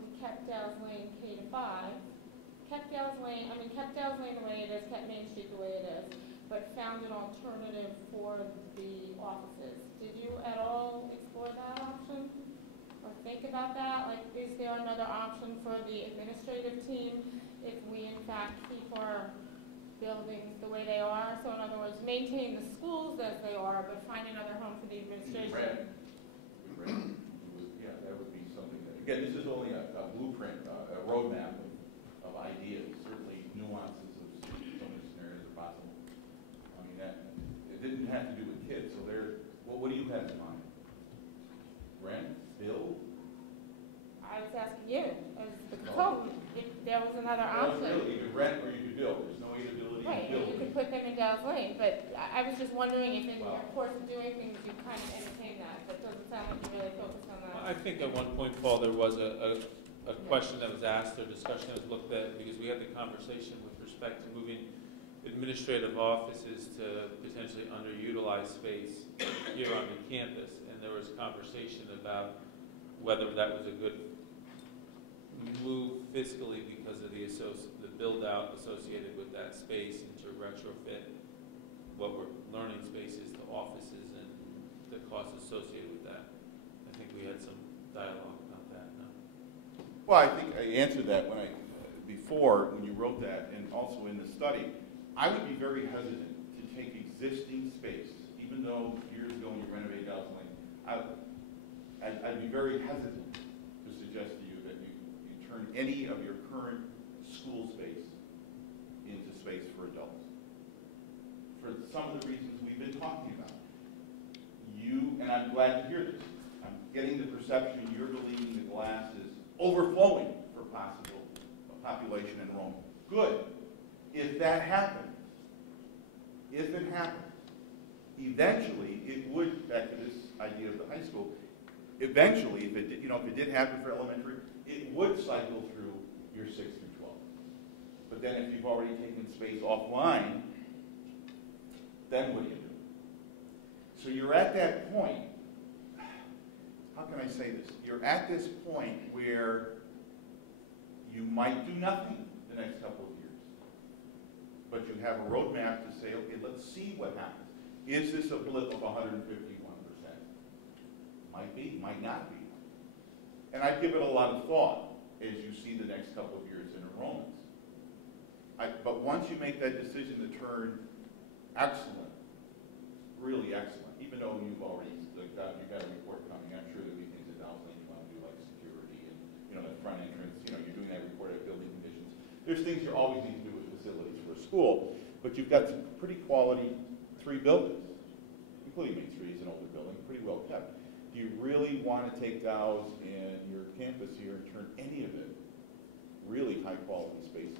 we kept Dow's Lane K to 5, kept Dow's Lane the way it is, kept Main Street the way it is, but found an alternative for the offices. Did you at all explore that option? Or think about that? Like, is there another option for the administrative team if we in fact keep our buildings the way they are? So in other words, maintain the schools as they are, but find another home for the administration. Yeah, that would be something that, again, this is only a blueprint, a roadmap of ideas. Certainly nuances of so many scenarios are possible. I mean, it didn't have to do with kids, so what do you have in mind? Rent? Build? I was asking you, as the consultant, if there was another option. Really, you could rent or you could build. There's no ability Right, to build. you could put them in Dow's Lane, but I was just wondering if in your course of doing things you kind of entertained that, but it doesn't sound like you really focused on that. I think at one point, Paul, there was a question that was asked or discussion that was looked at because we had the conversation with respect to moving administrative offices to potentially underutilized space here on the campus, and there was conversation about whether that was a good move fiscally because of the build-out associated with that space and to retrofit what were learning spaces to offices and the costs associated with that. I think we had some dialogue about that. No? Well, I think I answered that before when you wrote that, and also in the study. I would be very hesitant to take existing space, even though years ago when you renovated Dow's Lane, I'd be very hesitant to suggest to you that you turn any of your current school space into space for adults. For some of the reasons we've been talking about. And I'm glad to hear this, I'm getting the perception you're believing the glass is overflowing for possible population enrollment. Good. If that happens, eventually it would, back to this idea of the high school, eventually, if it did happen for elementary, it would cycle through your 6 through 12. But then if you've already taken space offline, then what do you do? So you're at that point, how can I say this? You're at this point where you might do nothing the next couple of years. But you have a roadmap to say, okay, let's see what happens. Is this a blip of 151%? Might be, might not be. And I'd give it a lot of thought as you see the next couple of years in enrollments. But once you make that decision to turn excellent, really excellent, even though you've got a report coming, I'm sure there'll be things at Dow's Lane you want to do, like security and the front entrance, you're doing that report at building conditions. There's things you always need to do with facilities for a school, but you've got some pretty quality 3 buildings, including Main Street is an older building, pretty well kept. Do you really want to take Dow's and your campus here and turn any of it really high quality space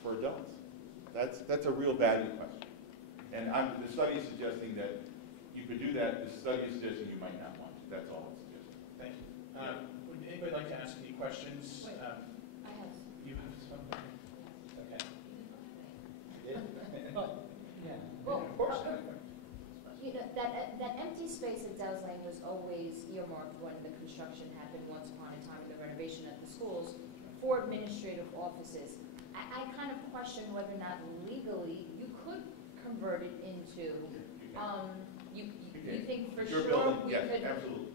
for adults? That's a real value question. And the study is suggesting that you could do that. The study is suggesting you might not want to. That's all it's suggesting. Thank you. Would Anybody like to ask any questions? Wait. I have. You have something? Okay. You did? Yeah. Well, Of course. you know, that empty space at Dow's Lane was always earmarked when the construction happened once upon a time in the renovation at the schools for administrative offices. I kind of question whether or not legally you could convert it into, you think for Your sure building, we yes, could, absolutely.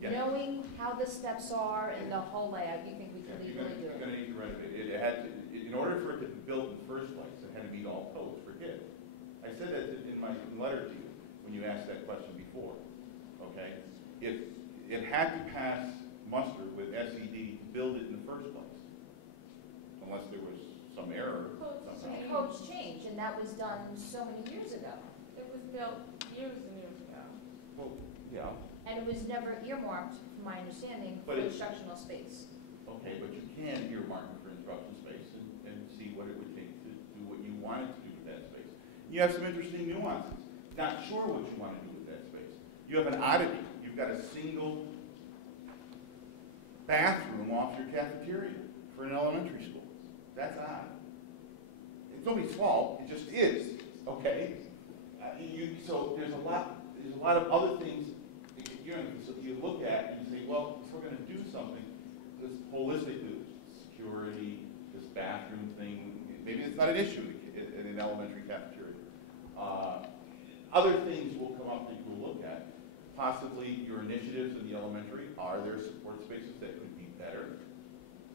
Yes. knowing how the steps are and the whole layout, you think we could legally do You're it? going to need to renovate it. It had to, in order for it to be built in the first place, it had to meet all codes for kids. I said that in my letter to you when you asked that question before. Okay, it had to pass muster with SED to build it in the first place, unless there was some error somehow. Codes change, and that was done so many years ago. It was built years and years ago. Well, yeah. And it was never earmarked, from my understanding, for But it- instructional space. Okay, but you can earmark it for instruction space and see what it would take to do what you wanted to do with that space. You have some interesting nuances. Not sure what you want to do with that space. You have an oddity. You've got a single bathroom off your cafeteria for an elementary school. That's odd. It's nobody's fault. It just is. Okay. So there's a lot of other things you look at and you say, well, if we're going to do something, this holistically, security, this bathroom thing, maybe it's not an issue in an elementary cafeteria. Other things will come up that you'll look at. Possibly your initiatives in the elementary, are there support spaces that could be better?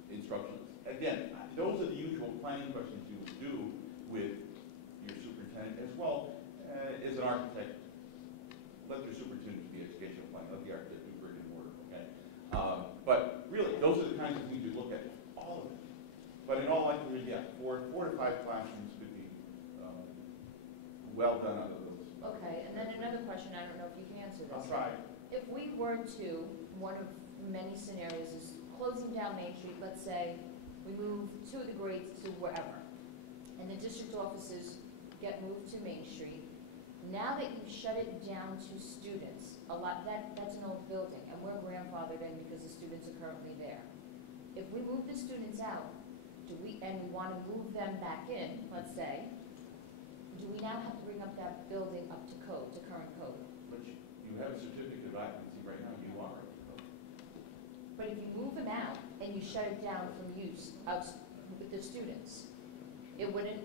Instructions. Again, those are the usual planning questions you would do with your superintendent as well as an architect. Let your superintendent be educational planning, let the architect do brick and mortar, okay? But really, those are the kinds of things you look at, all of it. But in all likelihood, yeah, 4 to 5 classrooms could be well done under those. Okay, and then another question, I don't know if you can answer this. I'll try. If we were to, one of many scenarios is closing down Main Street, let's say we move 2 of the grades to wherever, and the district offices get moved to Main Street. Now that you've shut it down to students, that's an old building, and we're grandfathered in because the students are currently there. If we move the students out, and we want to move them back in, let's say, do we now have to bring up that building up to code, to current code? But you have a certificate of occupancy right now, you are. But if you move them out and you shut it down from use of the students, it wouldn't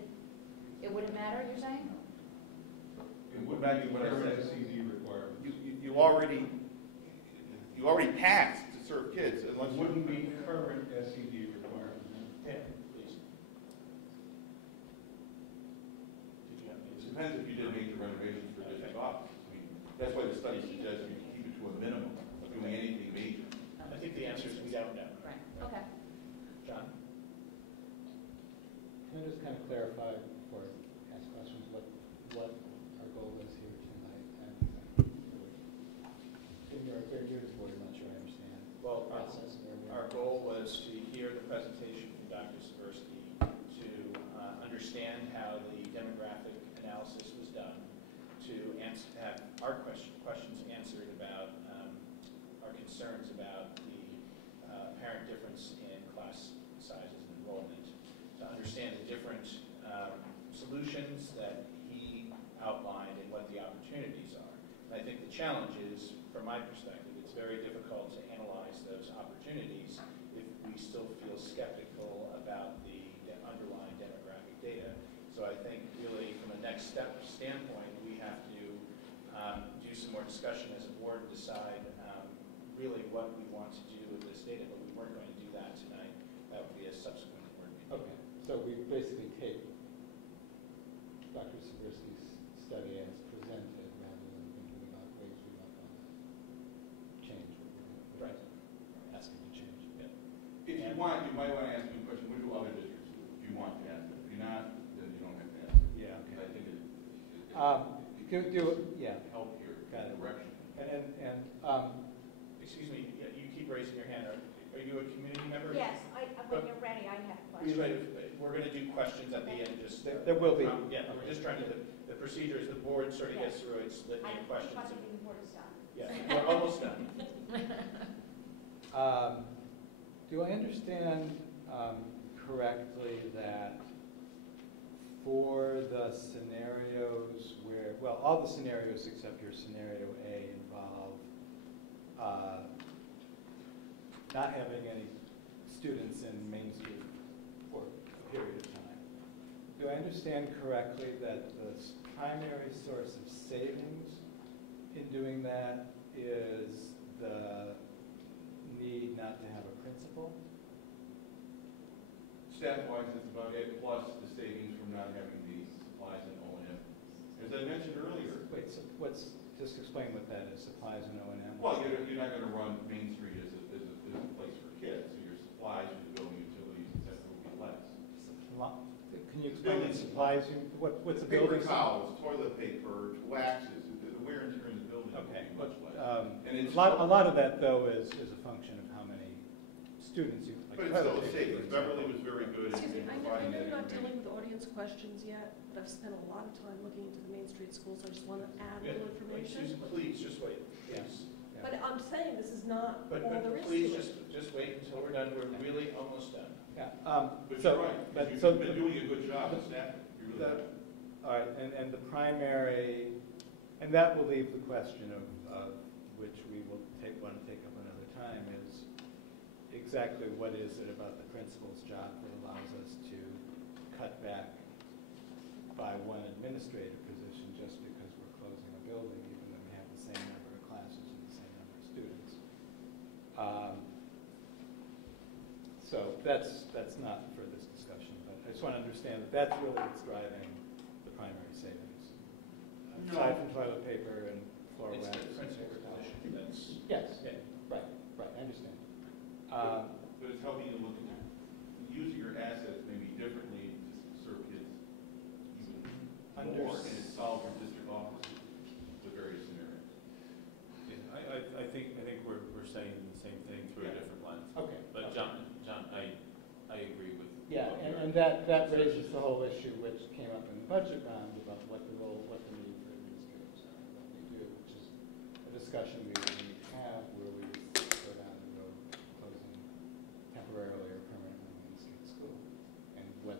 matter, you're saying? It would not be what I said. SED requirements. You already passed to serve kids unless you Wouldn't be current SED requirements. Dan, please. Did you have It any? depends if you did major renovations for district offices. I mean, that's why the study suggests you keep it to a minimum of doing anything major. I think the answer is we don't know. Right, okay. John? Can I just kind of clarify before I ask questions what our goal is here tonight? In your board, I'm not sure I understand Well, the process. our goal was to hear the presentation from Dr. Seversky, to understand how the demographic analysis was done, to have our questions answered about our concerns about the apparent difference in class sizes and enrollment, to understand the different solutions that he outlined and what the opportunities are. And I think the challenge is, from my perspective, it's very difficult to analyze those opportunities if we still feel skeptical about the underlying demographic data. So I think really from a next step standpoint, we have to do some more discussion as a board and decide really what we want to do with this data, but we weren't going to do that tonight. That would be a subsequent board meeting. Okay, so we basically take Dr. Seversky's study as presented rather than thinking about ways we might want to change what we're Right. asking to change. Yeah. If you want, you might want to ask me a question, what do other districts do? If you want to ask it. If you're not, then you don't have to ask it. Yeah. Because I think it Yeah. help your Got it. direction. Excuse me, you keep raising your hand. Are you a community member? Yes, when you're ready, I have questions. We're going to do questions at the end, just. There will be. Yeah, we're just trying to, the procedure is the board sort of gets through its litany of questions. I just want to be before to stop. Yeah, we're almost done. Do I understand correctly that for the scenarios where, well, all the scenarios except your scenario A involve not having any students in Main Street for a period of time. Do I understand correctly that the primary source of savings in doing that is the need not to have a principal? Staff-wise, it's about it, plus the savings from not having the supplies and O&M. As I mentioned earlier. Wait, so just explain what that is, supplies and O&M? Well, you're not going to run Main Street as a place for kids, so your supplies, your building utilities, et cetera, will be less. Can you explain the supplies? What's the Paper building? towels, toilet paper, waxes, the wear and tear in the building will be much less. And it's a lot of that, though, is a function of how many students you. But it's still a savings. Beverly was very good at Excuse me, I providing know that you're not information. dealing with audience questions yet, but I've spent a lot of time looking into the Main Street schools. I just want to add a little information. Susan, please, just wait. Yes. Yeah. But I'm saying this is not But all there is to please, it. just wait until we're done. We're really almost done. Yeah. But So, you're right, but you've so been doing a good job with staff. You really have. all right, and the primary, and that will leave the question of which we will want to take up another time, is exactly what is it about the principal's job that allows us to cut back by one administrative position just because we're closing a building, even though we have the same number of classes and the same number of students. So that's not for this discussion, but I just want to understand that that's really what's driving the primary savings. Aside from toilet paper and floor It's wax. the principal position. That's Yes, yeah, right, I understand. But it's helping you look at using your assets maybe differently to serve kids even more, and it solves your district office, the various scenarios. Yeah, I think we're saying the same thing through a different lens. Okay. But John, I agree with. Yeah, what you're- and that raises the whole issue which came up in the budget round about what the need for administrators are, and what they do, which is a discussion we would need to have where we go down the road closing temporarily or permanently Main Street School, and what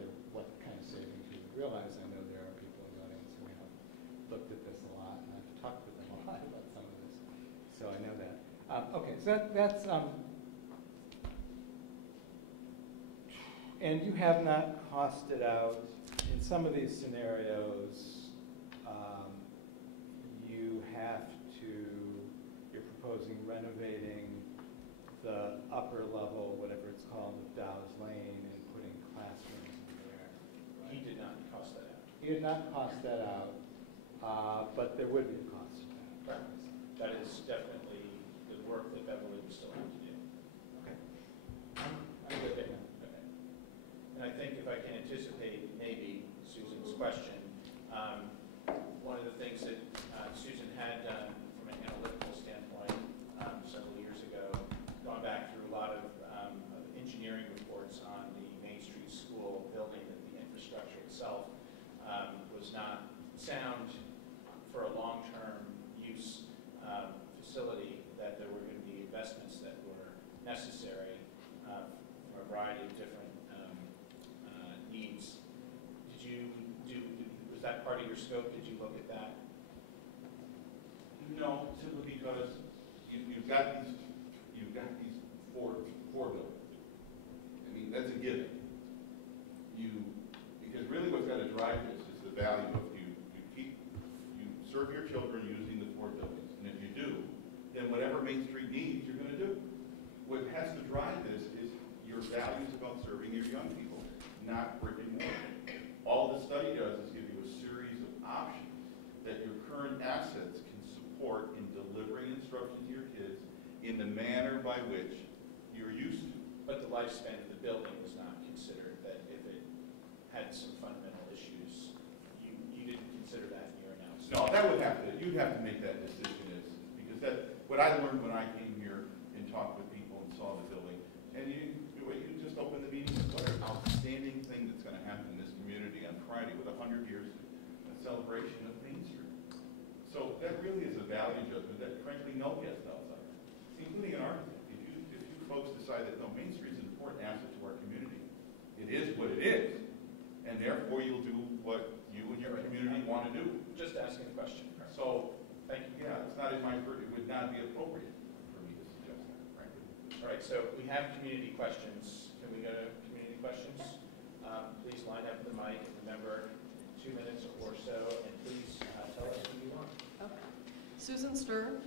kind of savings we would realize. I know there are people in the audience who have looked at this a lot, and I've talked with them a lot about some of this, so I know that. Okay, so that's and you have not costed out, in some of these scenarios, you're proposing renovating the upper level, whatever it's called, of Dow's Lane, and putting classrooms in there. Right? He did not cost that out. He did not cost that out, but there would be a cost to that. Right. That is definitely the work that Beverly would still have to do. Okay. I'm good there. Okay. And I think if I can anticipate maybe Susan's question, one of the things that Susan had done from an analytical standpoint several years ago, gone back through a lot of engineering reports on the Main Street School building, that the infrastructure itself was not sound for a long-term use facility, that there were going to be investments that were necessary from a variety of different needs. Was that part of your scope? Did you look at that? No, simply because you've got these four buildings. I mean, that's a given. Because really what's got to drive this is the value of you serve your children using the four buildings, and if you do, then whatever Main Street needs, you're going to do. What has to drive this is your values about serving your young people, not brick and mortar. All the study does is give you a series of options that your current assets can support in delivering instruction to your kids in the manner by which you're used to. But the lifespan of the building was not considered, that if it had some fundamental issues, you didn't consider that in your analysis? No, you'd have to make that decision, because what I learned when I came here and talked with people and saw the building, and you just open the meeting with what an outstanding thing that's going to happen in this community on Friday with 100 years of celebration of Main Street. So that really is a value judgment that frankly no guest outside, including an architect. If you folks decide that no, Main Street's an therefore you'll do what you and your community want to do. Just asking a question. So, thank you, yeah, it's not in my, it would not be appropriate for me to suggest that, frankly. All right, so we have community questions. Can we go to community questions? Please line up the mic and remember 2 minutes or so, and please tell us who you are. Okay. Susan Stern.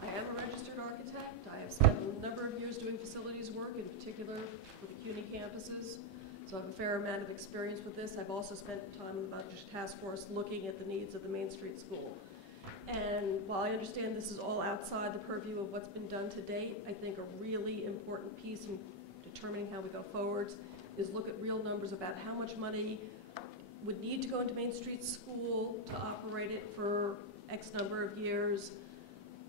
I am a registered architect. I have spent a number of years doing facilities work, in particular for the CUNY campuses. So I have a fair amount of experience with this. I've also spent time in the budget task force looking at the needs of the Main Street School. And while I understand this is all outside the purview of what's been done to date, I think a really important piece in determining how we go forwards is look at real numbers about how much money would need to go into Main Street School to operate it for X number of years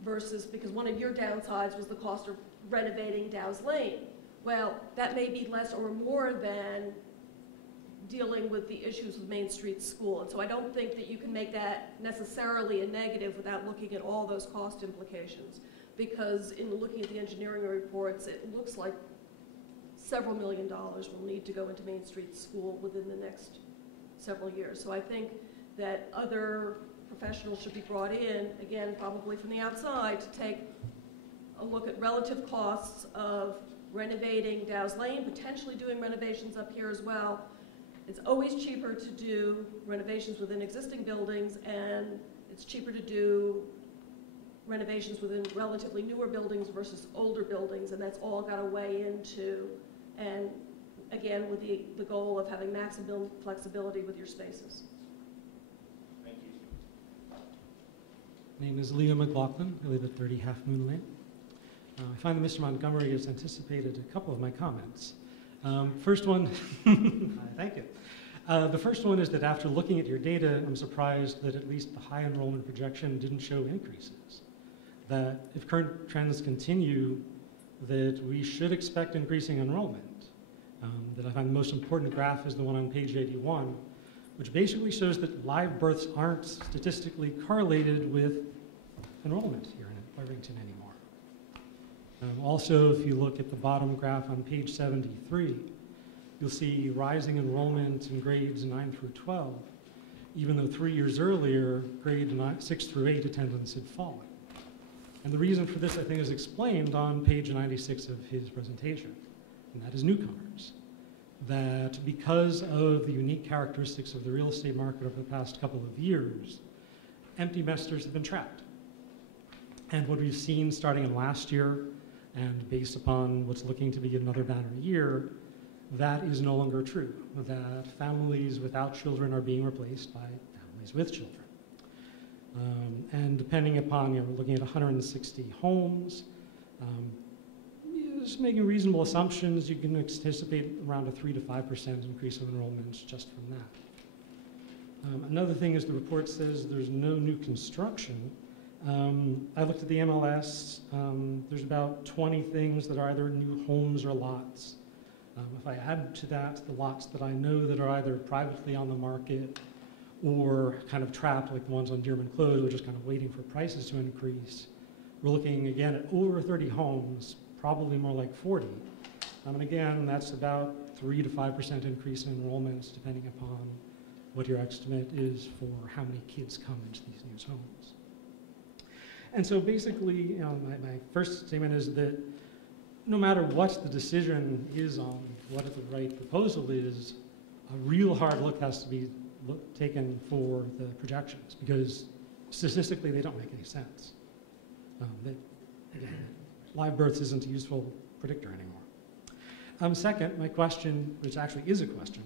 versus, because one of your downsides was the cost of renovating Dow's Lane. Well, that may be less or more than dealing with the issues with Main Street School. And so I don't think that you can make that necessarily a negative without looking at all those cost implications. Because in looking at the engineering reports, it looks like several $1 million will need to go into Main Street School within the next several years. So I think that other professionals should be brought in, again, probably from the outside, to take a look at relative costs of renovating Dow's Lane, potentially doing renovations up here as well. It's always cheaper to do renovations within existing buildings, and it's cheaper to do renovations within relatively newer buildings versus older buildings, and that's all got to weigh into, and again, with the goal of having maximum flexibility with your spaces. Thank you. My name is Leo McLaughlin. I live at 30 Half Moon Lane. I find that Mr. Montgomery has anticipated a couple of my comments. First one, thank you. The first one is that after looking at your data, I'm surprised that at least the high enrollment projection didn't show increases. That if current trends continue, that we should expect increasing enrollment. That I find the most important graph is the one on page 81, which basically shows that live births aren't statistically correlated with enrollment here in Irvington anymore. Also, if you look at the bottom graph on page 73, you'll see rising enrollment in grades 9 through 12, even though 3 years earlier, grade 6 through 8 attendance had fallen. And the reason for this, I think, is explained on page 96 of his presentation, and that is newcomers. That because of the unique characteristics of the real estate market over the past couple of years, empty nesters have been trapped. And what we've seen starting in last year, and based upon what's looking to be another banner year, that is no longer true. That families without children are being replaced by families with children. And depending upon, we're looking at 160 homes, just making reasonable assumptions, you can anticipate around a 3 to 5% increase of enrollments just from that. Another thing is the report says there's no new construction. I looked at the MLS. There's about 20 things that are either new homes or lots. If I add to that the lots that I know that are either privately on the market or kind of trapped, like the ones on Dearman Close, which is kind of waiting for prices to increase, we're looking again at over 30 homes, probably more like 40. And again, that's about 3 to 5% increase in enrollments, depending upon what your estimate is for how many kids come into these new homes. And so basically, my first statement is that no matter what the decision is on what the right proposal is, a real hard look has to be taken for the projections, because statistically they don't make any sense. Again, live births isn't a useful predictor anymore. Second, my question, which actually is a question,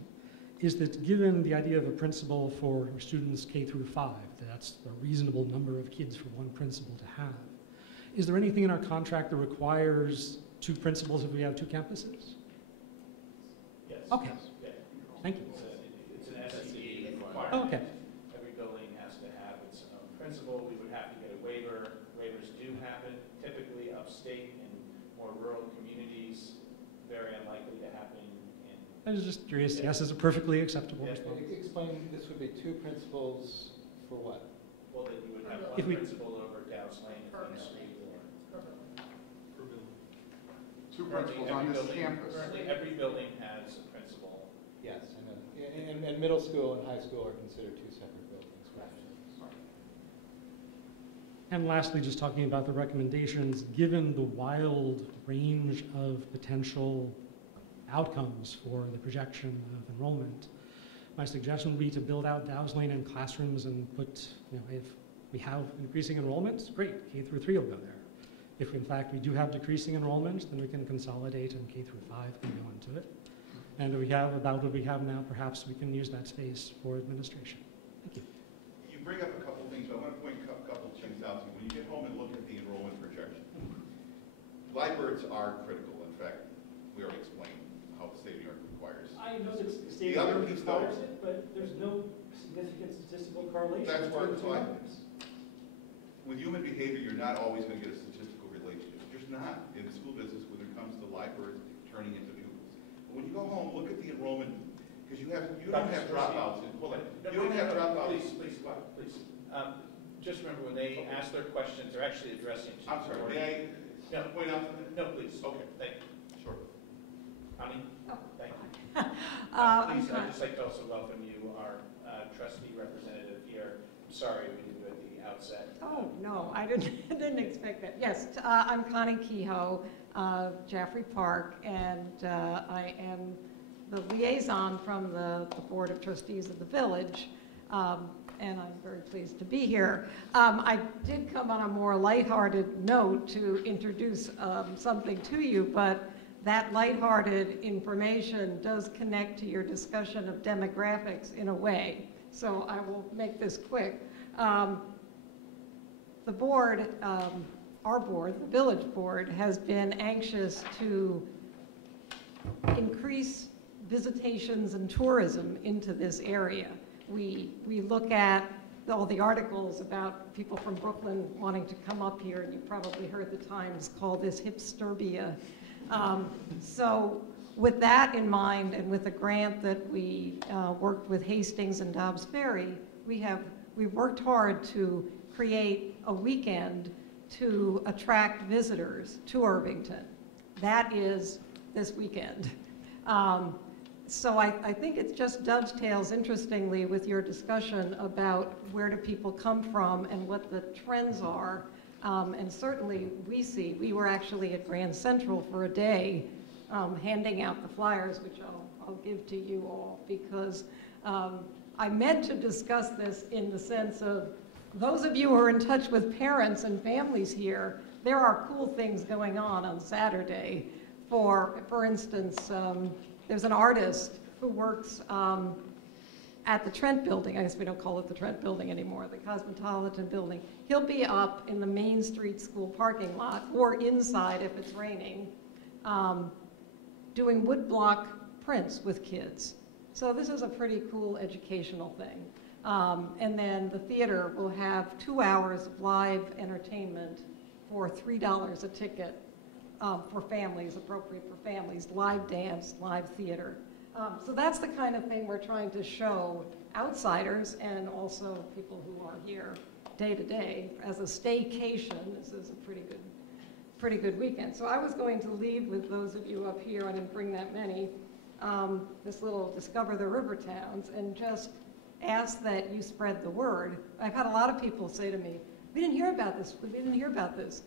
is that given the idea of a principal for students K through 5, that's a reasonable number of kids for one principal to have, is there anything in our contract that requires 2 principals if we have 2 campuses? Yes. Okay. Yeah. Thank you. It's an SCE requirement. Oh, okay. Every building has to have its own principal. We would have to get a waiver. Waivers do happen, typically upstate in more rural communities. Very unlikely to happen in... I was just curious. Yes, is a perfectly acceptable response. Explain, this would be 2 principals for what? Well, that you would have one principal over Dow's Lane and Main Street. Per building. 2 principals on this campus. Currently, every building has a principal. Yes, I know. And middle school and high school are considered two separate buildings. And lastly, just talking about the recommendations, given the wild range of potential outcomes for the projection of enrollment, my suggestion would be to build out Dow's Lane in classrooms and put, if we have increasing enrollment, great, K through 3 will go there. If in fact we do have decreasing enrollment, then we can consolidate and K through 5 can go into it. And if we have about what we have now, perhaps we can use that space for administration. Thank you. You bring up a couple things, but I want to point a couple things out to you. When you get home and look at the enrollment projection, libraries are critical. In fact, we already explained how the state of New York requires. I know that the state of New York requires it, but there's no significant statistical correlation between the two numbers. With human behavior, you're not always going to get a statistical relationship. There's not in the school business when it comes to libraries turning into pupils. But when you go home, look at the enrollment, because you don't have dropouts. You don't have dropouts. Please. Just remember, when they ask their questions, they're actually addressing. I'm sorry. May I point out something? No, please. Okay, thank you. Sure. Connie? Oh. Thank you. I'm Please, I'd just like to also welcome you, our trustee representative here. I'm sorry we didn't do it at the outset. Oh, no, I didn't expect that. Yes, I'm Connie Kehoe, Jaffrey Park, and I am the liaison from the Board of Trustees of the Village, and I'm very pleased to be here. I did come on a more lighthearted note to introduce something to you, but that lighthearted information does connect to your discussion of demographics in a way, so I will make this quick. The board, our board, the village board, has been anxious to increase visitations and tourism into this area. We look at all the articles about people from Brooklyn wanting to come up here, and you probably heard the Times call this hipsterbia. So with that in mind, and with a grant that we worked with Hastings and Dobbs Ferry, we've worked hard to create a weekend to attract visitors to Irvington. That is this weekend. So I think it just dovetails interestingly with your discussion about where do people come from and what the trends are. And certainly we were actually at Grand Central for a day handing out the flyers, which I'll give to you all, because I meant to discuss this in the sense of those of you who are in touch with parents and families here, there are cool things going on Saturday. For instance, there's an artist who works at the Trent Building. I guess we don't call it the Trent Building anymore, the Cosmopolitan Building. He'll be up in the Main Street School parking lot, or inside if it's raining, doing woodblock prints with kids. So this is a pretty cool educational thing. And then the theater will have 2 hours of live entertainment for $3 a ticket for families, appropriate for families, live dance, live theater. So that's the kind of thing we're trying to show outsiders and also people who are here day to day. As a staycation, this is a pretty good weekend. So I was going to leave with those of you up here, I didn't bring that many, this little Discover the River Towns, and just ask that you spread the word. I've had a lot of people say to me, we didn't hear about this, we didn't hear about this.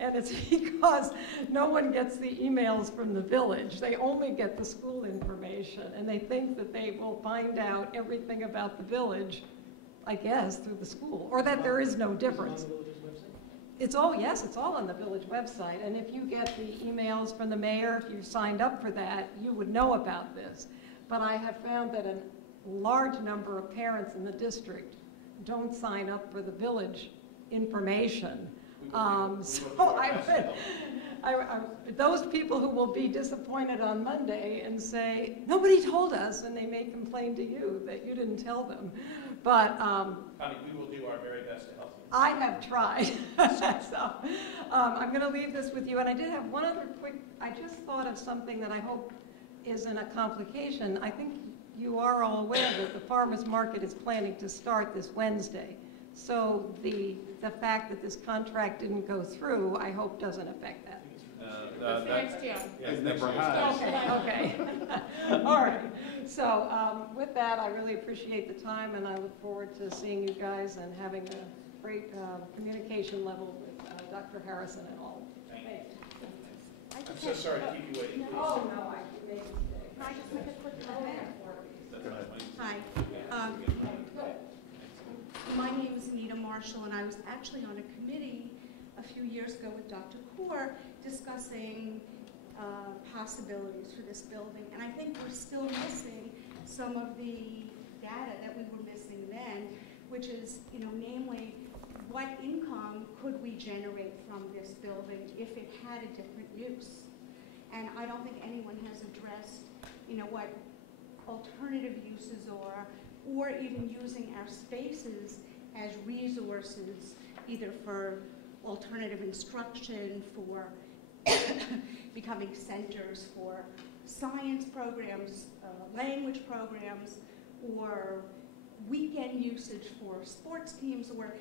And it's because no one gets the emails from the village. They only get the school information, and they think that they will find out everything about the village, I guess, through the school, or that there is no difference. It's all, yes, it's all on the village website, and if you get the emails from the mayor, if you signed up for that, you would know about this. But I have found that a large number of parents in the district don't sign up for the village information. Those people who will be disappointed on Monday and say, nobody told us, and they may complain to you that you didn't tell them. But Connie, we will do our very best to help you. I have tried. So I'm going to leave this with you. And I did have one other quick, I just thought of something that I hope isn't a complication. I think you are all aware that the farmers market is planning to start this Wednesday. So the fact that this contract didn't go through, I hope doesn't affect that. That's next year. Yes, next year. Okay. All right. So with that, I really appreciate the time, and I look forward to seeing you guys and having a great communication level with Dr. Harrison and all. Thank you. I'm so sorry to keep you waiting. Oh, no, I made a mistake. Can I just make a quick comment? Hi. My name is Anita Marshall, and I was actually on a committee a few years ago with Dr. Kaur discussing possibilities for this building. And I think we're still missing some of the data that we were missing then, which is, namely, what income could we generate from this building if it had a different use? And I don't think anyone has addressed, what alternative uses are, or even using our spaces as resources, either for alternative instruction, for becoming centers for science programs, language programs, or weekend usage for sports teams, or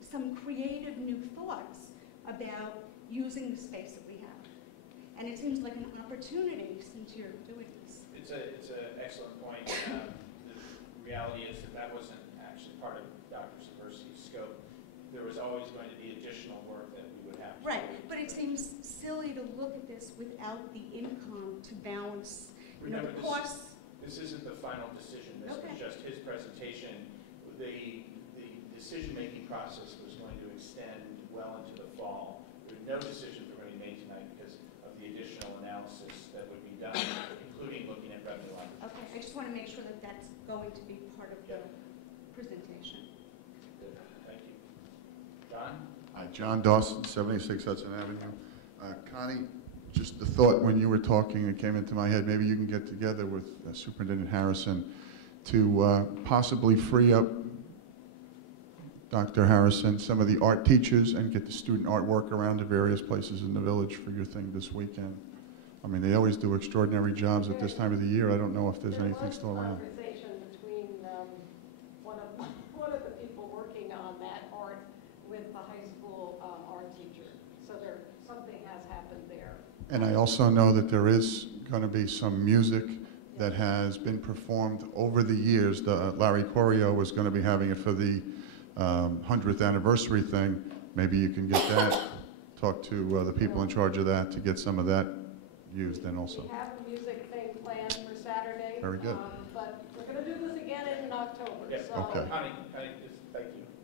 some creative new thoughts about using the space that we have. And it seems like an opportunity since you're doing this. It's an excellent point. The reality is that wasn't actually part of Dr. Saversi's scope. There was always going to be additional work that we would have to Right, do. but it seems silly to look at this without the income to balance, Remember, the costs. this isn't the final decision. This was just his presentation. The decision-making process was going to extend well into the fall. There's no decisions were going to be made tonight because of the additional analysis that would be done, including looking at revenue items. Okay, I just want to make sure that that's going to be part of the presentation. Good. Thank you. John? Hi, John Dawson, 76 Hudson Avenue. Connie, just the thought when you were talking, it came into my head, maybe you can get together with Superintendent Harrison to possibly free up Dr. Harrison, some of the art teachers, and get the student artwork around to various places in the village for your thing this weekend. I mean, they always do extraordinary jobs at this time of the year. I don't know if there's anything still around. There was a conversation between one of the people working on that art with the high school art teacher. So something has happened there. And I also know that there is going to be some music that has been performed over the years. Larry Corio was going to be having it for the 100th anniversary thing. Maybe you can get that, talk to the people in charge of that to get some of that used then also. We have a music thing planned for Saturday. Very good. But we're going to do this again in October. Yes. So. Okay. Connie, thank you.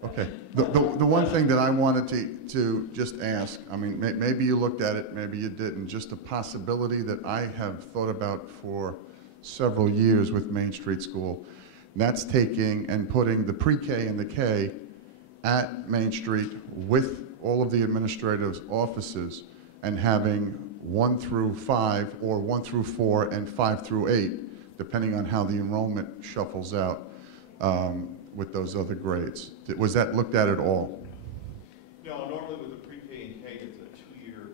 Okay. The one thing that I wanted to just ask, I mean, maybe you looked at it, maybe you didn't, just a possibility that I have thought about for several years with Main Street School. And that's taking and putting the pre-K and the K at Main Street with all of the administrative offices and having 1 through 5 or 1 through 4 and 5 through 8, depending on how the enrollment shuffles out with those other grades. Was that looked at all? No, normally with the pre-K and K, it's a two-year,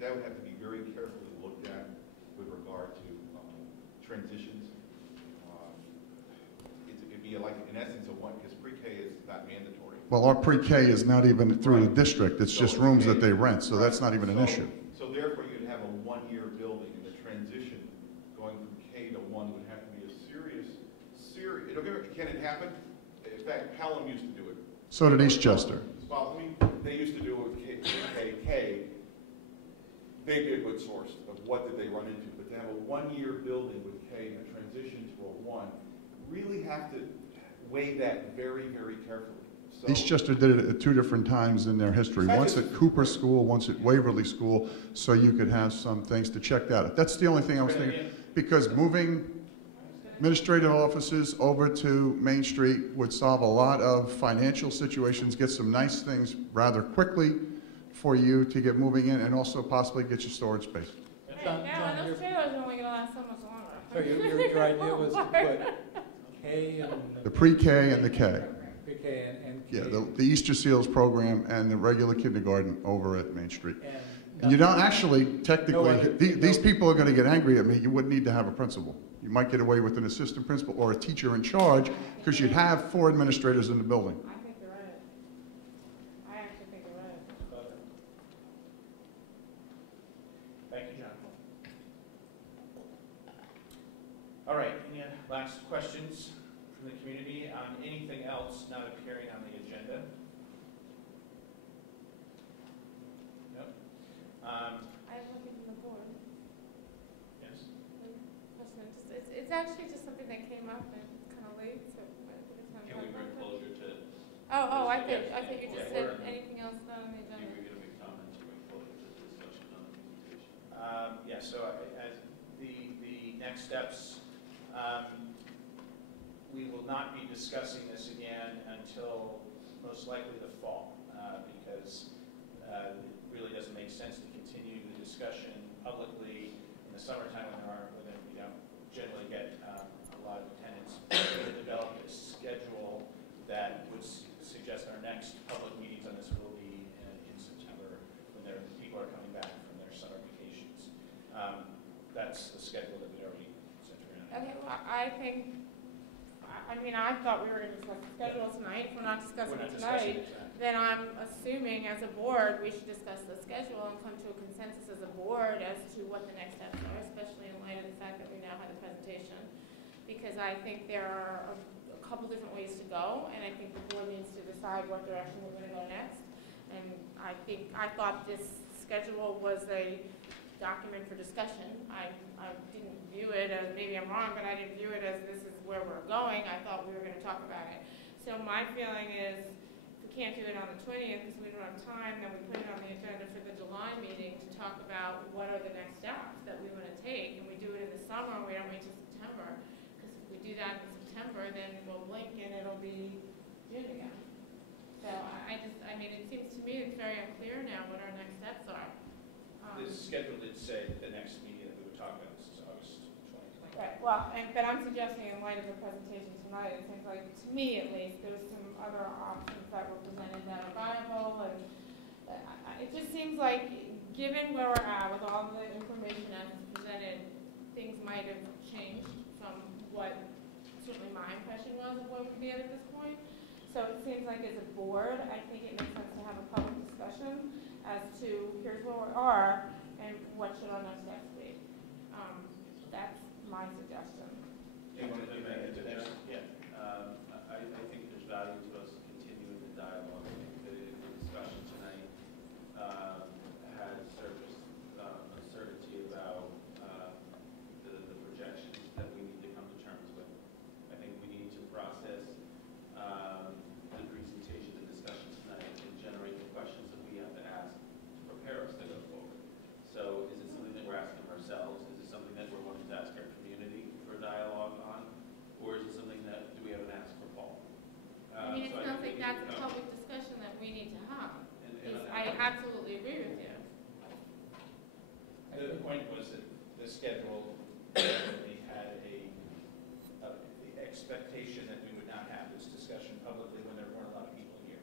that would have to be very carefully looked at with regard to transitions. It'd be like, in essence, a one, because pre-K is not mandatory. Well, our pre-K is not even through the district. It's just rooms that they rent, so that's not even an issue. So therefore, you'd have a one-year building, and the transition going from K to 1 would have to be a serious, can it happen? In fact, Pelham used to do it. So did Eastchester. Well, I mean, they used to do it with K. They'd be a good source of what did they run into. But to have a one-year building with K and a transition to a 1, really have to weigh that very, very carefully. So, Eastchester did it at 2 different times in their history. Once at Cooper School, once at Waverly School, so you could have some things to check that out. That's the only thing I was thinking. Because moving administrative offices over to Main Street would solve a lot of financial situations, get some nice things rather quickly for you to get moving in, and also possibly get your storage space. Yeah, those trailers are only going to last so much longer. So your idea was to put K and... The pre-K and the K. Pre-K and K. Yeah, the Easter Seals program and the regular kindergarten over at Main Street. And you don't actually, technically, these people are going to get angry at me. You wouldn't need to have a principal. You might get away with an assistant principal or a teacher in charge because you'd have 4 administrators in the building. I think you're right. I actually think you're right. Thank you, John. All right, any last questions from the community on anything else not appearing on the agenda? Nope. I have nothing from the board. Yes? Question, it's actually just something that came up and it's kind of late, so it's not. Can we bring closure to? Oh, I Yes, think you just yeah. said anything else not on the I agenda. think we're going to make comments to bring closure to the discussion on the communication. Yeah, so as the next steps, we will not be discussing this again until most likely the fall, because it really doesn't make sense to continue the discussion publicly in the summertime when you don't generally get a lot of attendance. We're going to develop a schedule that would suggest our next public meetings on this will be in September when people are coming back from their summer vacations. That's the schedule that we'd already sent around. Okay, well, I thought we were going to discuss the schedule tonight. If we're not discussing it tonight, then I'm assuming as a board we should discuss the schedule and come to a consensus as a board as to what the next steps are, especially in light of the fact that we now have the presentation. Because I think there are a couple different ways to go, and I think the board needs to decide what direction we're going to go next. And I thought this schedule was a document for discussion. I didn't view it as, maybe I'm wrong, but I didn't view it as this is where we're going. I thought we were going to talk about it. So my feeling is if we can't do it on the 20th because we don't have time, then we put it on the agenda for the July meeting to talk about what are the next steps that we want to take. And we do it in the summer, we don't wait till September. Because if we do that in September, then we'll blink and it'll be June again. So it seems to me it's very unclear now what our next steps are. This schedule did say that the next meeting that we would talk about is August 20th. Right, well, but I'm suggesting in light of the presentation tonight, it seems like, to me at least, there's some other options that were presented that are viable, and it just seems like, given where we're at with all the information as it's presented, things might have changed from what certainly my impression was of what we did at this point. So it seems like as a board, I think it makes sense to have a public discussion as to here's where we are and what should our next steps be. That's my suggestion. Do you want to do that into next? Yeah. I think there's value to us continuing the dialogue. I think the discussion tonight has surfaced uncertainty about the projections that we need to come to terms with. I think we need to process the presentation and discussion tonight and generate the questions that we have to ask to prepare us to go forward. So is it something that we're asking ourselves? Is it something that we're wanting to ask our community for dialogue on? Or is it something that, do we have an ask for Paul? It sounds like that's a public discussion that we need to have. I absolutely agree with you. The point was that the schedule definitely had the expectation that we would not have this discussion publicly when there weren't a lot of people here.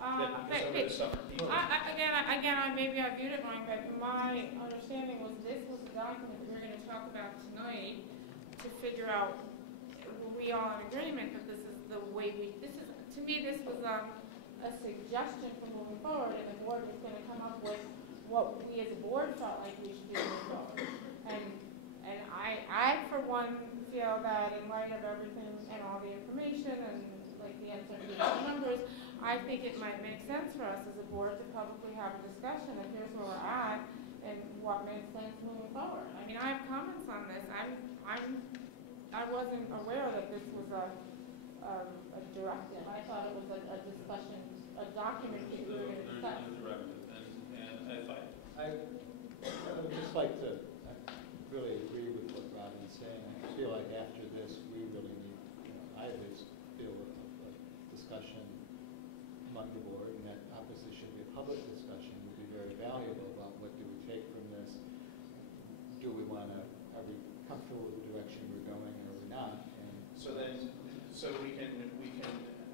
Again, Maybe I viewed it wrong, but my understanding was this was a document that we were going to talk about tonight to figure out, were we all in agreement that this is the way to me this was a suggestion for moving forward, and the board was going to come up with what we as a board felt like we should do moving forward. And I for one feel that in light of everything and all the information and like the uncertainty of the numbers, I think it might make sense for us as a board to publicly have a discussion of here's where we're at and what makes sense moving forward. I mean, I have comments on this. I wasn't aware that this was a directive. I thought it was a discussion, a document that we were going to discuss. I would just like to really agree with what Robin's saying. I feel like after this, we really need, I at least feel a discussion among the board, and that obviously should be a public discussion, would be very valuable about what do we take from this. Do we want to, are we comfortable with the direction we're going, or are we not? And so we can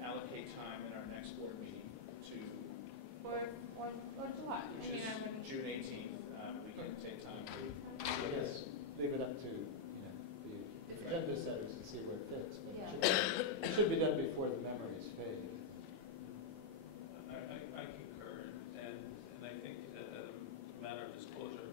allocate time in our next board meeting to or July. Which is June 18th. We can take time to. I guess leave it up to the agenda setters to see where it fits, but it should be done before the memories fade. I concur, and I think as a matter of disclosure,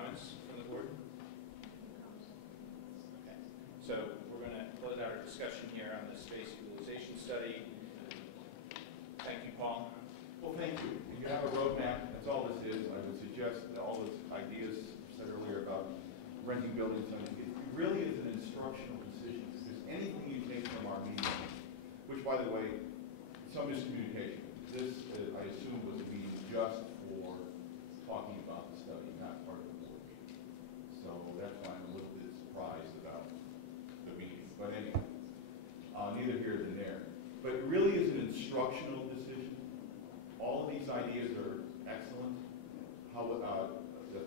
comments from the board? Okay. So we're going to close out our discussion here on the space utilization study. Thank you, Paul. Well, thank you. If you have a roadmap, that's all this is. I would suggest that all those ideas said earlier about renting buildings, something, it really is an instructional decision. If there's anything you take from our meeting, which, by the way, some miscommunication. This, I assume, was a meeting just for talking about the study, not part of the board meeting. So that's why I'm a little bit surprised about the meeting. But anyway, neither here nor there. But it really is an instructional decision. All of these ideas are excellent. How the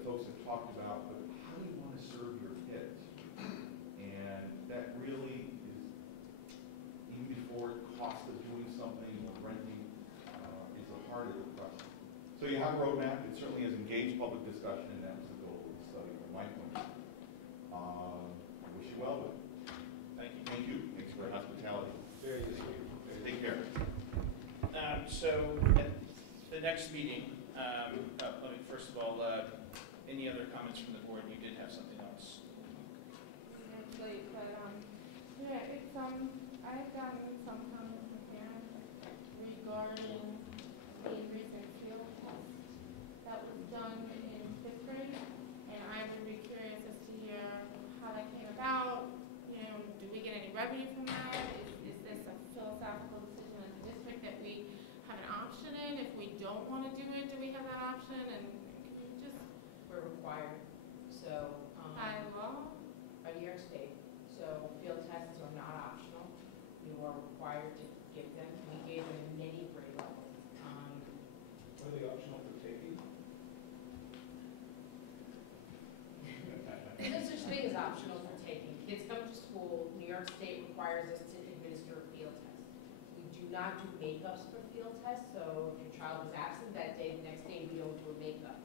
folks have talked about, but how do you want to serve your kids? And that really is, even before cost of doing something or renting, is the heart of the question. So you have a roadmap. It certainly has engaged public discussion, and that was the goal of the study from my point of view. I wish you well with it. Thank you. Thank you. Thanks for your hospitality. Very good. Take care. So at the next meeting, let me first of all, any other comments from the board? You did have something else. It's late, but yeah, it's I've gotten some comments from parents regarding the recent field test that was done in 5th grade, and I would be curious as to hear how that came about. You know, do we get any revenue from that? Is this a philosophical decision as a district that we have an option in? If we don't want to do it, do we have that option? And can you just We're required, so. by law? By New York State, so field tests are not optional. You are required to give them. We gave them in many grade levels. Are they optional for taking? There's no such thing as optional for taking. Kids come to school, New York State requires us to administer a field test. We do not do makeups for field tests, so if your child is absent that day, the next day we don't do a makeup.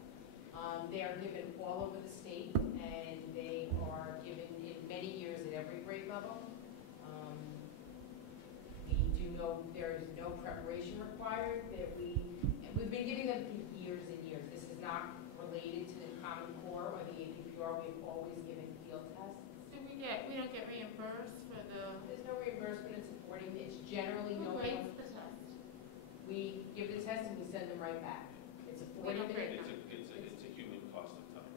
They are given all over the state, and they are given in many years at every grade level. We do know there is no preparation required. We've been giving them for years and years. This is not related to the Common Core or the APPR. We've always given field tests. We don't get reimbursed for the. There's no reimbursement in supporting it. It's generally Who no. grades the test? We give the test and we send them right back. It's a 40-minute. It's a human cost of time.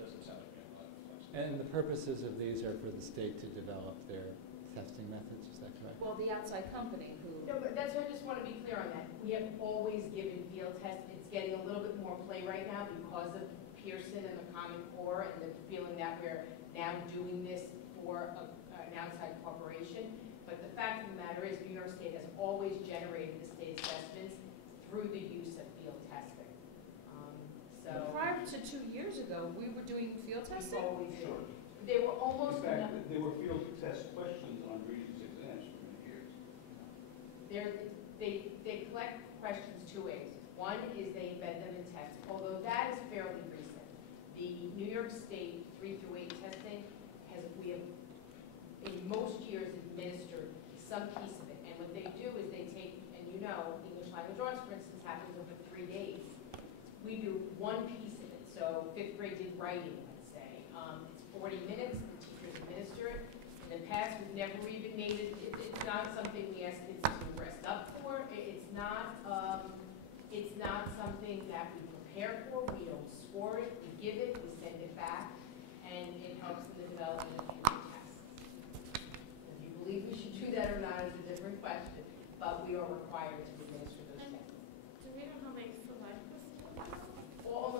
Doesn't sound like we have a lot of flexibility. And the purposes of these are for the state to develop their testing methods, is that correct? Well, the outside company who. No, but that's why I just want to be clear on that. We have always given field tests. It's getting a little bit more play right now because of Pearson and the Common Core and the feeling that we're now doing this for an outside corporation. But the fact of the matter is New York State has always generated the state assessments through the use of field testing. Prior to 2 years ago, we were doing field testing? Always did. They were almost. In fact, they were field test questions on Regents exams for many years. They collect questions 2 ways. One is they embed them in tests, although that is fairly recent. The New York State 3 through 8 testing we have in most years administered some piece of it. And what they do is they take, and you know, English language arts, for instance, happens over 3 days. We do one piece of it. So 5th grade did writing, let's say. It's 40 minutes, the teachers administer it. In the past, we've never even made it, it's not something we ask kids to rest up for. It's not something that we prepare for. We don't score it, we give it, we send it back, and it helps in the development of future tests. If you believe we should do that or not is a different question, but we are required to administer those tests. Do we know how they select the schools? All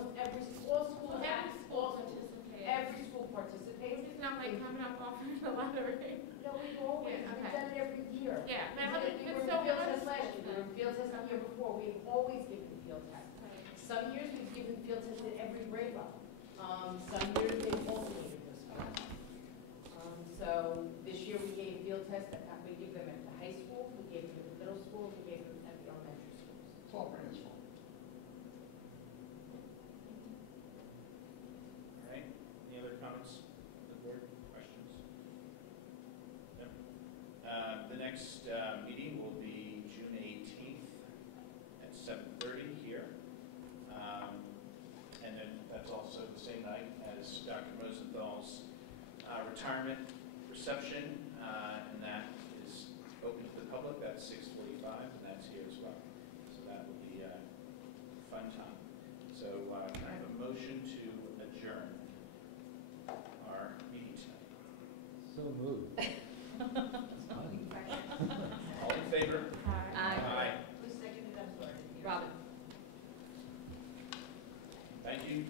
schools participate. Every school participates. It's not like coming up off in the lottery. No, we've always, we've done it every year. Yeah, We were in field test last year, we were in field test the year before, we've always given field tests. Some years we've given field tests at every grade level. Some years they've alternated those field tests. So this year we gave field tests, we give them at the high school, we gave them at the middle school, we gave them at the elementary schools. It's all principal. All right. Any other comments from the board? Questions? No. The next meeting will be June 18th at 7:30 here. And then fun time. So can I have a motion to adjourn our meeting tonight? So moved. All in favor? Aye. Who seconded, I'm sorry? Robin. Thank you.